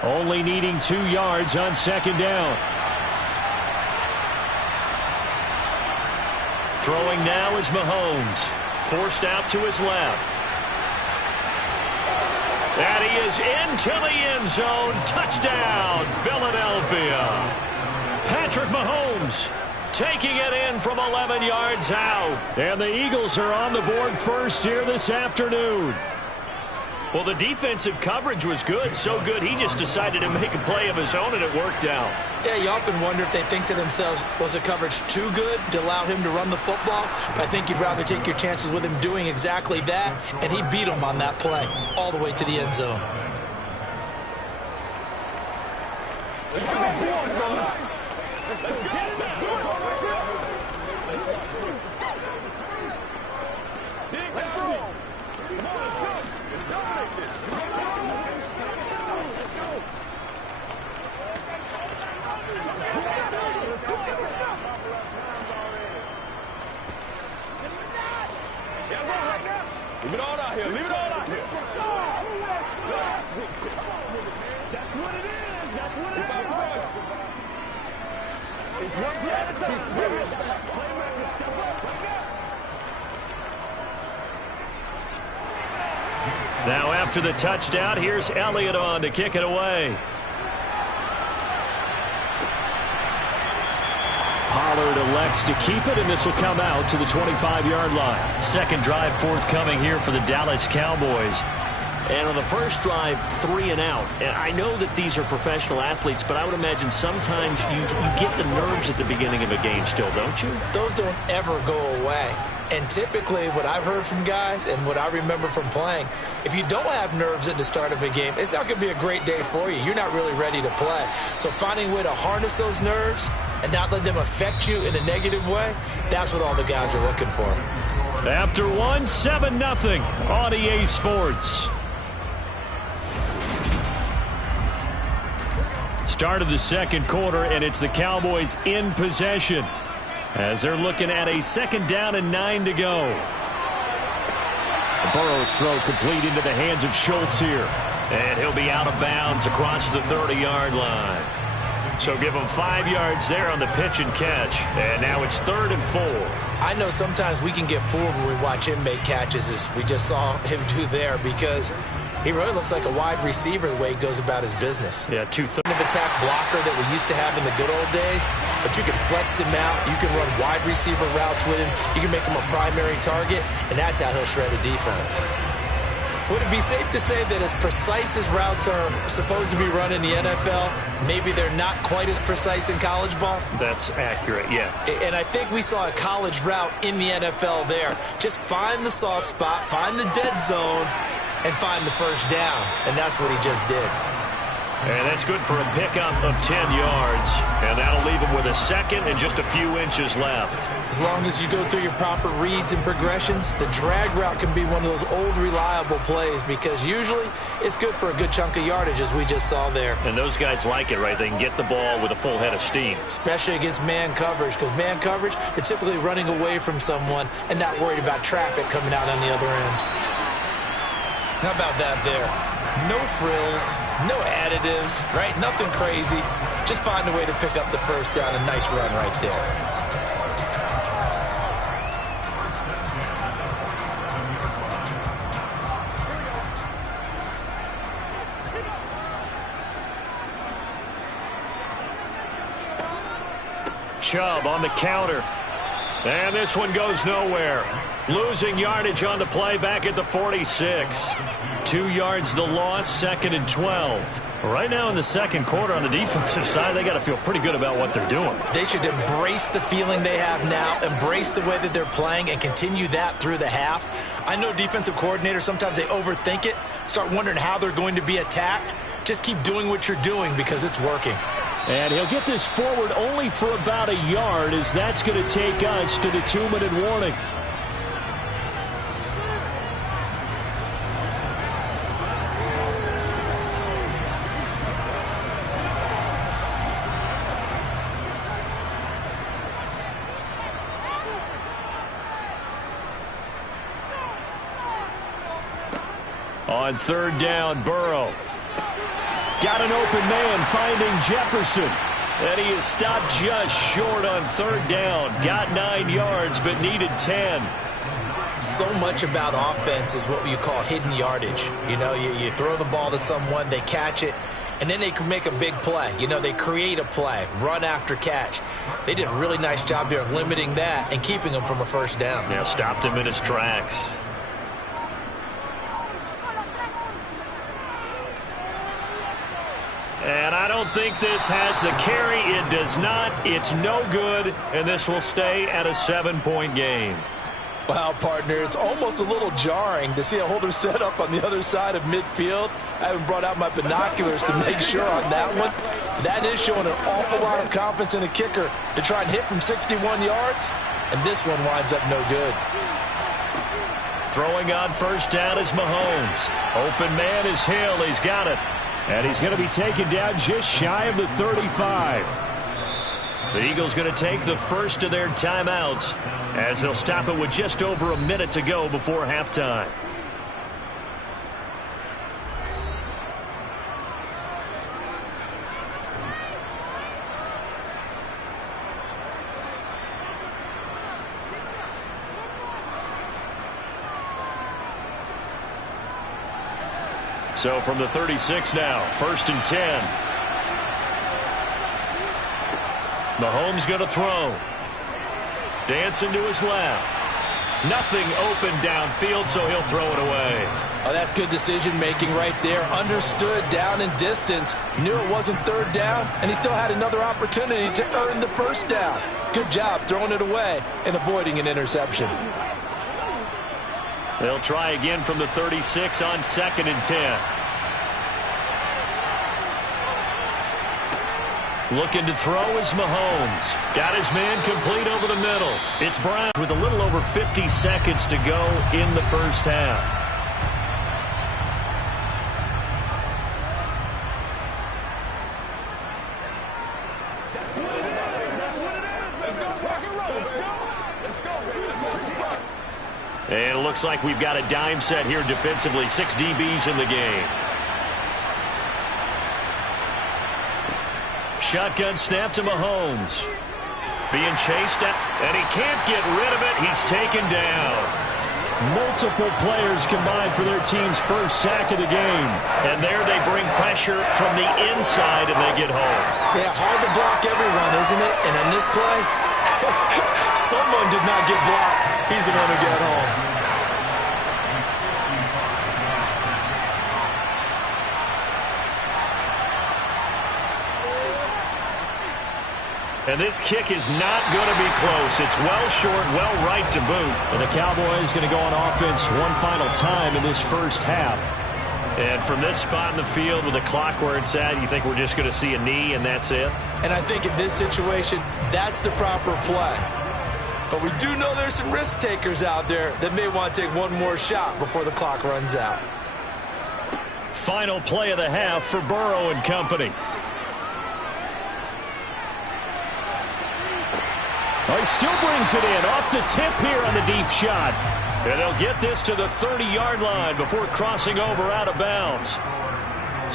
Only needing 2 yards on 2nd down. Throwing now is Mahomes. Forced out to his left. And he is into the end zone. Touchdown, Philadelphia. Patrick Mahomes taking it in from 11 yards out. And the Eagles are on the board first here this afternoon. Well, the defensive coverage was good, so good he just decided to make a play of his own, and it worked out. Yeah, you often wonder if they think to themselves, was the coverage too good to allow him to run the football? But I think you'd rather take your chances with him doing exactly that, and he beat him on that play all the way to the end zone. Leave it all out here. Leave it all out here. That's what it is. That's what it is. It's one play at a time. Playmaker, step up. Now after the touchdown, here's Elliott on to kick it away. Pollard elects to keep it, and this will come out to the 25-yard line. Second drive forthcoming here for the Dallas Cowboys. And on the first drive, 3 and out. And I know that these are professional athletes, but I would imagine sometimes you get the nerves at the beginning of a game still, don't you? Those don't ever go away. And typically what I've heard from guys and what I remember from playing, if you don't have nerves at the start of a game, it's not going to be a great day for you. You're not really ready to play. So finding a way to harness those nerves and not let them affect you in a negative way, that's what all the guys are looking for. After 7-0 on EA Sports. Start of the second quarter, and it's the Cowboys in possession as they're looking at a 2nd down and 9 to go. Burrow's throw complete into the hands of Schultz here. And he'll be out of bounds across the 30-yard line. So give him 5 yards there on the pitch and catch. And now it's 3rd and 4. I know sometimes we can get fooled when we watch him make catches, as we just saw him do there, because he really looks like a wide receiver the way he goes about his business. Yeah, 2/3 of attack blocker that we used to have in the good old days, but you can flex him out. You can run wide receiver routes with him. You can make him a primary target, and that's how he'll shred a defense. Would it be safe to say that as precise as routes are supposed to be run in the NFL, maybe they're not quite as precise in college ball? That's accurate, yeah. And I think we saw a college route in the NFL there. Just find the soft spot, find the dead zone, and find the first down. And that's what he just did. And that's good for a pickup of 10 yards. And that'll leave him with a second and just a few inches left. As long as you go through your proper reads and progressions, the drag route can be one of those old reliable plays because usually it's good for a good chunk of yardage as we just saw there. And those guys like it, right? They can get the ball with a full head of steam. Especially against man coverage because man coverage, they're typically running away from someone and not worried about traffic coming out on the other end. How about that there? No frills, no additives, right? Nothing crazy. Just find a way to pick up the first down. A nice run right there. Chubb on the counter. And this one goes nowhere. Losing yardage on the play back at the 46. 2 yards the loss, 2nd and 12. Right now in the second quarter on the defensive side, they got to feel pretty good about what they're doing. They should embrace the feeling they have now, embrace the way that they're playing, and continue that through the half. I know defensive coordinators, sometimes they overthink it, start wondering how they're going to be attacked. Just keep doing what you're doing because it's working. And he'll get this forward only for about a yard as that's going to take us to the 2-minute warning. On third down, Burrow. Got an open man finding Jefferson. And he is stopped just short on third down. Got 9 yards, but needed 10. So much about offense is what you call hidden yardage. You know, you throw the ball to someone, they catch it, and then they can make a big play. You know, they create a play, run after catch. They did a really nice job there of limiting that and keeping him from a first down. Yeah, stopped him in his tracks. And I don't think this has the carry. It does not. It's no good. And this will stay at a 7-point game. Wow, partner, it's almost a little jarring to see a holder set up on the other side of midfield. I haven't brought out my binoculars to make sure on that one. That is showing an awful lot of confidence in a kicker to try and hit from 61 yards. And this one winds up no good. Throwing on first down is Mahomes. Open man is Hill. He's got it. And he's going to be taken down just shy of the 35. The Eagles going to take the first of their timeouts as they'll stop it with just over a minute to go before halftime. So from the 36 now, 1st and 10. Mahomes going to throw. Dancing to his left. Nothing open downfield, so he'll throw it away. Oh, that's good decision-making right there. Understood down and distance. Knew it wasn't third down, and he still had another opportunity to earn the first down. Good job throwing it away and avoiding an interception. They'll try again from the 36 on 2nd and 10. Looking to throw is Mahomes. Got his man complete over the middle. It's Brown with a little over 50 seconds to go in the first half. And it looks like we've got a dime set here defensively. 6 DBs in the game. Shotgun snap to Mahomes. Being chased out, and he can't get rid of it. He's taken down. Multiple players combined for their team's first sack of the game. And there they bring pressure from the inside, and they get home. Yeah, hard to block everyone, isn't it? And on this play, someone did not get blocked. He's the one who got home. And this kick is not going to be close. It's well short, well right to boot. And the Cowboys going to go on offense one final time in this first half. And from this spot in the field with the clock where it's at, you think we're just going to see a knee and that's it? And I think in this situation, that's the proper play. But we do know there's some risk takers out there that may want to take one more shot before the clock runs out. Final play of the half for Burrow and company. Oh, he still brings it in off the tip here on the deep shot. And they'll get this to the 30-yard line before crossing over out of bounds.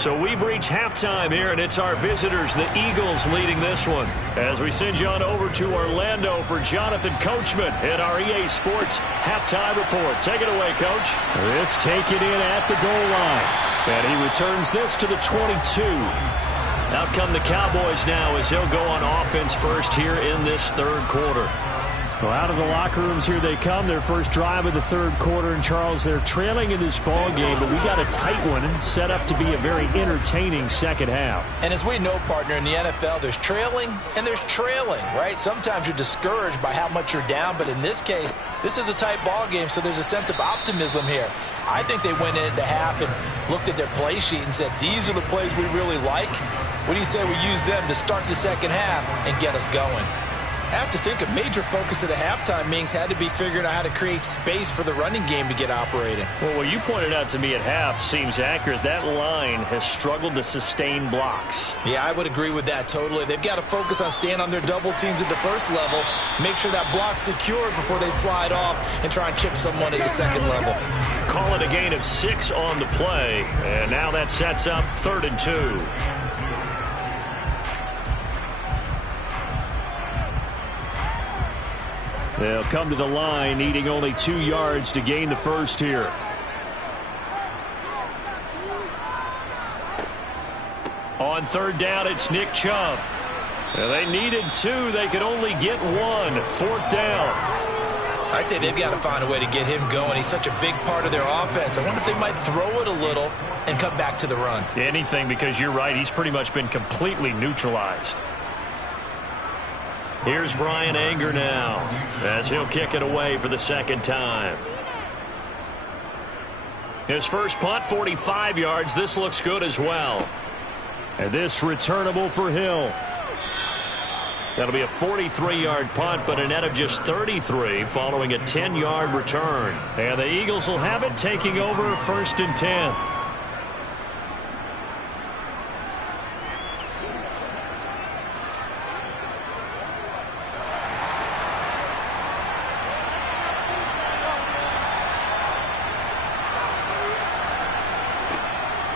So we've reached halftime here, and it's our visitors, the Eagles, leading this one. As we send you on over to Orlando for Jonathan Coachman in our EA Sports Halftime Report. Take it away, Coach. This taken in at the goal line. And he returns this to the 22. Out come the Cowboys now as they'll go on offense first here in this third quarter. Well, out of the locker rooms here they come. Their first drive of the third quarter. And, Charles, they're trailing in this ball game, but we got a tight one and set up to be a very entertaining second half. And as we know, partner, in the NFL, there's trailing and there's trailing, right? Sometimes you're discouraged by how much you're down, but in this case, this is a tight ball game, so there's a sense of optimism here. I think they went into half and looked at their play sheet and said, these are the plays we really like. What do you say we use them to start the second half and get us going? I have to think a major focus of the halftime meetings had to be figuring out how to create space for the running game to get operating. Well, what you pointed out to me at half seems accurate. That line has struggled to sustain blocks. Yeah, I would agree with that totally. They've got to focus on staying on their double teams at the first level, make sure that block's secured before they slide off and try and chip someone at the second level. Call it a gain of 6 on the play, and now that sets up 3rd and 2. They'll come to the line, needing only 2 yards to gain the first here. On 3rd down, it's Nick Chubb. They needed 2. They could only get 1. 4th down. I'd say they've got to find a way to get him going. He's such a big part of their offense. I wonder if they might throw it a little and come back to the run. Anything, because you're right. He's pretty much been completely neutralized. Here's Brian Anger now as he'll kick it away for the second time. His first punt, 45 yards. This looks good as well. And this returnable for Hill. That'll be a 43-yard punt, but a net of just 33 following a 10-yard return. And the Eagles will have it, taking over 1st and 10.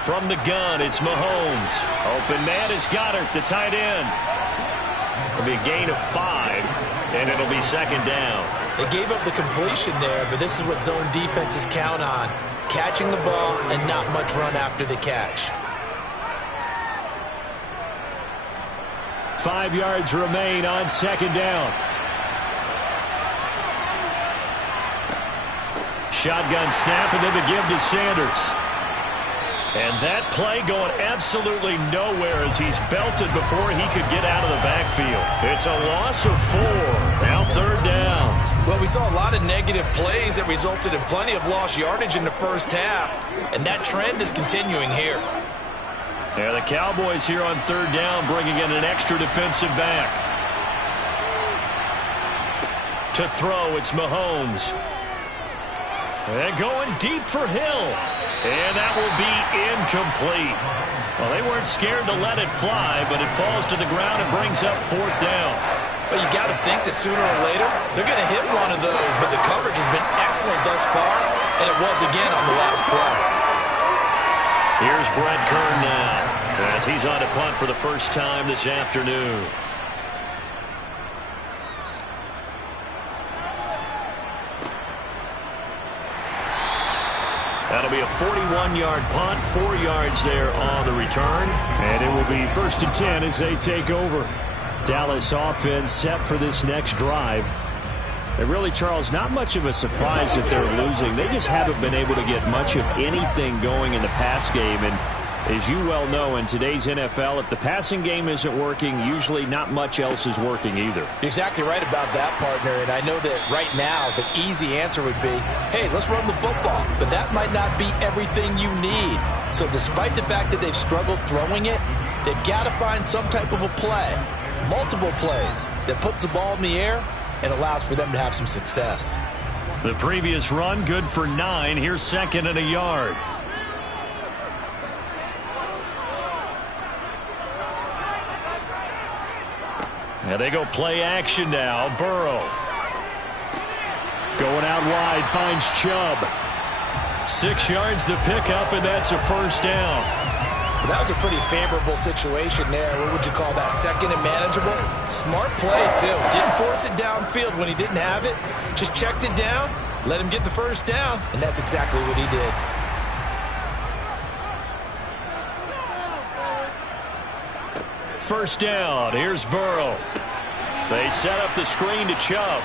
From the gun, it's Mahomes. Open man is Goddard, the tight end. It'll be a gain of 5, and it'll be 2nd down. They gave up the completion there, but this is what zone defenses count on. Catching the ball and not much run after the catch. 5 yards remain on 2nd down. Shotgun snap, and then the give to Sanders. And that play going absolutely nowhere as he's belted before he could get out of the backfield. It's a loss of 4. Now 3rd down. Well, we saw a lot of negative plays that resulted in plenty of lost yardage in the first half. And that trend is continuing here. Yeah, the Cowboys here on 3rd down bringing in an extra defensive back. To throw, it's Mahomes. And going deep for Hill. And that will be incomplete. Well, they weren't scared to let it fly, but it falls to the ground and brings up 4th down. Well, you got to think that sooner or later they're going to hit one of those, but the coverage has been excellent thus far, and it was again on the last play. Here's Brett Kern now as he's on to punt for the first time this afternoon. That'll be a 41-yard punt, 4 yards there on the return. And it will be 1st and 10 as they take over. Dallas offense set for this next drive. And really, Charles, not much of a surprise that they're losing. They just haven't been able to get much of anything going in the pass game. And As you well know, in today's NFL, if the passing game isn't working, usually not much else is working either. You're exactly right about that, partner. And I know that right now the easy answer would be, hey, let's run the football. But that might not be everything you need. So despite the fact that they've struggled throwing it, they've got to find some type of a play, multiple plays, that puts the ball in the air and allows for them to have some success. The previous run, good for 9. Here's 2nd and a yard. And they go play action now. Burrow. Going out wide, finds Chubb. 6 yards the pickup, and that's a first down. Well, that was a pretty favorable situation there. What would you call that? 2nd and manageable? Smart play, too. Didn't force it downfield when he didn't have it. Just checked it down, let him get the first down, and that's exactly what he did. First down. Here's Burrow. They set up the screen to Chubb.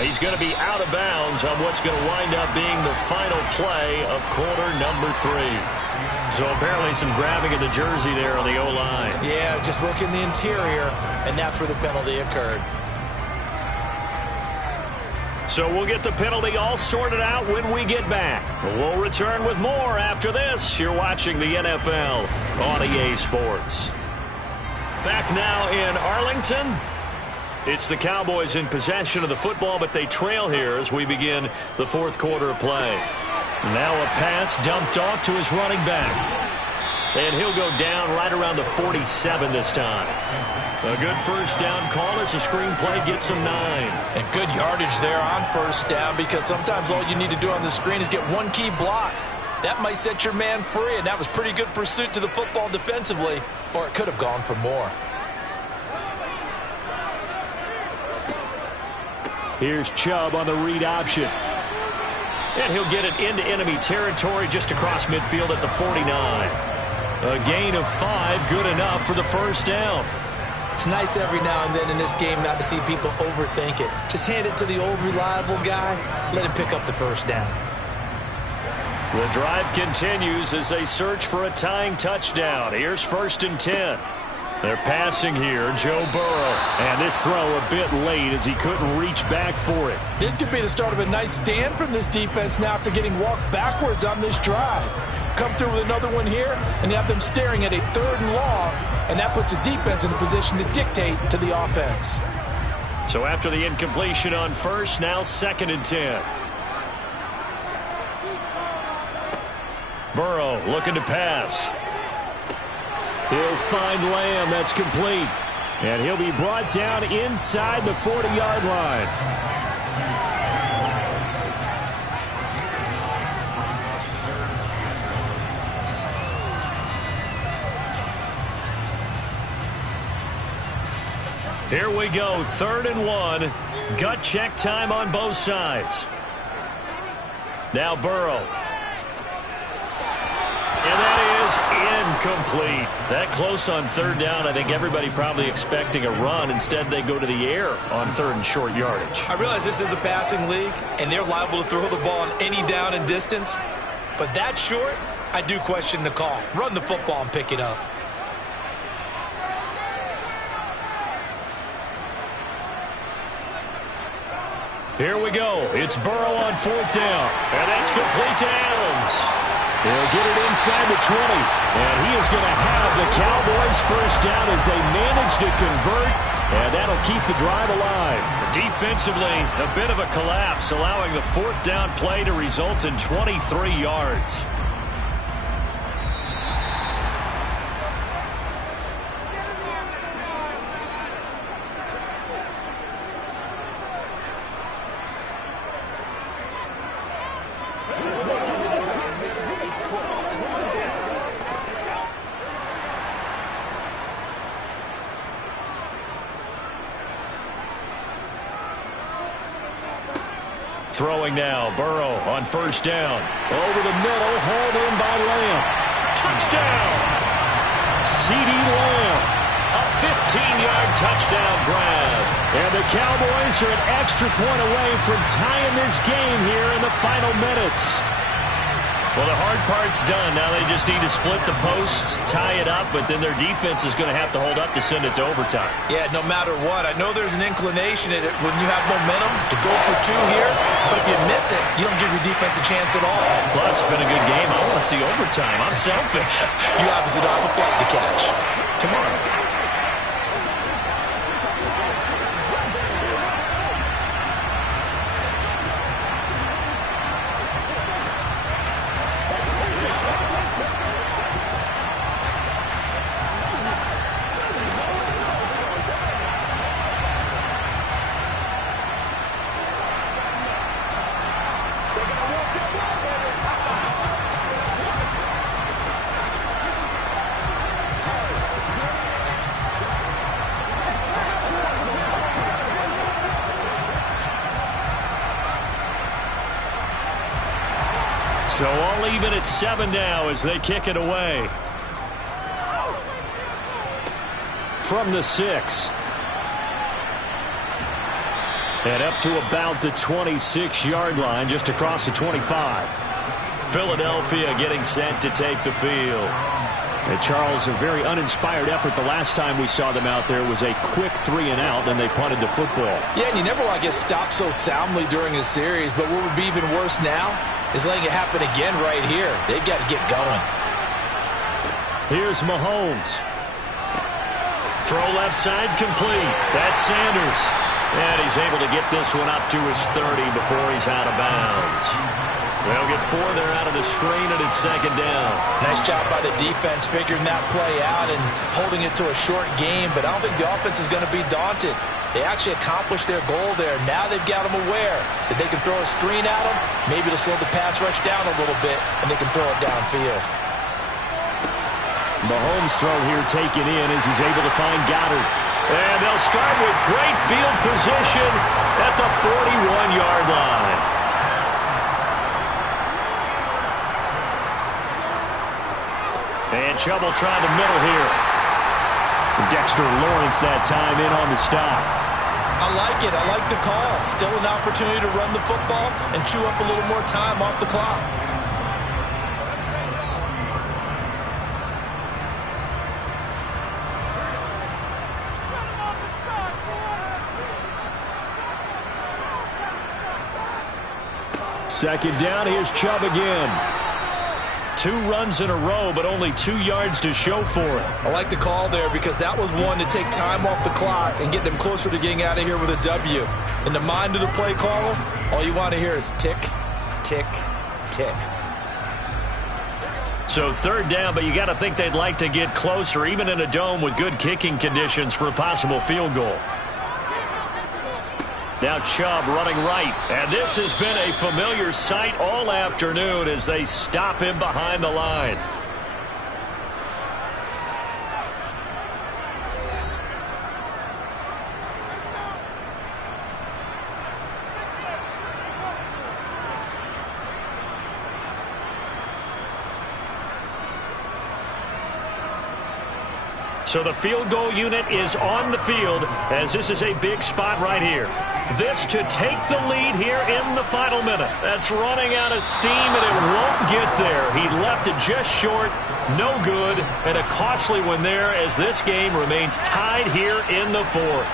He's going to be out of bounds on what's going to wind up being the final play of quarter number 3. So apparently some grabbing of the jersey there on the O-line. Yeah, just look in the interior, and that's where the penalty occurred. So we'll get the penalty all sorted out when we get back. We'll return with more after this. You're watching the NFL on EA Sports. Back now in Arlington. It's the Cowboys in possession of the football, but they trail here as we begin the 4th quarter of play. Now a pass dumped off to his running back. And he'll go down right around the 47 this time. A good first down call as the screenplay gets him 9. And good yardage there on first down, because sometimes all you need to do on the screen is get one key block. That might set your man free, and that was pretty good pursuit to the football defensively, or it could have gone for more. Here's Chubb on the read option. And he'll get it into enemy territory just across midfield at the 49. A gain of 5, good enough for the first down. It's nice every now and then in this game not to see people overthink it. Just hand it to the old reliable guy, let him pick up the first down. The drive continues as they search for a tying touchdown. Here's 1st and 10. They're passing here, Joe Burrow. And this throw a bit late as he couldn't reach back for it. This could be the start of a nice stand from this defense now after getting walked backwards on this drive. Come through with another one here, and you have them staring at a 3rd and long, and that puts the defense in a position to dictate to the offense. So after the incompletion on first, now 2nd and 10. Burrow looking to pass. He'll find Lamb. That's complete. And he'll be brought down inside the 40-yard line. Here we go, 3rd and 1. Gut check time on both sides. Now Burrow. And that is incomplete. That close on 3rd down. I think everybody probably expecting a run. Instead, they go to the air on 3rd and short yardage. I realize this is a passing league, and they're liable to throw the ball on any down and distance. But that short, I do question the call. Run the football and pick it up. Here we go. It's Burrow on 4th down. And that's complete to Adams. They'll get it inside the 20. And he is going to have the Cowboys first down as they manage to convert. And that'll keep the drive alive. Defensively, a bit of a collapse, allowing the 4th down play to result in 23 yards. Throwing now, Burrow on 1st down. Over the middle, hauled in by Lamb. Touchdown! CeeDee Lamb. A 15-yard touchdown grab. And the Cowboys are an extra point away from tying this game here in the final minutes. Well, the hard part's done. Now they just need to split the posts, tie it up, but then their defense is going to have to hold up to send it to overtime. Yeah, no matter what. I know there's an inclination in it when you have momentum to go for two here, but if you miss it, you don't give your defense a chance at all. Plus, it's been a good game. I want to see overtime. I'm selfish. You obviously don't have a flight to catch. Tomorrow. So all even at 7 now as they kick it away. From the 6. And up to about the 26-yard line, just across the 25. Philadelphia getting set to take the field. And Charles, a very uninspired effort. The last time we saw them out there was a quick 3-and-out, and they punted the football. Yeah, and you never want to get stopped so soundly during a series, but what would be even worse now is letting it happen again right here. They've got to get going. Here's Mahomes. Throw left side complete. That's Sanders. And he's able to get this one up to his 30 before he's out of bounds. They'll get 4 there out of the screen, and it's 2nd down. Nice job by the defense figuring that play out and holding it to a short game, but I don't think the offense is going to be daunted. They actually accomplished their goal there. Now they've got them aware that they can throw a screen at them, maybe to slow the pass rush down a little bit, and they can throw it downfield. Mahomes' throw here taken in as he's able to find Goddard. And they'll start with great field position at the 41-yard line. And Chubb will try the middle here. Dexter Lawrence that time in on the stop. I like it. I like the call. Still an opportunity to run the football and chew up a little more time off the clock. Second down, here's Chubb again. 2 runs in a row, but only 2 yards to show for it. I like the call there because that was one to take time off the clock and get them closer to getting out of here with a W. In the mind of the play caller, all you want to hear is tick, tick, tick. So 3rd down, but you got to think they'd like to get closer, even in a dome with good kicking conditions for a possible field goal. Now Chubb running right. And this has been a familiar sight all afternoon as they stop him behind the line. So the field goal unit is on the field as this is a big spot right here. This to take the lead here in the final minute. That's running out of steam, and it won't get there. He left it just short, no good, and a costly one there as this game remains tied here in the 4th.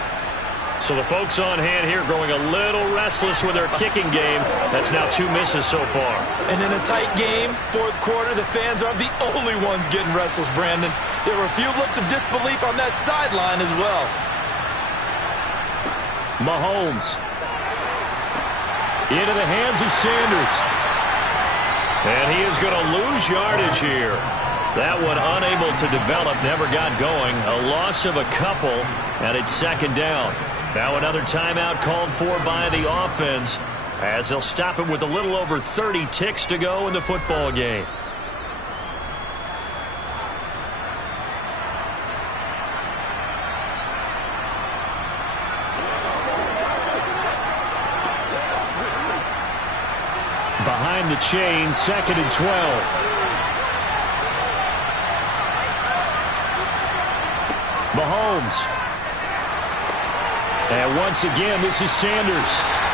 So the folks on hand here growing a little restless with their kicking game. That's now 2 misses so far. And in a tight game, 4th quarter, the fans aren't the only ones getting restless, Brandon. There were a few looks of disbelief on that sideline as well. Mahomes. Into the hands of Sanders. And he is going to lose yardage here. That one unable to develop, never got going. A loss of a couple, and it's 2nd down. Now another timeout called for by the offense as they'll stop it with a little over 30 ticks to go in the football game. Behind the chain, 2nd and 12. Mahomes. And once again, this is Sanders.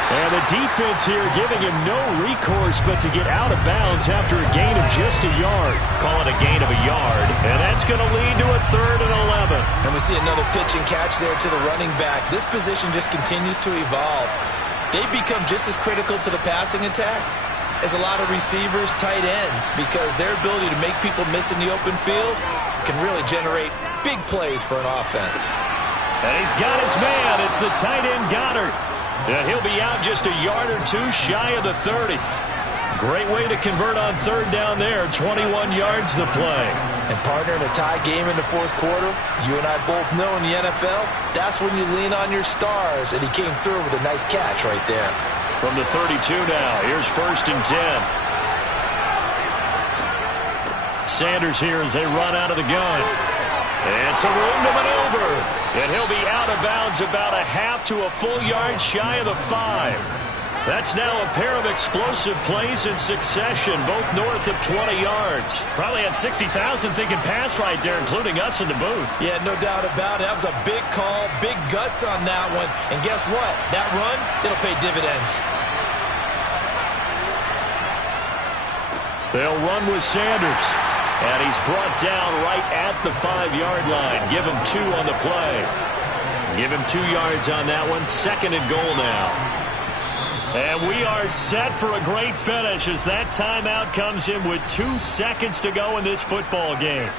And the defense here giving him no recourse but to get out of bounds after a gain of just a yard. Call it a gain of a yard, and that's going to lead to a 3rd and 11. And we see another pitch and catch there to the running back. This position just continues to evolve. They become just as critical to the passing attack as a lot of receivers, tight ends, because their ability to make people miss in the open field can really generate big plays for an offense. And he's got his man. It's the tight end Goddard. And he'll be out just a yard or two shy of the 30. Great way to convert on 3rd down there. 21 yards the play. And partner, in a tie game in the 4th quarter, you and I both know in the NFL, that's when you lean on your stars. And he came through with a nice catch right there. From the 32 now, here's 1st and 10. Sanders here as they run out of the gun. It's a room to maneuver. And he'll be out of bounds about a half to a full yard shy of the 5. That's now a pair of explosive plays in succession, both north of 20 yards. Probably had 60,000 thinking pass right there, including us in the booth. Yeah, no doubt about it. That was a big call, big guts on that one. And guess what? That run, it'll pay dividends. They'll run with Sanders. And he's brought down right at the 5-yard line. Give him 2 on the play. Give him 2 yards on that one. 2nd and goal now. And we are set for a great finish as that timeout comes in with 2 seconds to go in this football game.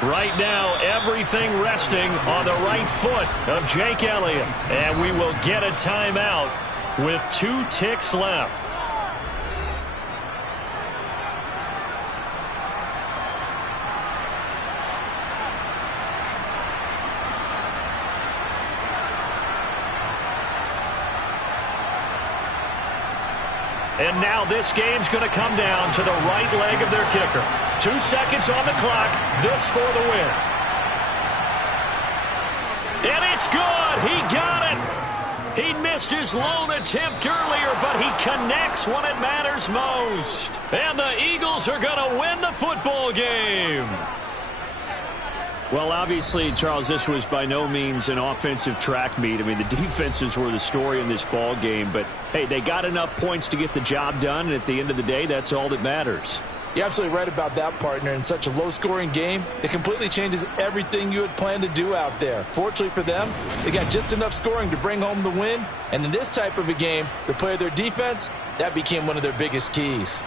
Right now, everything resting on the right foot of Jake Elliott. And we will get a timeout with 2 ticks left. And now this game's going to come down to the right leg of their kicker. 2 seconds on the clock. This for the win. And it's good. He got it. He missed his lone attempt earlier, but he connects when it matters most. And the Eagles are going to win the football game. Well, obviously, Charles, this was by no means an offensive track meet. I mean, the defenses were the story in this ball game. But, hey, they got enough points to get the job done. And at the end of the day, that's all that matters. You're absolutely right about that, partner. In such a low-scoring game, it completely changes everything you had planned to do out there. Fortunately for them, they got just enough scoring to bring home the win. And in this type of a game, to play their defense, that became one of their biggest keys.